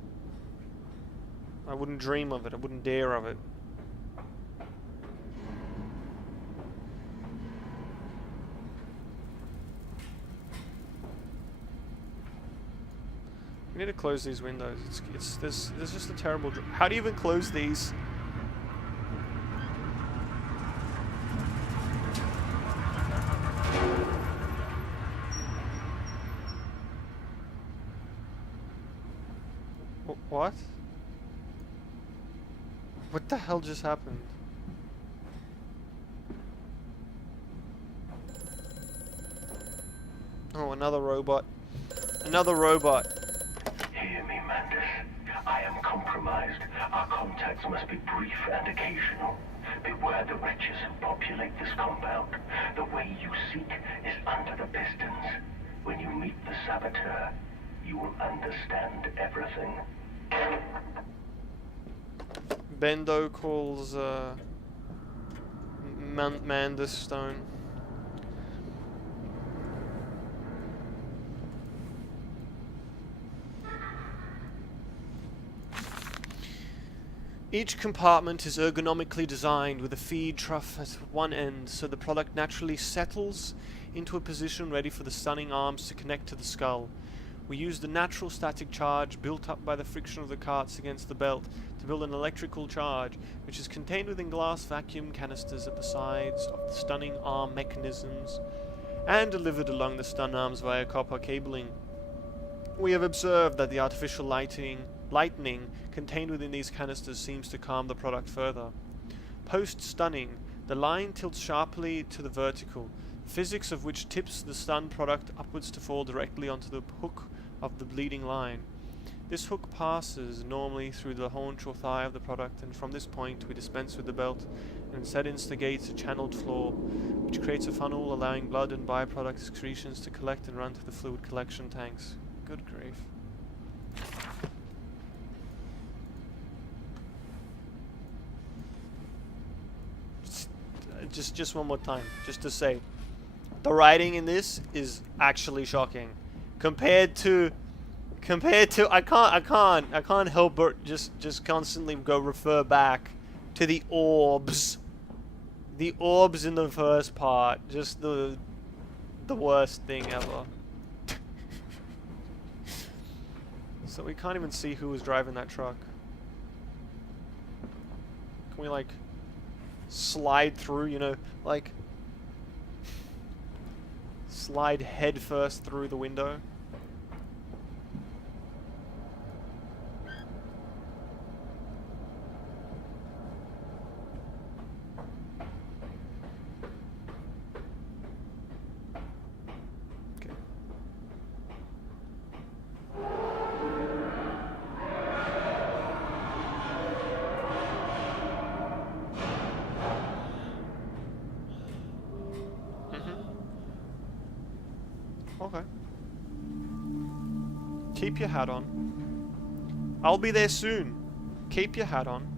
I wouldn't dream of it. I wouldn't dare of it. We need to close these windows. There's just a terrible. How do you even close these? What? What the hell just happened? Oh, another robot. Another robot. Hear me, Mandus. I am compromised. Our contacts must be brief and occasional. Beware the wretches who populate this compound. The way you seek is under the pistons. When you meet the saboteur, you will understand everything. Bendo calls Mandus Stone. Each compartment is ergonomically designed with a feed trough at one end, so the product naturally settles into a position ready for the stunning arms to connect to the skull. We use the natural static charge built up by the friction of the carts against the belt to build an electrical charge, which is contained within glass vacuum canisters at the sides of the stunning arm mechanisms and delivered along the stun arms via copper cabling. We have observed that the artificial lightning contained within these canisters seems to calm the product further. Post-stunning, the line tilts sharply to the vertical, physics of which tips the stun product upwards to fall directly onto the hook of the bleeding line. This hook passes normally through the haunch or thigh of the product, and from this point we dispense with the belt and instead instigates a channeled floor, which creates a funnel allowing blood and byproduct excretions to collect and run to the fluid collection tanks. Good grief. Just one more time, just to say, the writing in this is actually shocking, compared to I can't help but just constantly go refer back to the orbs in the first part, just the worst thing ever. So we can't even see who was driving that truck. Can we like slide through, you know, like slide head first through the window? Okay. Okay. Keep your hat on. I'll be there soon. Keep your hat on.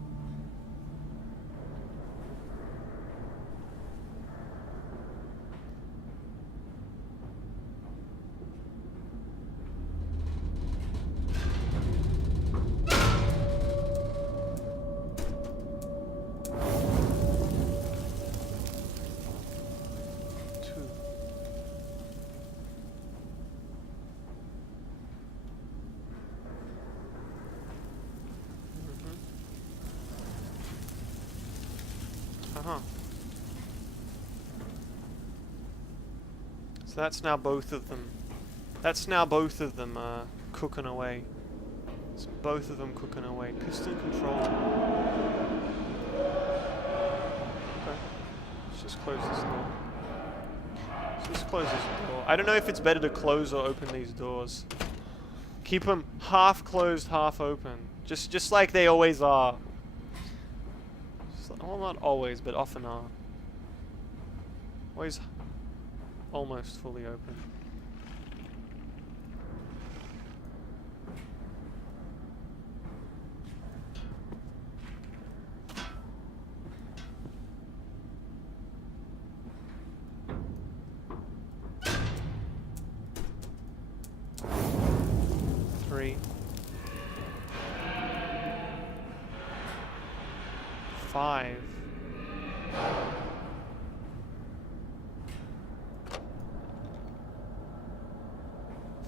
So that's now both of them. That's now both of them cooking away. It's both of them cooking away. Piston control. Okay. Let's just close this door. Let's just close this door. I don't know if it's better to close or open these doors. Keep them half closed, half open. Just like they always are. Well, not always, but often are. Always almost fully open. Three. 5.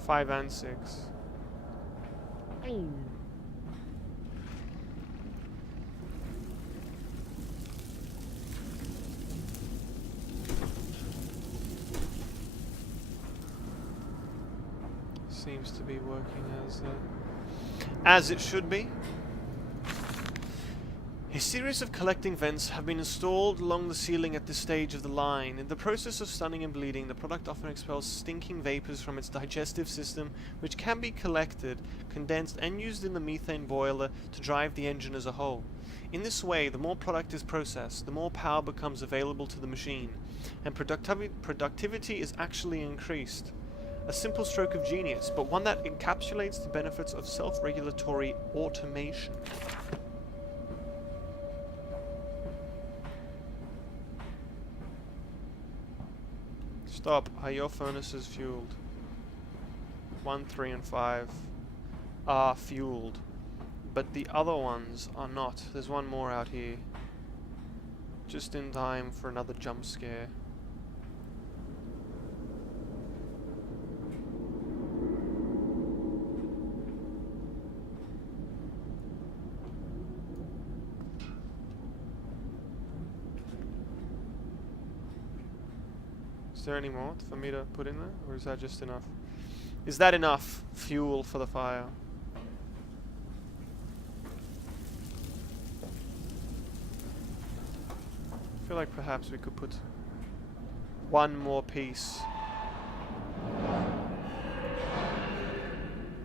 Five and 6. Seems to be working as it should be. A series of collecting vents have been installed along the ceiling at this stage of the line. In the process of stunning and bleeding, the product often expels stinking vapors from its digestive system, which can be collected, condensed, and used in the methane boiler to drive the engine as a whole. In this way, the more product is processed, the more power becomes available to the machine, and productivity is actually increased. A simple stroke of genius, but one that encapsulates the benefits of self-regulatory automation. Stop. Are your furnaces fueled? 1, 3, and 5 are fueled, but the other ones are not. There's one more out here. Just in time for another jump scare. Is there any more for me to put in there, or is that just enough? Is that enough fuel for the fire? I feel like perhaps we could put one more piece.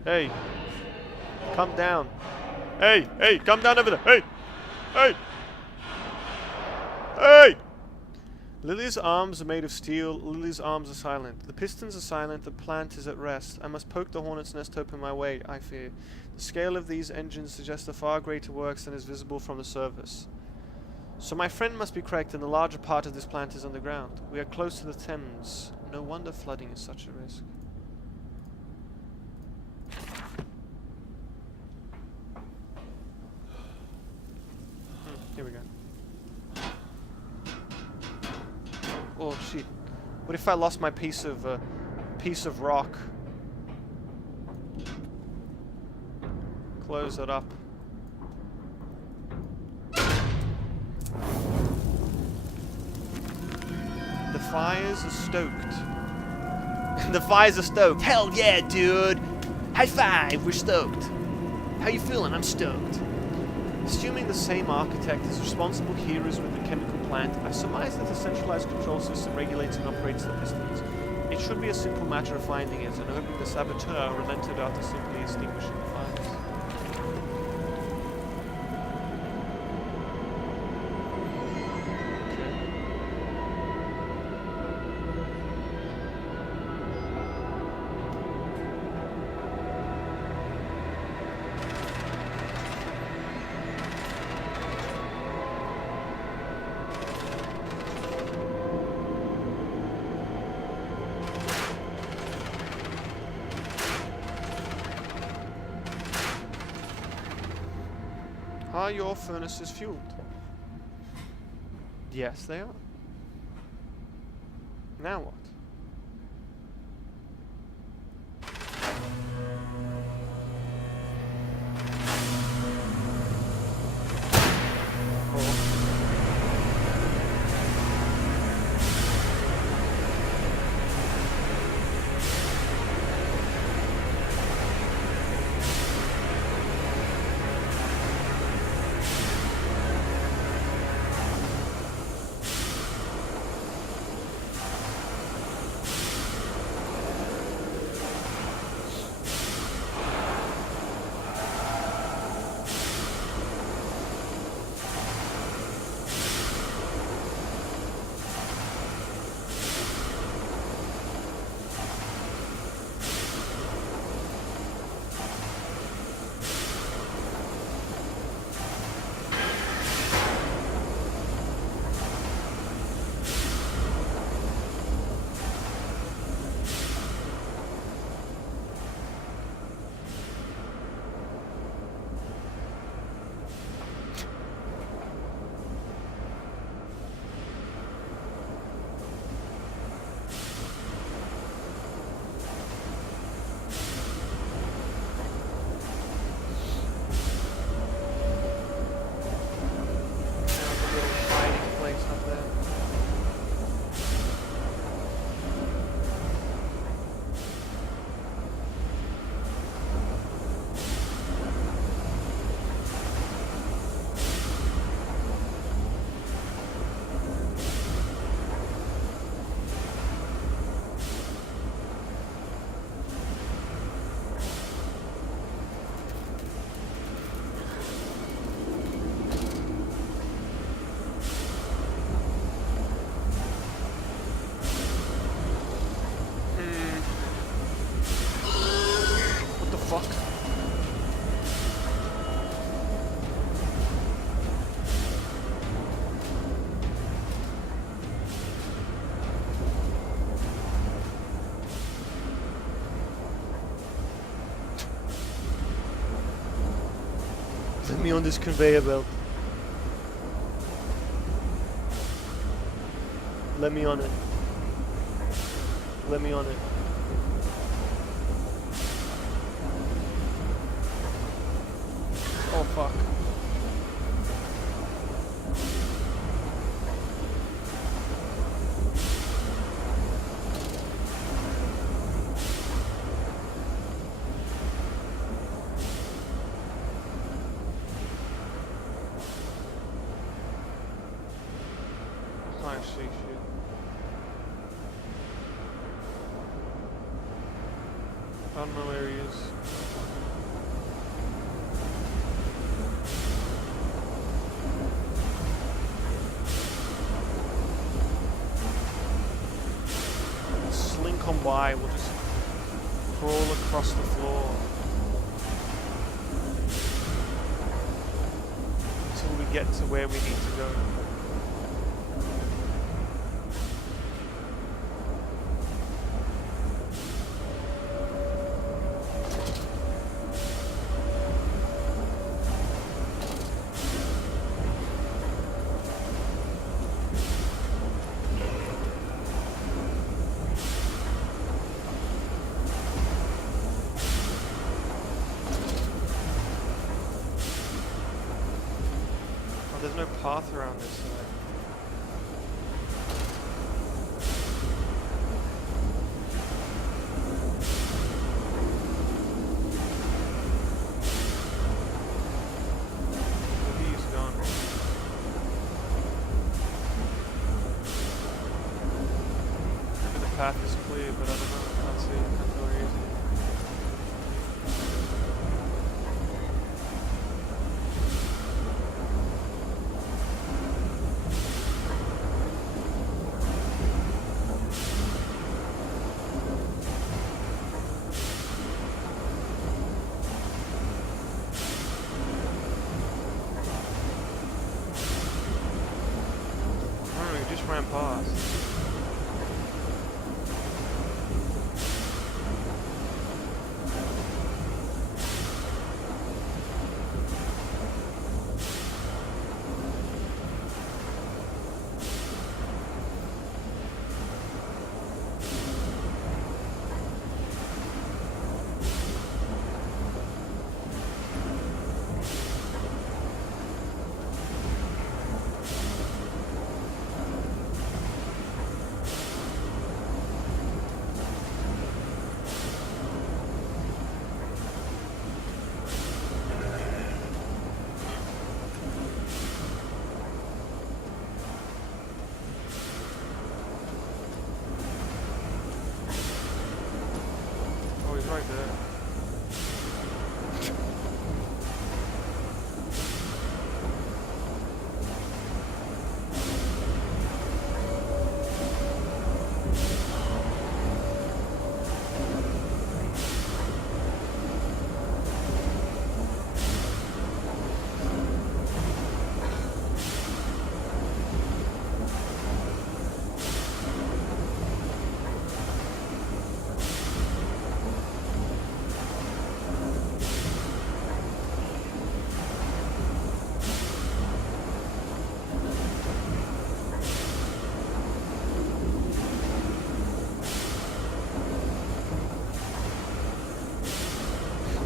Hey! Come down! Hey! Hey! Come down over there! Hey! Hey! Hey! Lily's arms are made of steel. Lily's arms are silent. The pistons are silent. The plant is at rest. I must poke the hornet's nest to open my way, I fear. The scale of these engines suggests a far greater works than is visible from the surface. So my friend must be correct, and the larger part of this plant is underground. We are close to the Thames. No wonder flooding is such a risk. Here we go. Oh shit! What if I lost my piece of rock? Close it up. The fires are stoked. The fires are stoked. Hell yeah, dude! High five! We're stoked. How you feeling? I'm stoked. Assuming the same architect is responsible here as with the chemical plant, I surmise that the centralized control system regulates and operates the pistons. It should be a simple matter of finding it, and hoping the saboteur relented after simply extinguishing the fires. Are your furnaces fueled? Yes, they are. Now what? Let me on this conveyor belt. Let me on it. Let me on it. Oh fuck. Can't see shit. I don't know where he is. Slink on by, we'll just crawl across the floor until we get to where we need to go. There's no path around this side. Maybe he's gone. Maybe the path is clear, but I don't know. I can't see. I can't tell where he is. Ran past. Right there.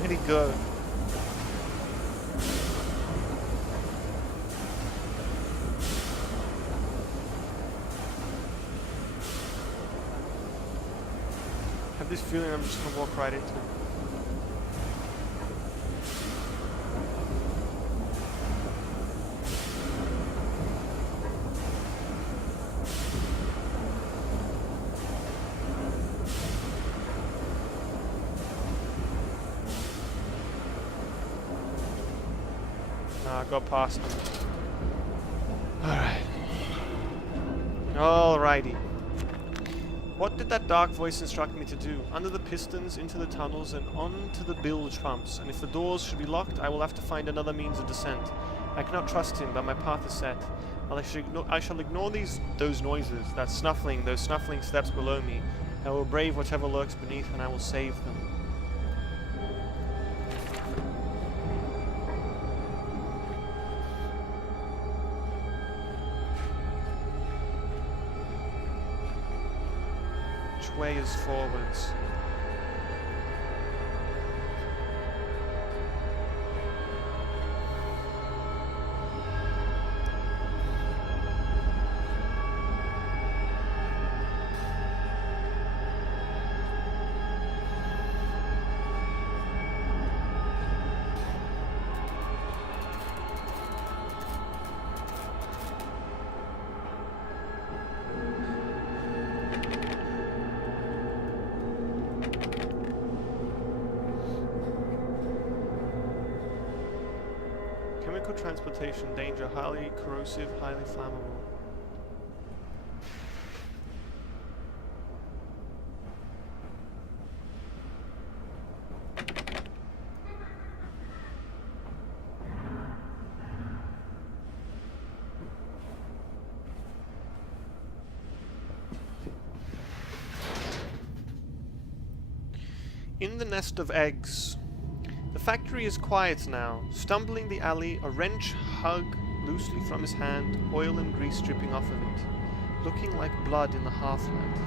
Where'd he go? I have this feeling I'm just gonna walk right into him. Nah, got past him. Alright. Alrighty. What did that dark voice instruct me to do? Under the pistons, into the tunnels, and onto the bilge pumps. And if the doors should be locked, I will have to find another means of descent. I cannot trust him, but my path is set. I shall ignore those noises, those snuffling steps below me. I will brave whatever lurks beneath, and I will save them. Which way is forwards? Chemical transportation danger, highly corrosive, highly flammable. In the nest of eggs. The factory is quiet now. Stumbling the alley, a wrench hung loosely from his hand, oil and grease dripping off of it, looking like blood in the half-light.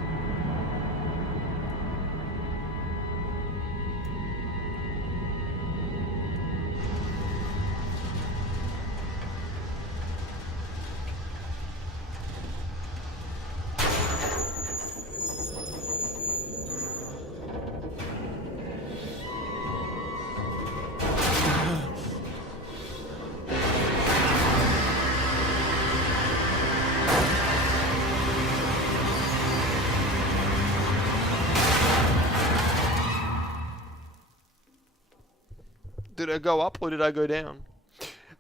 Did I go up or did I go down?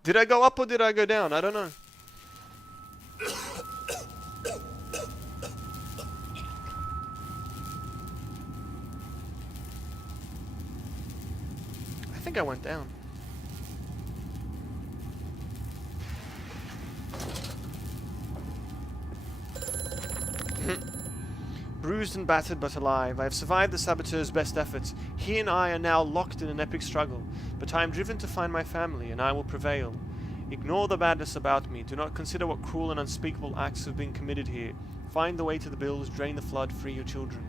Did I go up or did I go down? I don't know. I think I went down. Bruised and battered but alive, I have survived the saboteur's best efforts. He and I are now locked in an epic struggle, but I am driven to find my family, and I will prevail. Ignore the madness about me. Do not consider what cruel and unspeakable acts have been committed here. Find the way to the bills, drain the flood, free your children.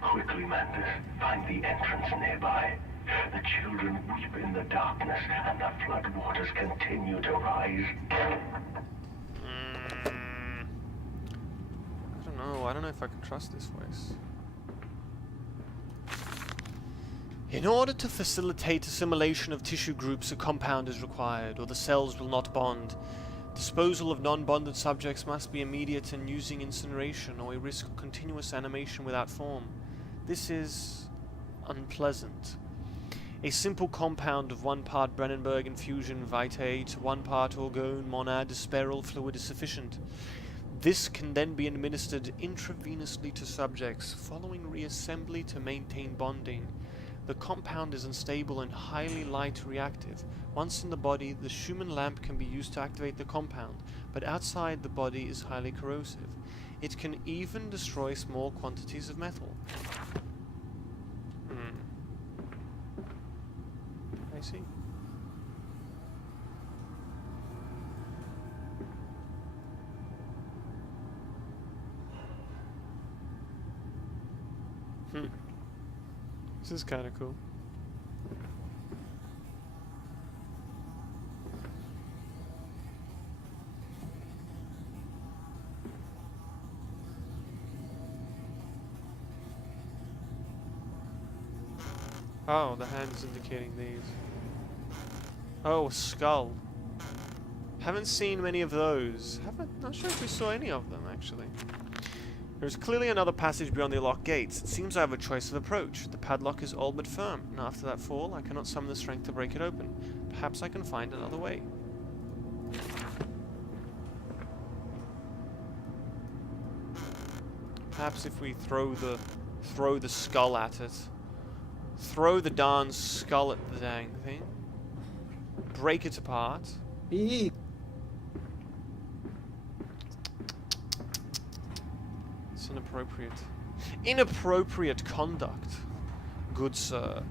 Quickly, Mantis, find the entrance nearby. The children weep in the darkness, and the flood waters continue to rise. I don't know if I can trust this voice. In order to facilitate assimilation of tissue groups, a compound is required, or the cells will not bond. Disposal of non-bonded subjects must be immediate and using incineration, or we risk continuous animation without form. This is unpleasant. A simple compound of 1 part Brennenberg infusion vitae to 1 part orgone monad disperal fluid is sufficient. This can then be administered intravenously to subjects, following reassembly to maintain bonding. The compound is unstable and highly light reactive. Once in the body, the Schumann lamp can be used to activate the compound, but outside the body is highly corrosive. It can even destroy small quantities of metal. I see. This is kind of cool. Oh, the hand is indicating these. Oh, a skull. Haven't seen many of those. Not sure if we saw any of them, actually. There's clearly another passage beyond the locked gates. It seems I have a choice of approach. The padlock is all but firm, and after that fall, I cannot summon the strength to break it open. Perhaps I can find another way. Perhaps if we throw the skull at it. Throw the darn skull at the dang thing. Break it apart. It's inappropriate. Inappropriate conduct, good sir.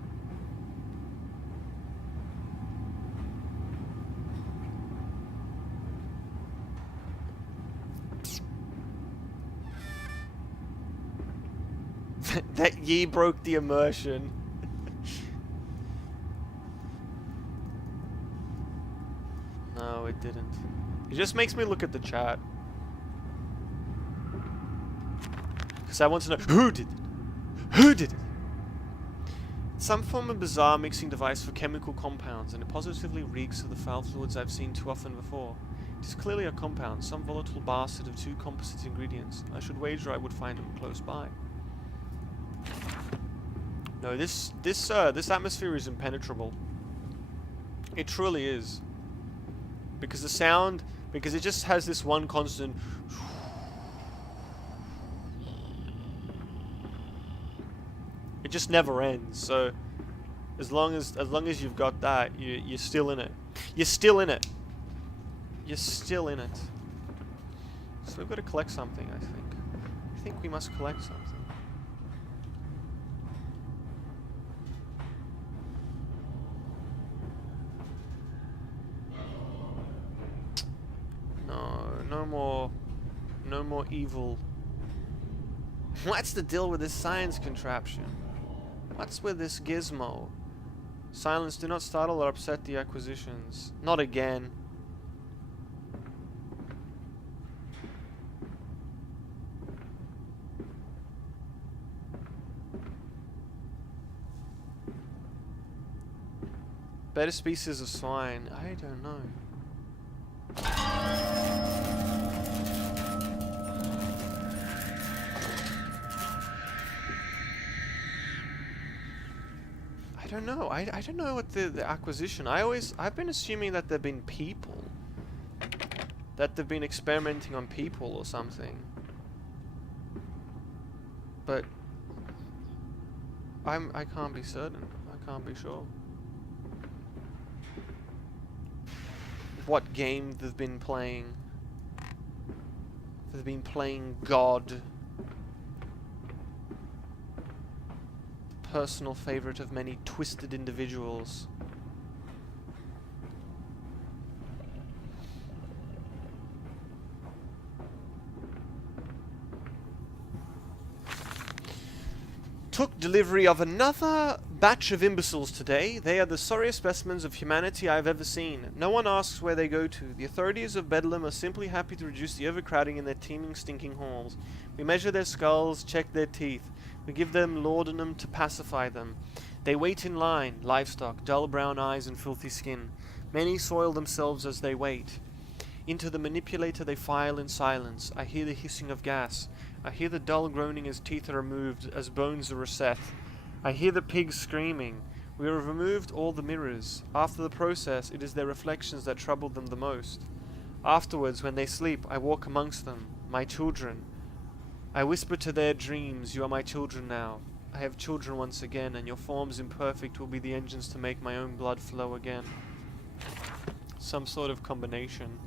That ye broke the immersion. No, it didn't. It just makes me look at the chat. Because I want to know who did it? Who did it? Some form of bizarre mixing device for chemical compounds, and it positively reeks of the foul fluids I've seen too often before. It is clearly a compound, some volatile bastard of two composite ingredients. I should wager I would find them close by. No, this atmosphere is impenetrable. It truly is. Because the sound, because it just has this one constant. It just never ends. So, as long as you've got that, you're still in it. You're still in it. You're still in it. So we've got to collect something, I think. I think we must collect something. No more evil. What's the deal with this science contraption? What's with this gizmo? Silence, do not startle or upset the acquisitions. Not again. Better species of swine. I don't know. I don't know. I don't know what the acquisition. I've been assuming that they've been people. That they've been experimenting on people or something. But I can't be certain. I can't be sure. What game they've been playing. They've been playing God. Personal favorite of many twisted individuals. Took delivery of another batch of imbeciles today. They are the sorriest specimens of humanity I've ever seen. No one asks where they go to. The authorities of Bedlam are simply happy to reduce the overcrowding in their teeming, stinking halls. We measure their skulls, check their teeth. We give them laudanum to pacify them. They wait in line, livestock, dull brown eyes and filthy skin. Many soil themselves as they wait. Into the manipulator they file in silence. I hear the hissing of gas. I hear the dull groaning as teeth are removed, as bones are reset. I hear the pigs screaming. We have removed all the mirrors. After the process, it is their reflections that trouble them the most. Afterwards, when they sleep, I walk amongst them, my children. I whisper to their dreams, you are my children now. I have children once again, and your forms imperfect will be the engines to make my own blood flow again. Some sort of combination.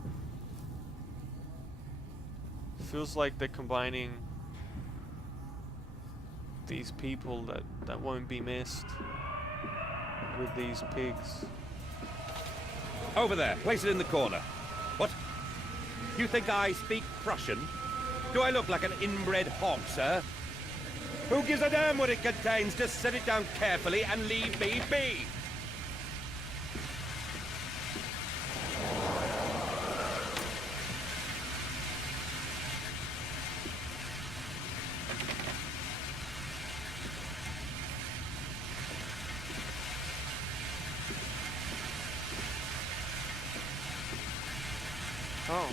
Feels like they're combining these people that won't be missed with these pigs. Over there, place it in the corner. What? You think I speak Prussian? Do I look like an inbred hog, sir? Who gives a damn what it contains? Just set it down carefully and leave me be. Oh.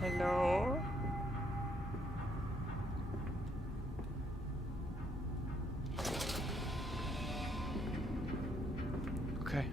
Hello? Okay.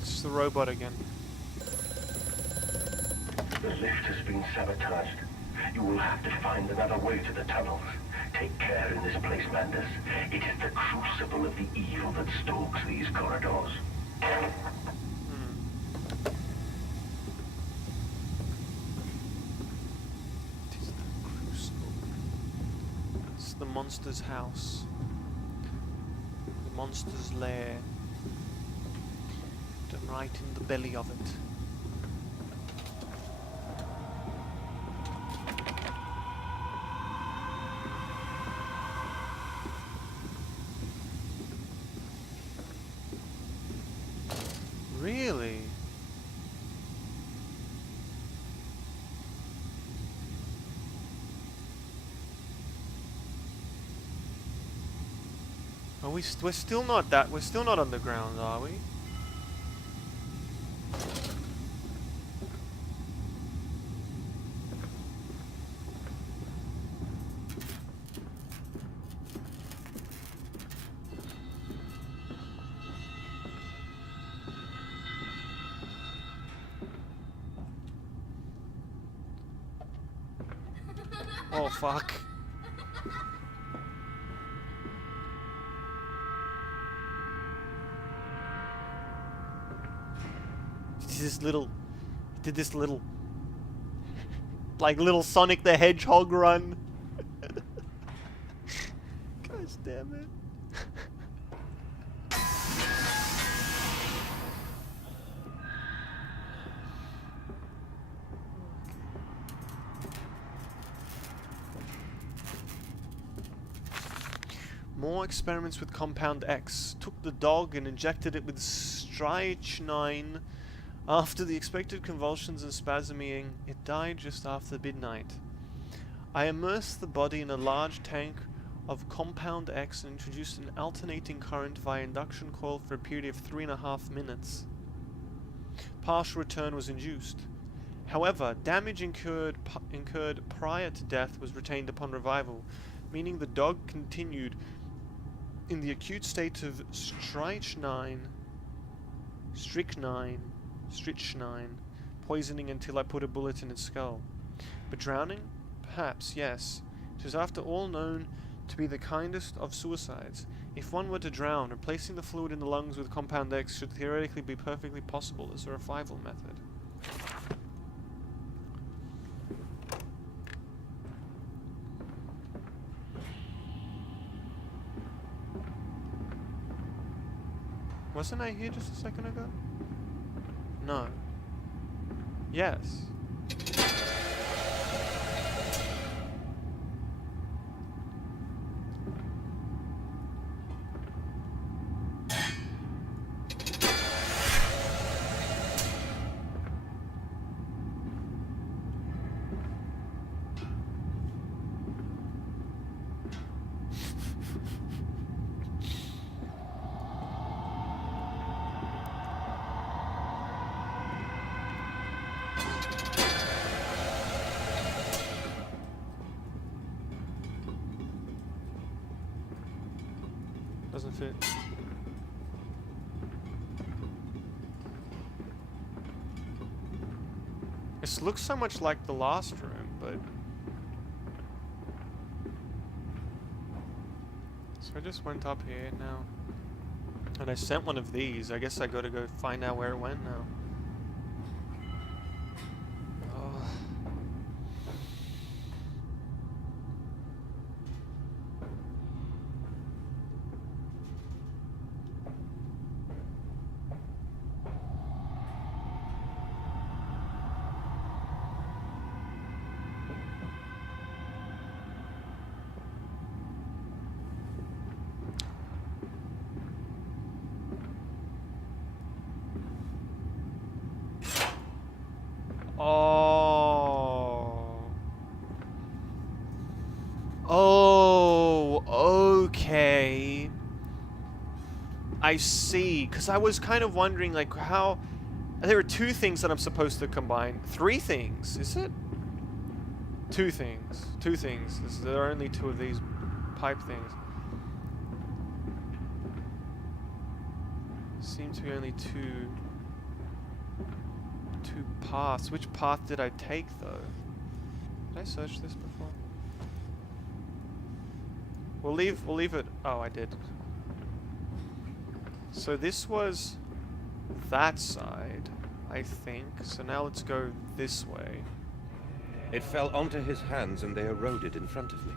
It's the robot again. The lift has been sabotaged. You will have to find another way to the tunnels. Take care in this place, Mandus. It is the crucible of the evil that stalks these corridors. It is the crucible. It's the monster's house. The monster's lair. And right in the belly of it. Really? Are we? We're still not that. We're still not underground, are we? Oh fuck. Did this little like little Sonic the Hedgehog run. Gosh damn it. More experiments with Compound X. Took the dog and injected it with strychnine. After the expected convulsions and spasming, it died just after midnight. I immersed the body in a large tank of Compound X and introduced an alternating current via induction coil for a period of 3.5 minutes. Partial return was induced. However, damage incurred prior to death was retained upon revival, meaning the dog continued in the acute state of strychnine poisoning until I put a bullet in its skull. But drowning? Perhaps, yes. It is after all known to be the kindest of suicides. If one were to drown, replacing the fluid in the lungs with Compound X should theoretically be perfectly possible as a revival method. Wasn't I here just a second ago? No. Yes. Doesn't fit. This looks so much like the last room, but... So I just went up here now. And I sent one of these. I guess I gotta go find out where it went now. I see. Because I was kind of wondering, like, how... There are 2 things that I'm supposed to combine. 3 things, is it? 2 things. 2 things. There are only 2 of these pipe things. Seem to be only 2 paths. Which path did I take, though? Did I search this before? We'll leave it. Oh, I did. So this was that side, I think. So now let's go this way. It fell onto his hands and they eroded in front of me.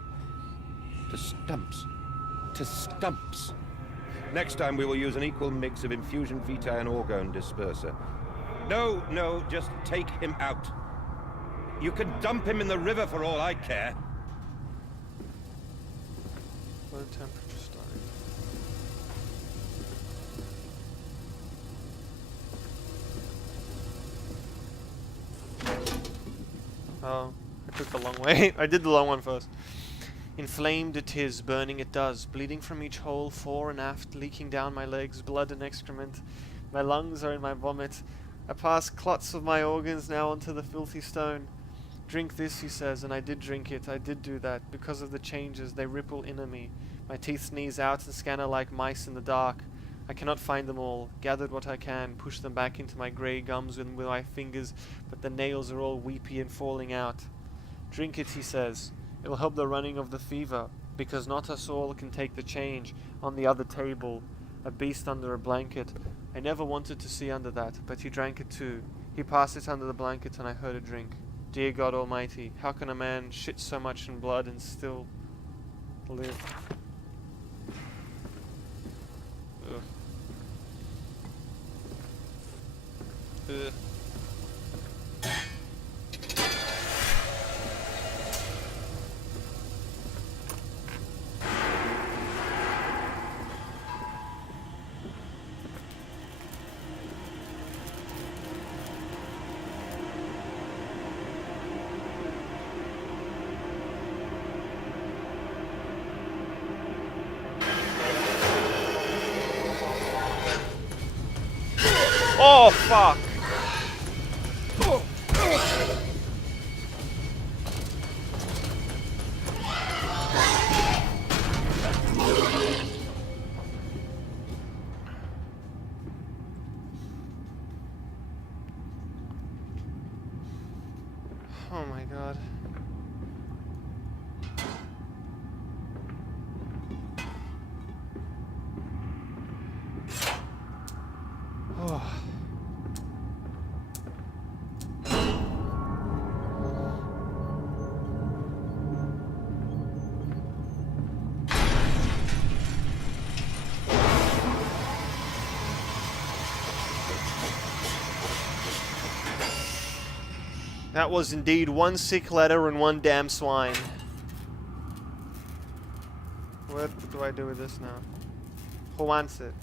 To stumps. To stumps. Next time we will use an equal mix of infusion vitae and orgone disperser. No, no, just take him out. You can dump him in the river for all I care. Low temperature starting. Oh, I took the long way. I did the long one first. Inflamed it is, burning it does, bleeding from each hole, fore and aft, leaking down my legs, blood and excrement. My lungs are in my vomit. I pass clots of my organs now onto the filthy stone. Drink this, he says, and I did drink it. I did do that. Because of the changes, they ripple inner me. My teeth sneeze out and scatter like mice in the dark. I cannot find them all. Gathered what I can, push them back into my grey gums with my fingers, but the nails are all weepy and falling out. Drink it, he says. It will help the running of the fever, because not us all can take the change. On the other table, a beast under a blanket. I never wanted to see under that, but he drank it too. He passed it under the blanket and I heard it drink. Dear God Almighty, how can a man shit so much in blood and still live? Ugh. Ugh. Oh, fuck! Oh my god. Oh. That was indeed one sick letter and one damn swine. What do I do with this now? Who wants it?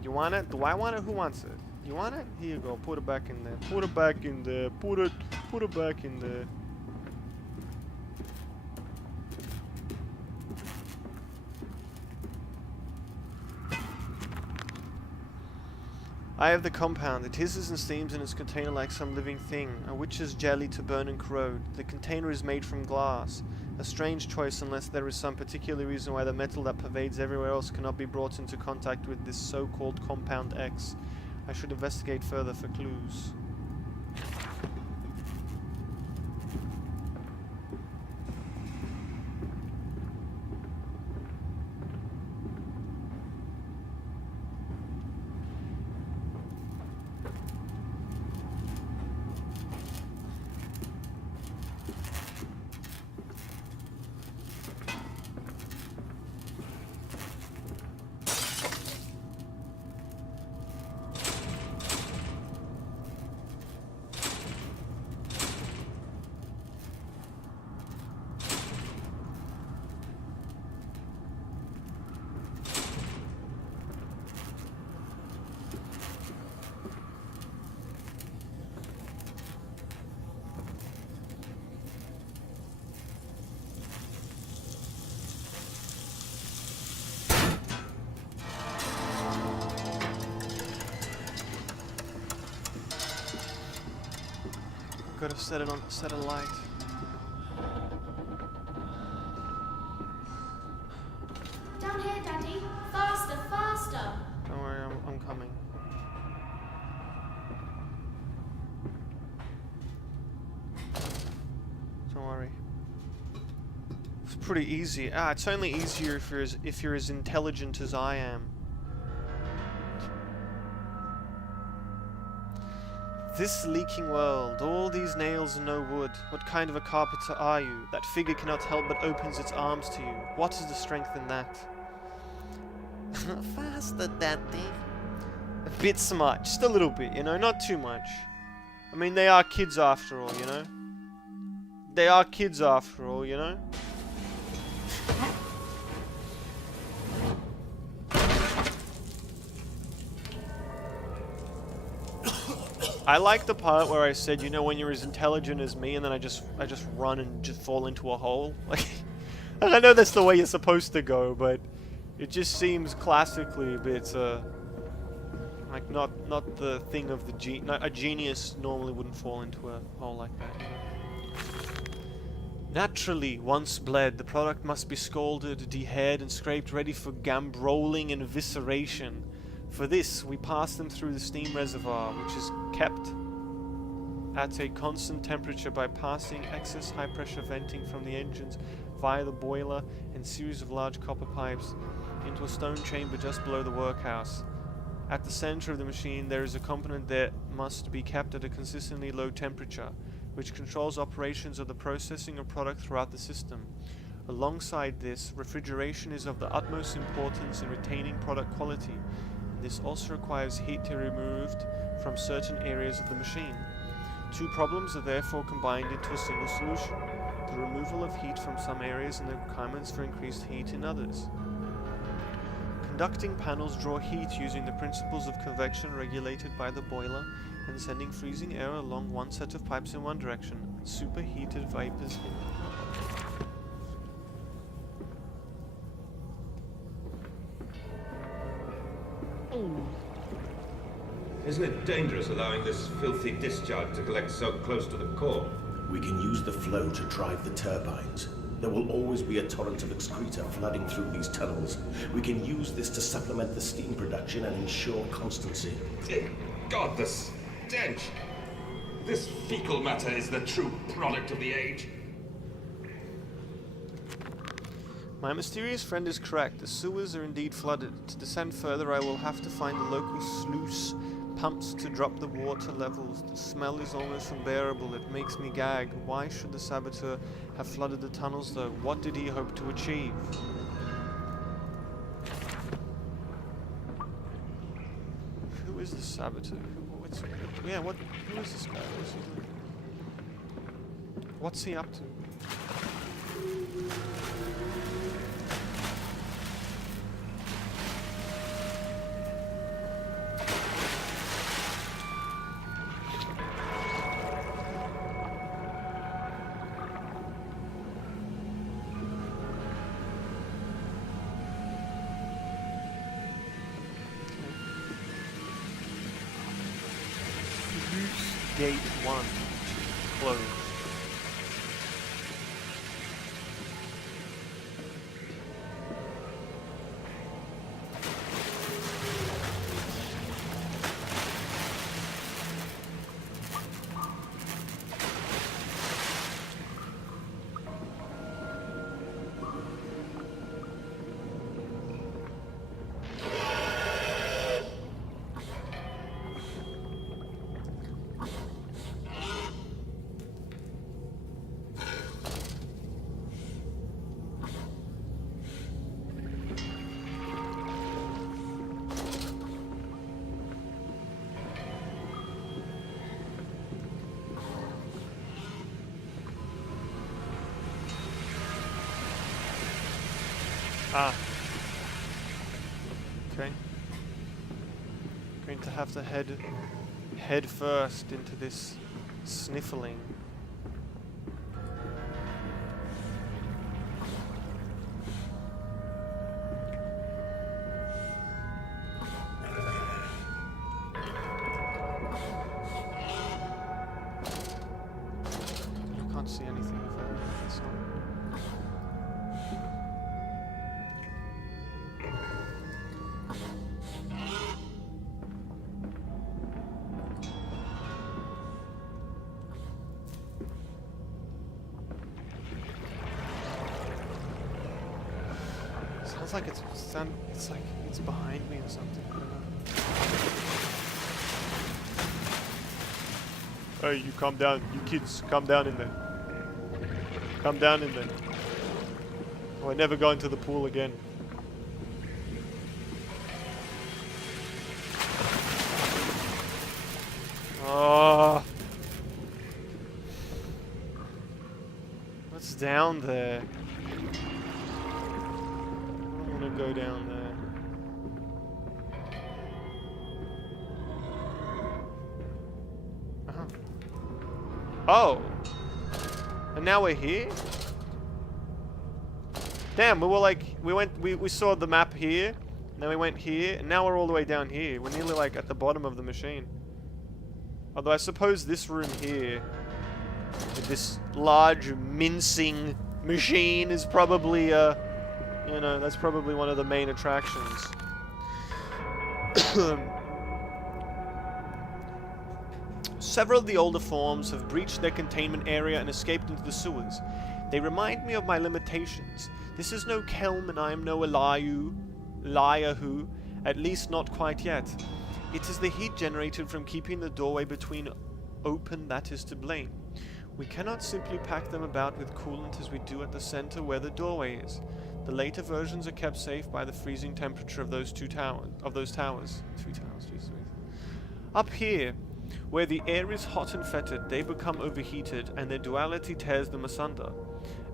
You want it? Do I want it? Who wants it? You want it? Here you go. Put it back in there. Put it back in there. Put it back in there. I have the compound. It hisses and steams in its container like some living thing. A witch's jelly to burn and corrode. The container is made from glass. A strange choice unless there is some particular reason why the metal that pervades everywhere else cannot be brought into contact with this so-called Compound X. I should investigate further for clues. Gotta set a light. Down here, Daddy. Faster, faster. Don't worry, I'm coming. Don't worry. It's pretty easy. It's only easier if you're as intelligent as I am. This leaking world, all these nails and no wood. What kind of a carpenter are you? That figure cannot help but opens its arms to you. What is the strength in that? Faster, Daddy. A bit smart, just a little bit, you know, not too much. I mean, they are kids after all, you know? They are kids after all, you know? I like the part where I said, you know, when you're as intelligent as me, and then I just run and just fall into a hole. Like, and I know that's the way you're supposed to go, but it just seems classically a bit, like not the thing of the a genius normally wouldn't fall into a hole like that. You know? Naturally, once bled, the product must be scalded, dehaired, and scraped ready for gambroling and evisceration. For this, we pass them through the steam reservoir, which is kept at a constant temperature by passing excess high-pressure venting from the engines via the boiler and series of large copper pipes into a stone chamber just below the workhouse. At the center of the machine, there is a component that must be kept at a consistently low temperature, which controls operations of the processing of product throughout the system. Alongside this, refrigeration is of the utmost importance in retaining product quality. This also requires heat to be removed from certain areas of the machine. Two problems are therefore combined into a single solution: the removal of heat from some areas and the requirements for increased heat in others. Conducting panels draw heat using the principles of convection regulated by the boiler and sending freezing air along one set of pipes in one direction, superheated vapors in. Isn't it dangerous allowing this filthy discharge to collect so close to the core? We can use the flow to drive the turbines. There will always be a torrent of excreta flooding through these tunnels. We can use this to supplement the steam production and ensure constancy. God, the stench! This fecal matter is the true product of the age. My mysterious friend is correct. The sewers are indeed flooded. To descend further, I will have to find the local sluice pumps to drop the water levels. The smell is almost unbearable. It makes me gag. Why should the saboteur have flooded the tunnels, though? What did he hope to achieve? Who is the saboteur? Who is this guy? What's he up to? Gate 1 closed. Ah. Okay. Going to have to head first into this sniffling. can't see anything further. So. Sounds like it's like it's behind me or something. I don't know. Hey, you calm down. You kids, calm down in there. Calm down in there. Oh, I never go into the pool again. Oh. What's down there? I don't want to go down there. Oh. And now we're here? Damn, we saw the map here, and then we went here, and now we're all the way down here. We're nearly like at the bottom of the machine. Although I suppose this room here, with this large mincing machine, is probably, you know, that's probably one of the main attractions. Several of the older forms have breached their containment area and escaped into the sewers. They remind me of my limitations. This is no Kelm and I am no Eliahu, at least not quite yet. It is the heat generated from keeping the doorway between open that is to blame. We cannot simply pack them about with coolant as we do at the center where the doorway is. The later versions are kept safe by the freezing temperature of those towers. 3 towers, Jesus. Up here, where the air is hot and fetid, they become overheated, and their duality tears them asunder.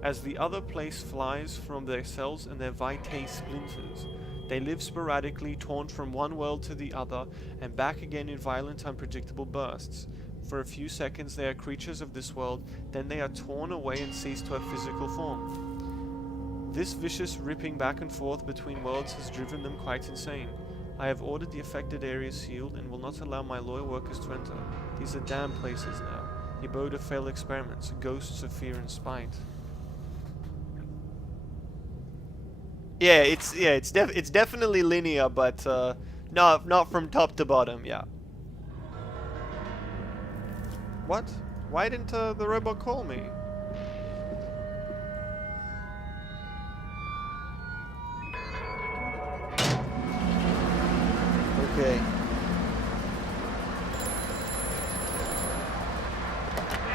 As the other place flies from their cells and their vitae splinters, they live sporadically, torn from one world to the other, and back again in violent, unpredictable bursts. For a few seconds they are creatures of this world, then they are torn away and cease to have physical form. This vicious ripping back and forth between worlds has driven them quite insane. I have ordered the affected areas sealed and will not allow my loyal workers to enter. These are damned places now, the abode of failed experiments, ghosts of fear and spite. Yeah, it's definitely linear, but not from top to bottom. Yeah. What? Why didn't the robot call me? Okay.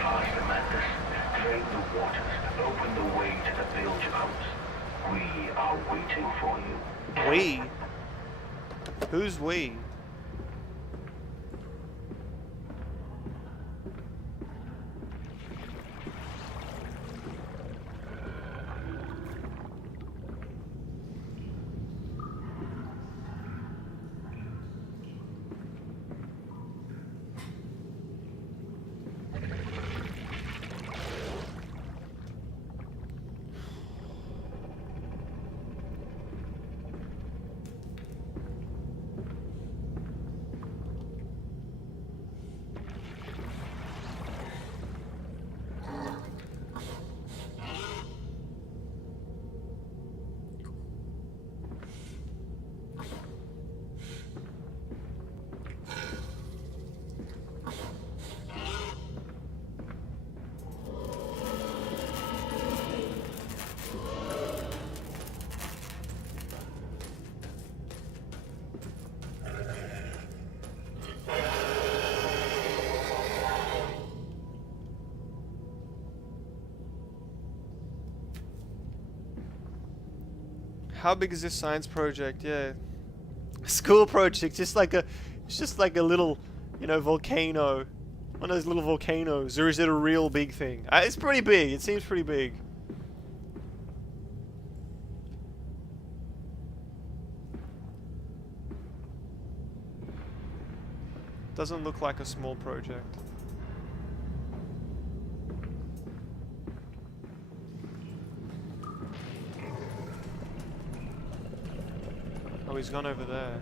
Faster, Mantis. Drain the waters. Open the way to the bilge pumps. We are waiting for you. We? Who's we? How big is this science project? Yeah, school project. It's just like a little, you know, volcano. One of those little volcanoes. Or is it a real big thing? It's pretty big. It seems pretty big. Doesn't look like a small project. Oh, he's gone over there.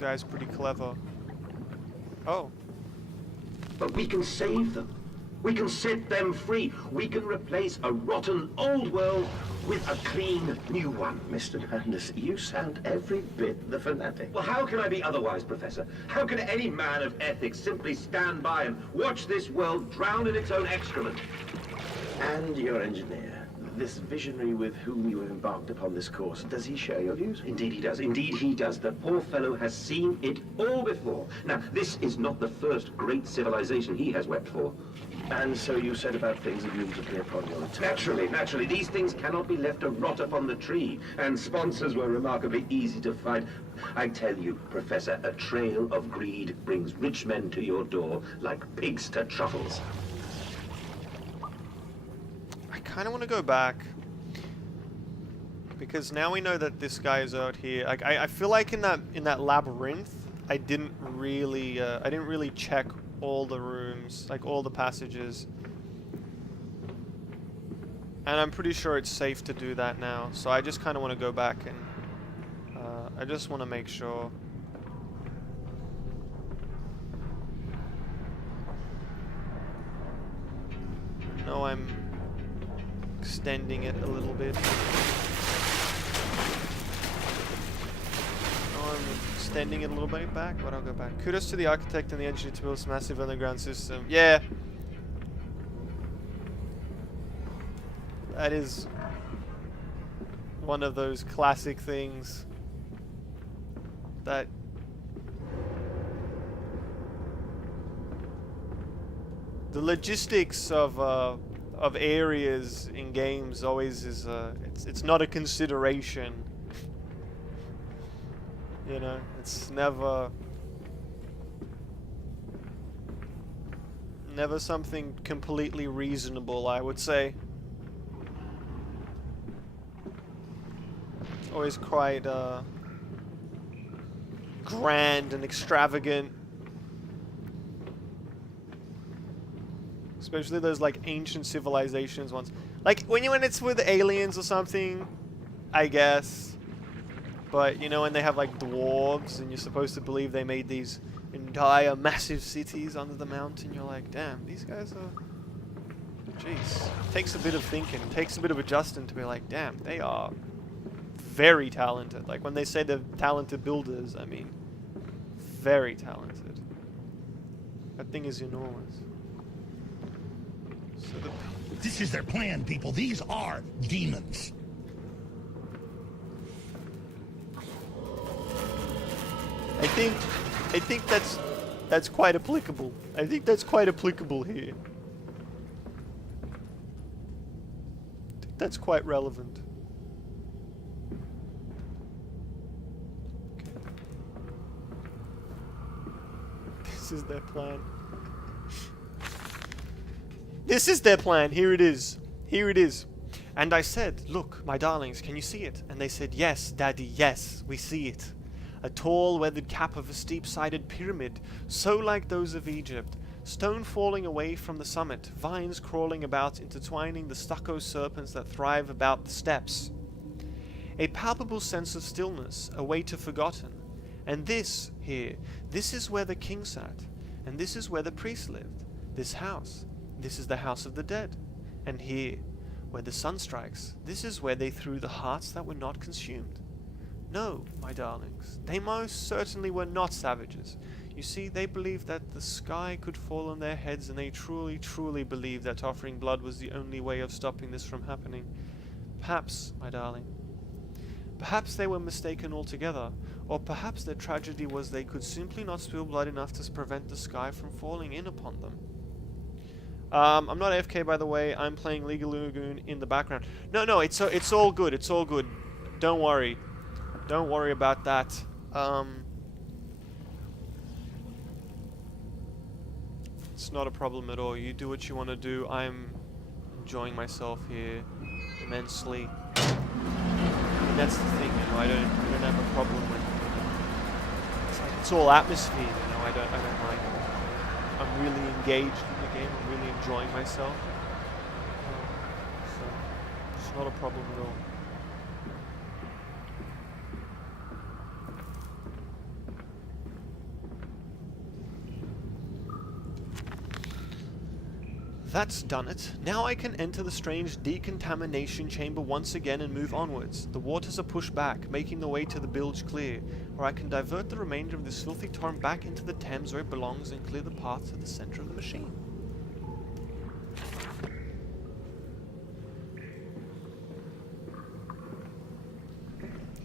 guy's pretty clever. Oh. But we can save them. We can set them free. We can replace a rotten old world with a clean new one. Mr. Madness, you sound every bit the fanatic. Well, how can I be otherwise, Professor? How can any man of ethics simply stand by and watch this world drown in its own excrement? And your engineer, this visionary with whom you have embarked upon this course, does he share your views? Indeed he does. Indeed he does. The poor fellow has seen it all before. Now, this is not the first great civilization he has wept for. And so you set about things immediately upon your return. Naturally. These things cannot be left to rot upon the tree. And sponsors were remarkably easy to find. I tell you, Professor, a trail of greed brings rich men to your door like pigs to truffles. I kind of want to go back. Because now we know that this guy is out here. Like, I feel like in that labyrinth, I didn't really check all the rooms, like all the passages. And I'm pretty sure it's safe to do that now. So I just kind of want to go back and I just want to make sure. No, I'm extending it a little bit. Extending it a little bit back, but I'll go back. Kudos to the architect and the engineer to build this massive underground system. Yeah. That is one of those classic things that the logistics of areas in games always is it's not a consideration. You know, it's never something completely reasonable, I would say. It's always quite grand and extravagant. Especially those like ancient civilizations ones. Like when it's with aliens or something, I guess. But, you know, when they have, like, dwarves, and you're supposed to believe they made these entire massive cities under the mountain, you're like, damn, these guys are... Jeez. Takes a bit of thinking, takes a bit of adjusting to be like, damn, they are very talented. Like, when they say they're talented builders, I mean, very talented. That thing is enormous. So This is their plan, people. These are demons. I think that's quite applicable. I think that's quite applicable here. I think that's quite relevant. Okay. This is their plan. This is their plan. Here it is. Here it is. And I said, look, my darlings, can you see it? And they said, yes, Daddy, yes, we see it. A tall, weathered cap of a steep-sided pyramid, so like those of Egypt, stone falling away from the summit, vines crawling about, intertwining the stucco serpents that thrive about the steps. A palpable sense of stillness, a way to forgotten. And this, here, this is where the king sat, and this is where the priest lived. This house, this is the house of the dead. And here, where the sun strikes, this is where they threw the hearts that were not consumed. No, my darlings, they most certainly were not savages. You see, they believed that the sky could fall on their heads, and they truly, truly believed that offering blood was the only way of stopping this from happening. Perhaps, my darling, perhaps they were mistaken altogether, or perhaps their tragedy was they could simply not spill blood enough to prevent the sky from falling in upon them. I'm not AFK, by the way. I'm playing League of Lagoon in the background. No, it's all good. It's all good. Don't worry. Don't worry about that. It's not a problem at all. You do what you want to do. I'm enjoying myself here immensely. And that's the thing, you know. I don't have a problem with. It's like it's all atmosphere, you know. I don't mind. I'm really engaged in the game. I'm really enjoying myself. So it's not a problem at all. That's done it. Now I can enter the strange decontamination chamber once again and move onwards. The waters are pushed back, making the way to the bilge clear, or I can divert the remainder of this filthy torrent back into the Thames where it belongs and clear the path to the center of the machine.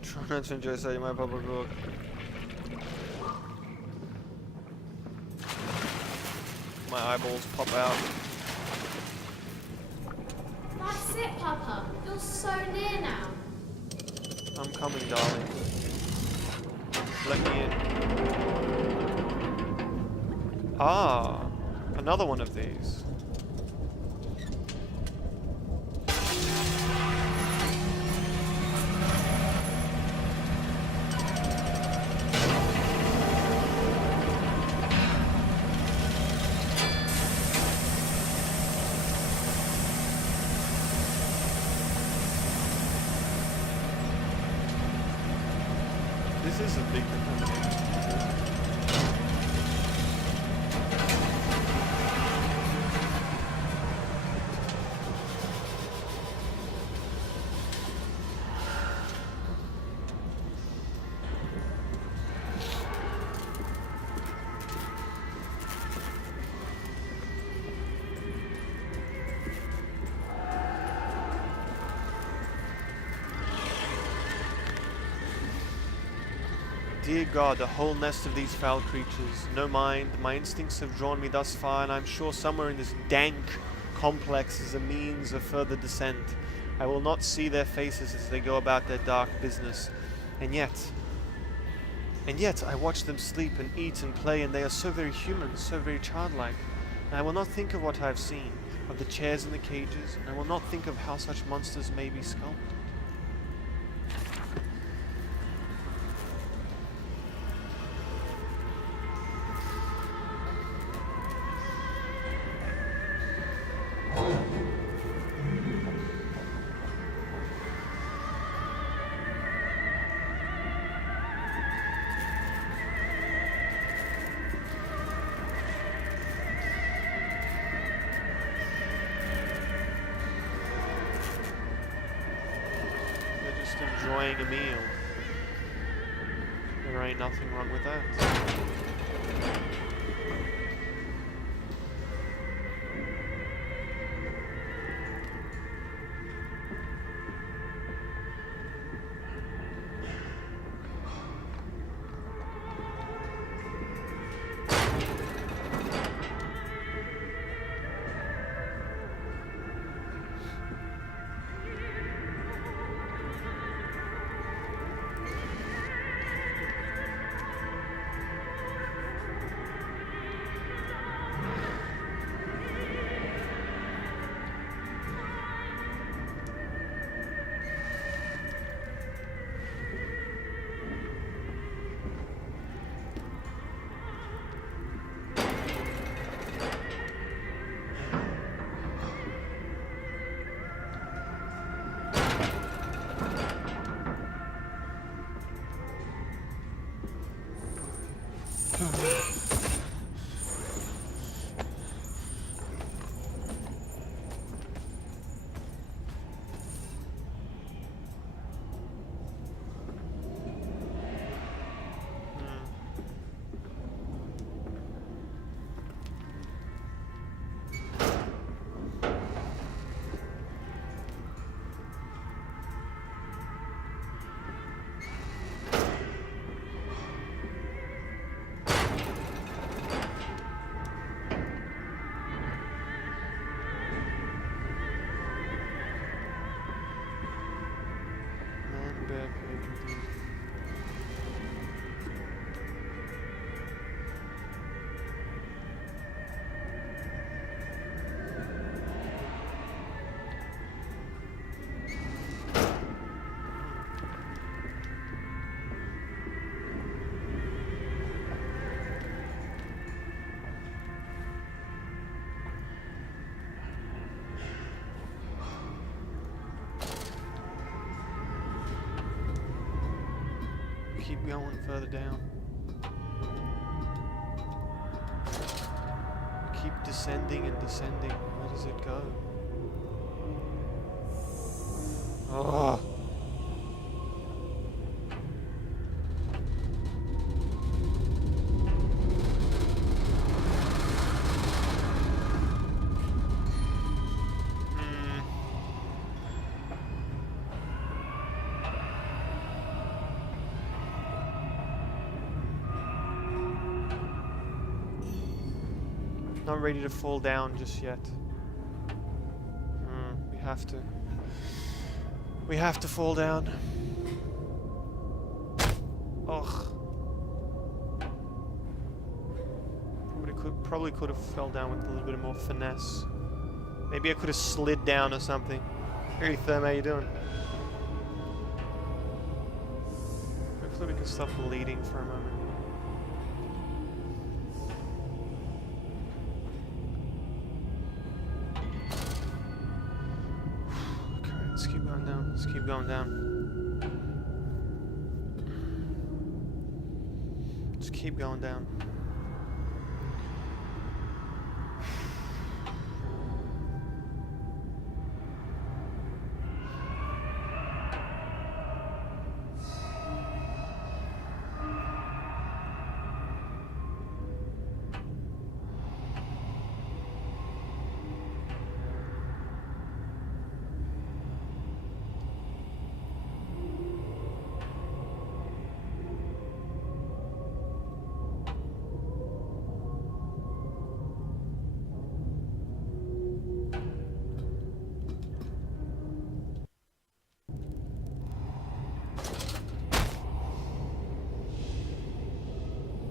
Try not to enjoy studying my public book. My eyeballs pop out. That's it, Papa. You're so near now. I'm coming, darling. Let me in. Ah, another one of these. This is a big contamination. Dear God, a whole nest of these foul creatures. No mind, my instincts have drawn me thus far, and I'm sure somewhere in this dank complex is a means of further descent. I will not see their faces as they go about their dark business. And yet, I watch them sleep and eat and play, and they are so very human, so very childlike. And I will not think of what I have seen, of the chairs and the cages, and I will not think of how such monsters may be sculpted. Enjoying a meal. There ain't nothing wrong with that. Keep going further down. keep descending and descending. Where does it go? Oh. Not ready to fall down just yet. We have to. We have to fall down. Ugh. Probably could have fell down with a little bit more finesse. Maybe I could have slid down or something. Hey Therm, how you doing? Hopefully we can stop bleeding for a moment. Let's keep going down. Let's keep going down. Just keep going down.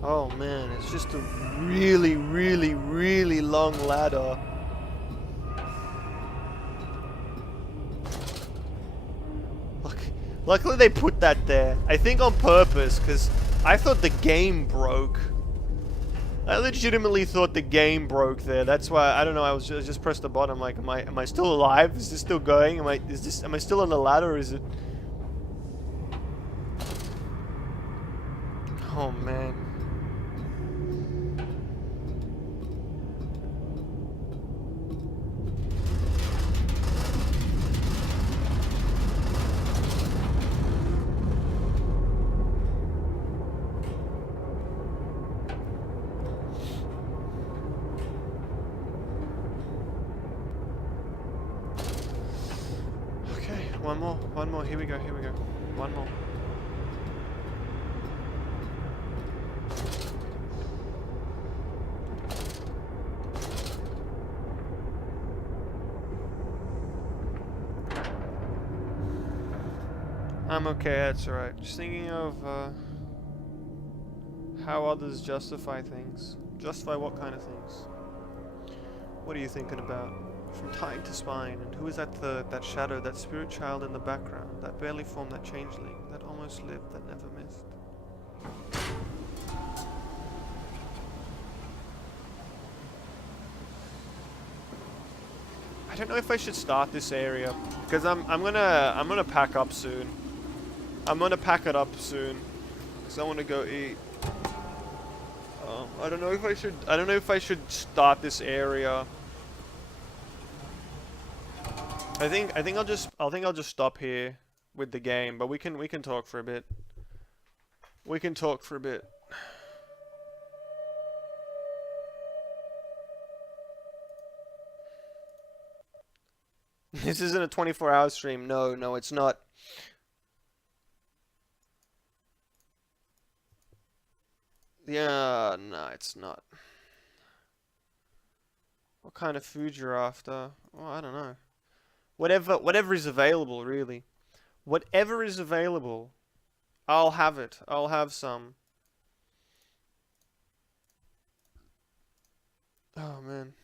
Oh man, it's just a really, really, really long ladder. Look, luckily they put that there. I think on purpose, because I thought the game broke. I legitimately thought the game broke there. That's why, I don't know, I just pressed the button. I'm like, am I still alive? Is this still going? Am I still on the ladder, or is it? Oh man. One more, here we go, one more. I'm okay, that's alright. Just thinking of how others justify things. Justify what kind of things? What are you thinking about? From time to spine, and who is that third, that shadow, that spirit child in the background, that barely formed, that changeling, that almost lived, that never missed? I don't know if I should start this area, because I'm gonna pack up soon. I'm gonna pack it up soon, because I want to go eat. I don't know if I should start this area. I think I'll just stop here with the game, but we can talk for a bit. We can talk for a bit. This isn't a 24-hour stream. No, it's not. Yeah, no, it's not. What kind of food you're after? Well, I don't know. Whatever is available, really. Whatever is available, I'll have it. I'll have some. Oh, man.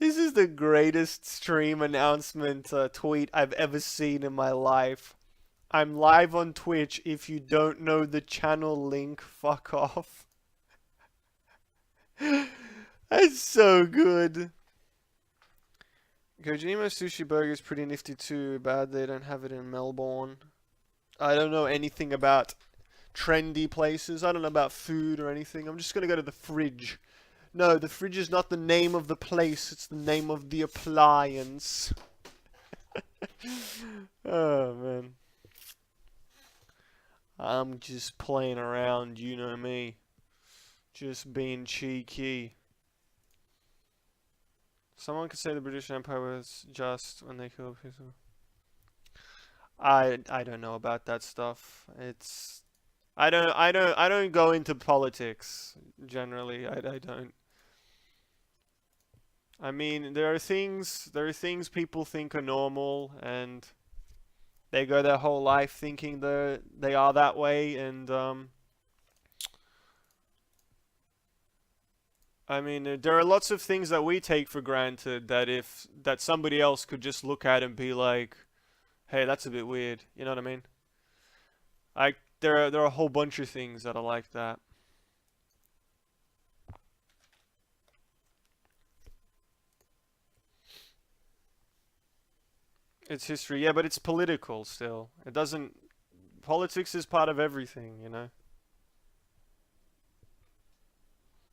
This is the greatest stream announcement tweet I've ever seen in my life. I'm live on Twitch. If you don't know the channel link, fuck off. That's so good. Kojima Sushi Burger is pretty nifty too. Bad they don't have it in Melbourne. I don't know anything about trendy places. I don't know about food or anything. I'm just gonna go to the fridge. No, the fridge is not the name of the place. It's the name of the appliance. Oh, man. I'm just playing around, you know me. Just being cheeky. Someone could say the British Empire was just when they killed people. I don't know about that stuff. I don't go into politics generally. I don't. I mean, there are things people think are normal, and they go their whole life thinking they are that way, and I mean, there are lots of things that we take for granted that somebody else could just look at and be like, "Hey, that's a bit weird." You know what I mean? There are a whole bunch of things that are like that. It's history, yeah, but it's political still. It doesn't. Politics is part of everything, you know.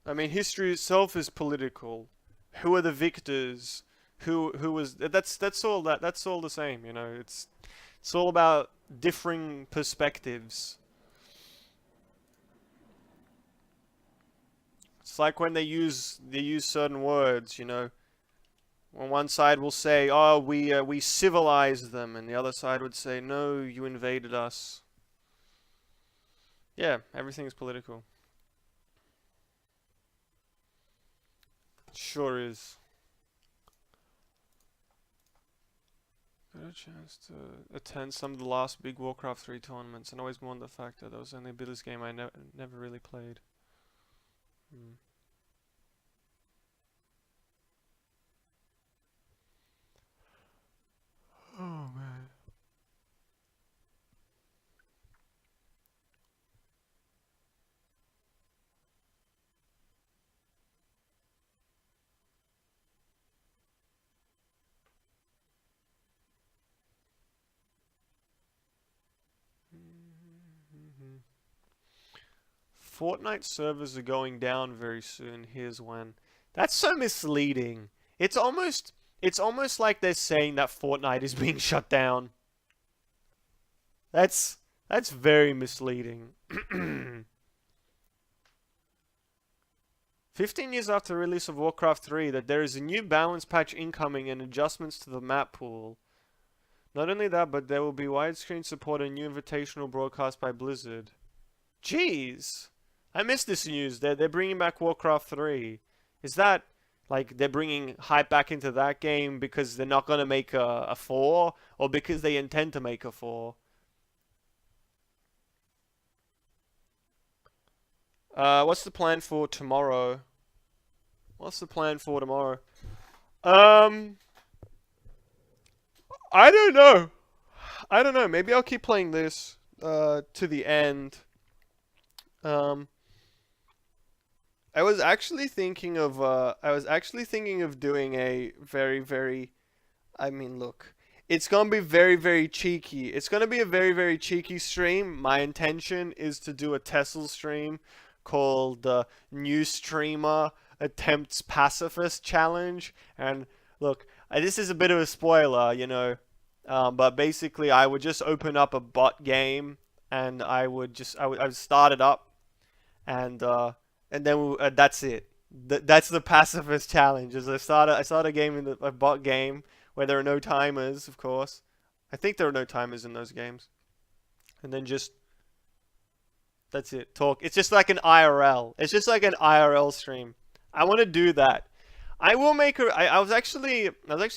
I mean, history itself is political. Who are the victors? Who was? That's all the same, you know. It's all about differing perspectives. It's like when they use certain words, you know. On one side will say, "Oh, we civilized them," and the other side would say, "No, you invaded us." Yeah, everything's political. Sure is. Got a chance to attend some of the last big Warcraft 3 tournaments, and always mourned the fact that was only a Billy's game I never really played. Oh man. Fortnite servers are going down very soon. Here's when. That's so misleading. It's almost like they're saying that Fortnite is being shut down. That's very misleading. 15 years after the release of Warcraft 3, that there is a new balance patch incoming and adjustments to the map pool. Not only that, but there will be widescreen support and new invitational broadcast by Blizzard. Jeez! I missed this news. They're bringing back Warcraft 3. Is that, like, they're bringing hype back into that game because they're not going to make a 4? Or because they intend to make a 4? What's the plan for tomorrow? What's the plan for tomorrow? I don't know. I don't know. Maybe I'll keep playing this to the end. I was actually thinking of doing a very, I mean, look, it's gonna be very cheeky. It's gonna be a very cheeky stream. My intention is to do a Tesla stream called New Streamer Attempts Pacifist Challenge. And look, this is a bit of a spoiler, you know, but basically I would just open up a bot game and I would start it up, and then that's it. That's the pacifist challenge. Is I start a game in a bot game where there are no timers, of course. I think there are no timers in those games, and then just that's it. Talk. It's just like an IRL. It's just like an IRL stream. I want to do that. I will make a. I was actually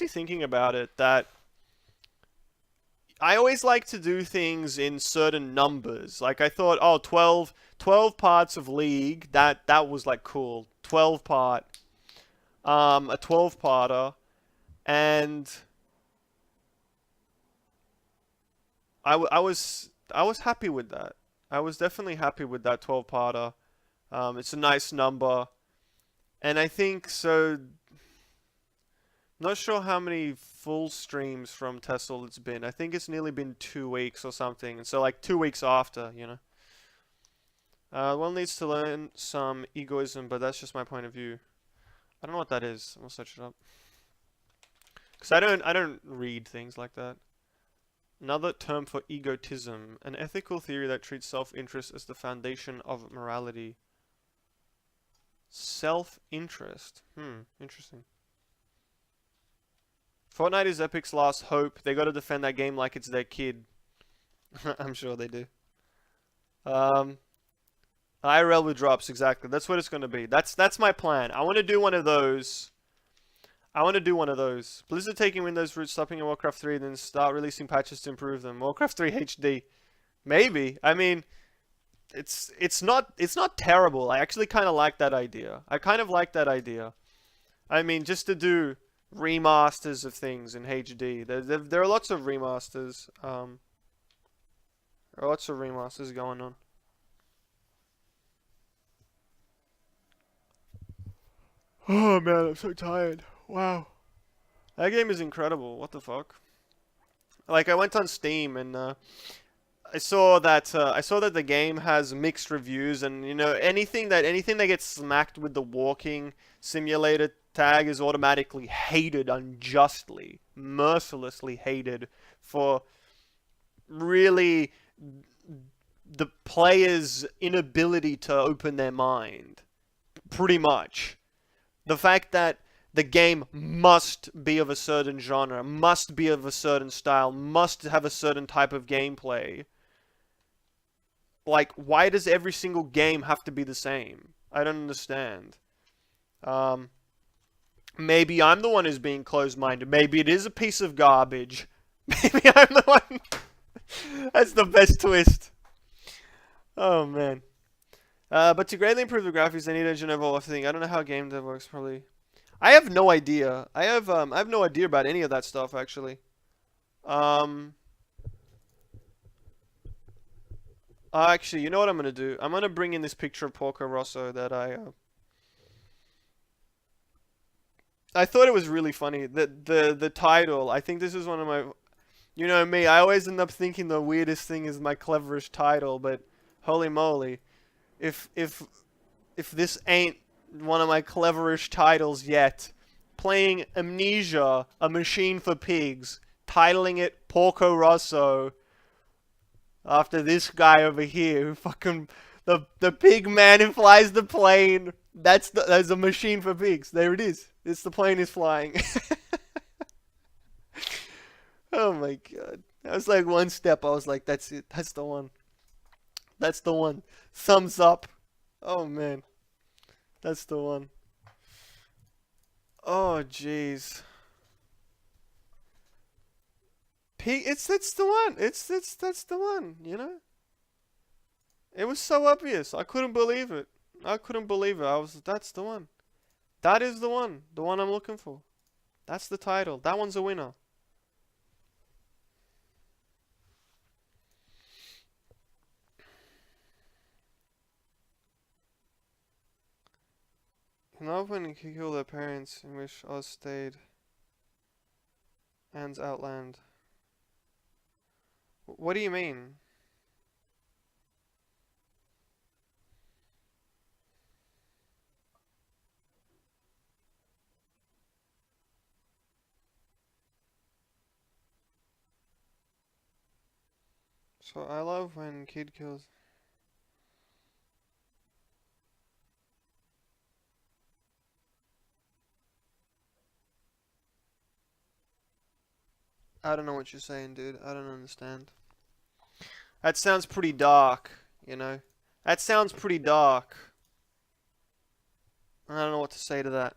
thinking about it, that I always like to do things in certain numbers. Like I thought, oh, 12 parts of League. That was like cool. 12 part. A 12-parter, and I was happy with that. I was definitely happy with that 12-parter. It's a nice number, and I think so. Not sure how many full streams from Tessel it's been. I think it's nearly been 2 weeks or something. And so like 2 weeks after, you know. One needs to learn some egoism, but that's just my point of view. I don't know what that is. I'm gonna search it up. Cause I don't read things like that. Another term for egotism, an ethical theory that treats self-interest as the foundation of morality. Self-interest. Interesting. Fortnite is Epic's last hope. They gotta defend that game like it's their kid. I'm sure they do. IRL with drops, exactly. That's what it's gonna be. That's my plan. I wanna do one of those. Blizzard taking Windows root, stopping in Warcraft 3, then start releasing patches to improve them. Warcraft 3 HD. Maybe. I mean, it's not terrible. I actually kind of like that idea. I mean, just to do remasters of things in HD. There are lots of remasters. There are lots of remasters going on. Oh man, I'm so tired. Wow. That game is incredible. What the fuck? Like, I went on Steam and I saw that the game has mixed reviews, and you know, anything that gets smacked with the walking simulator tag is automatically hated unjustly, mercilessly hated for really the player's inability to open their mind. Pretty much. The fact that the game must be of a certain genre, must be of a certain style, must have a certain type of gameplay. Like, why does every single game have to be the same? I don't understand. Maybe I'm the one who's being closed-minded. Maybe it is a piece of garbage. Maybe I'm the one. That's the best twist. Oh, man. But to greatly improve the graphics, they need a Geneva thing. I don't know how game dev works, probably. I have no idea. I have no idea about any of that stuff, actually. Actually, you know what I'm gonna do? I'm gonna bring in this picture of Porco Rosso that I thought it was really funny. The title. I think this is one of my. You know me. I always end up thinking the weirdest thing is my cleverest title, but holy moly, if this ain't one of my cleverish titles yet, playing Amnesia, a machine for pigs, titling it Porco Rosso, after this guy over here who fucking the pig man who flies the plane. That's a machine for pigs. There it is. It's the plane is flying. Oh my god. That was like one step. I was like, that's it. That's the one. That's the one. Thumbs up. Oh man. That's the one. Oh jeez. It's the one. That's the one, you know? It was so obvious. I couldn't believe it. That's the one. That is the one. The one I'm looking for. That's the title. That one's a winner. Can open can kill their parents and wish Oz stayed. Anne's Outland. What do you mean? So I love when kid kills. I don't know what you're saying, dude. I don't understand. That sounds pretty dark, you know? That sounds pretty dark. I don't know what to say to that.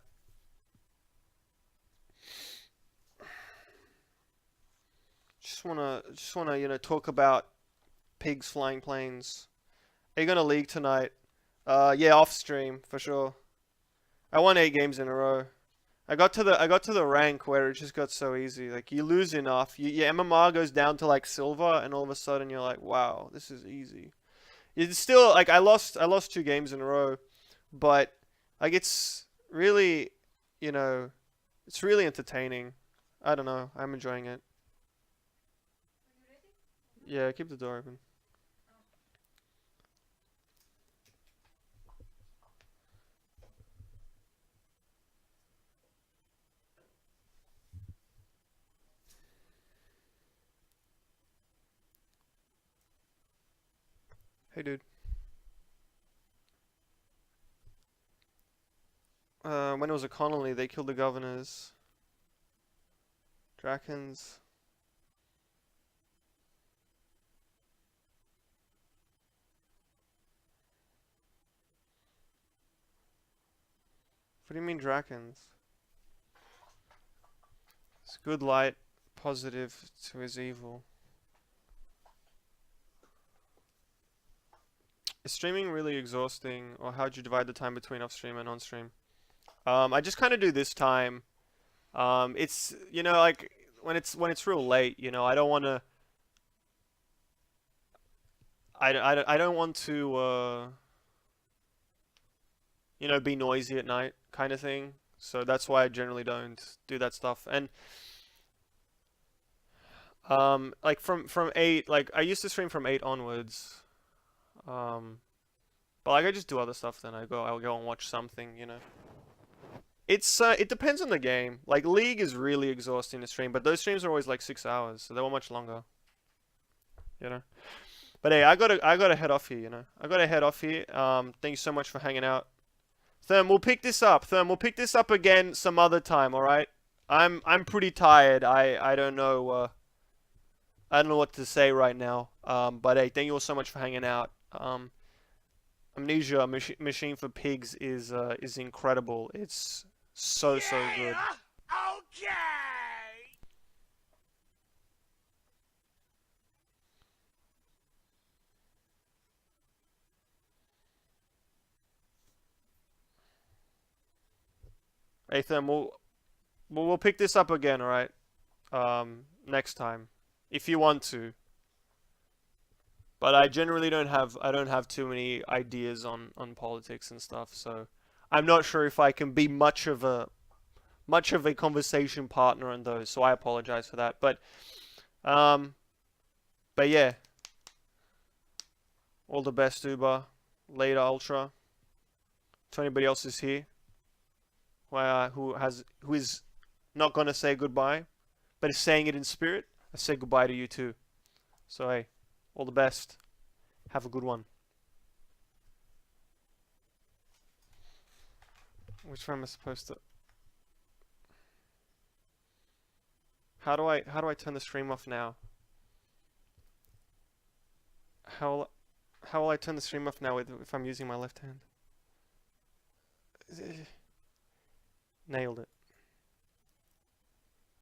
Just wanna, you know, talk about pigs flying planes. Are you gonna league tonight? Yeah, off stream for sure. I won 8 games in a row. I got to the rank where it just got so easy. Like, you lose enough, your MMR goes down to like silver, and all of a sudden you're like, wow, this is easy. It's still like I lost 2 games in a row, but like it's really, you know, It's really entertaining. I don't know. I'm enjoying it. Yeah, keep the door open. Hey, dude. When it was a colony, they killed the governors. Drakens. What do you mean Drakens? It's good light, positive to his evil. Is streaming really exhausting, or how'd you divide the time between off stream and on stream? I just kind of do this time. It's, you know, like when it's real late, you know, I don't want to. I don't want to, you know, be noisy at night, kind of thing. So that's why I generally don't do that stuff. And like from 8, like I used to stream from 8 onwards. But like I just do other stuff then. I'll go and watch something, you know. It's it depends on the game. Like League is really exhausting to stream, but those streams are always like 6 hours, so they were much longer. You know. But hey, I gotta head off here, you know. I gotta head off here. Thank you so much for hanging out. Therm, we'll pick this up. Therm, we'll pick this up again some other time, alright? I'm pretty tired. I don't know I don't know what to say right now. But hey, thank you all so much for hanging out. Amnesia Machine for Pigs is incredible. It's so good. Okay. Hey, Them, we'll pick this up again, alright? Next time, if you want to. But I generally don't have too many ideas on politics and stuff, so I'm not sure if I can be much of a conversation partner on those. So I apologize for that. But yeah, all the best, Uber. Later, Ultra. To anybody else is here, who is not gonna say goodbye, but is saying it in spirit, I say goodbye to you too. So hey, all the best. Have a good one. Which one am I supposed to? How do I turn the stream off now? How will I turn the stream off now if I'm using my left hand? Nailed it.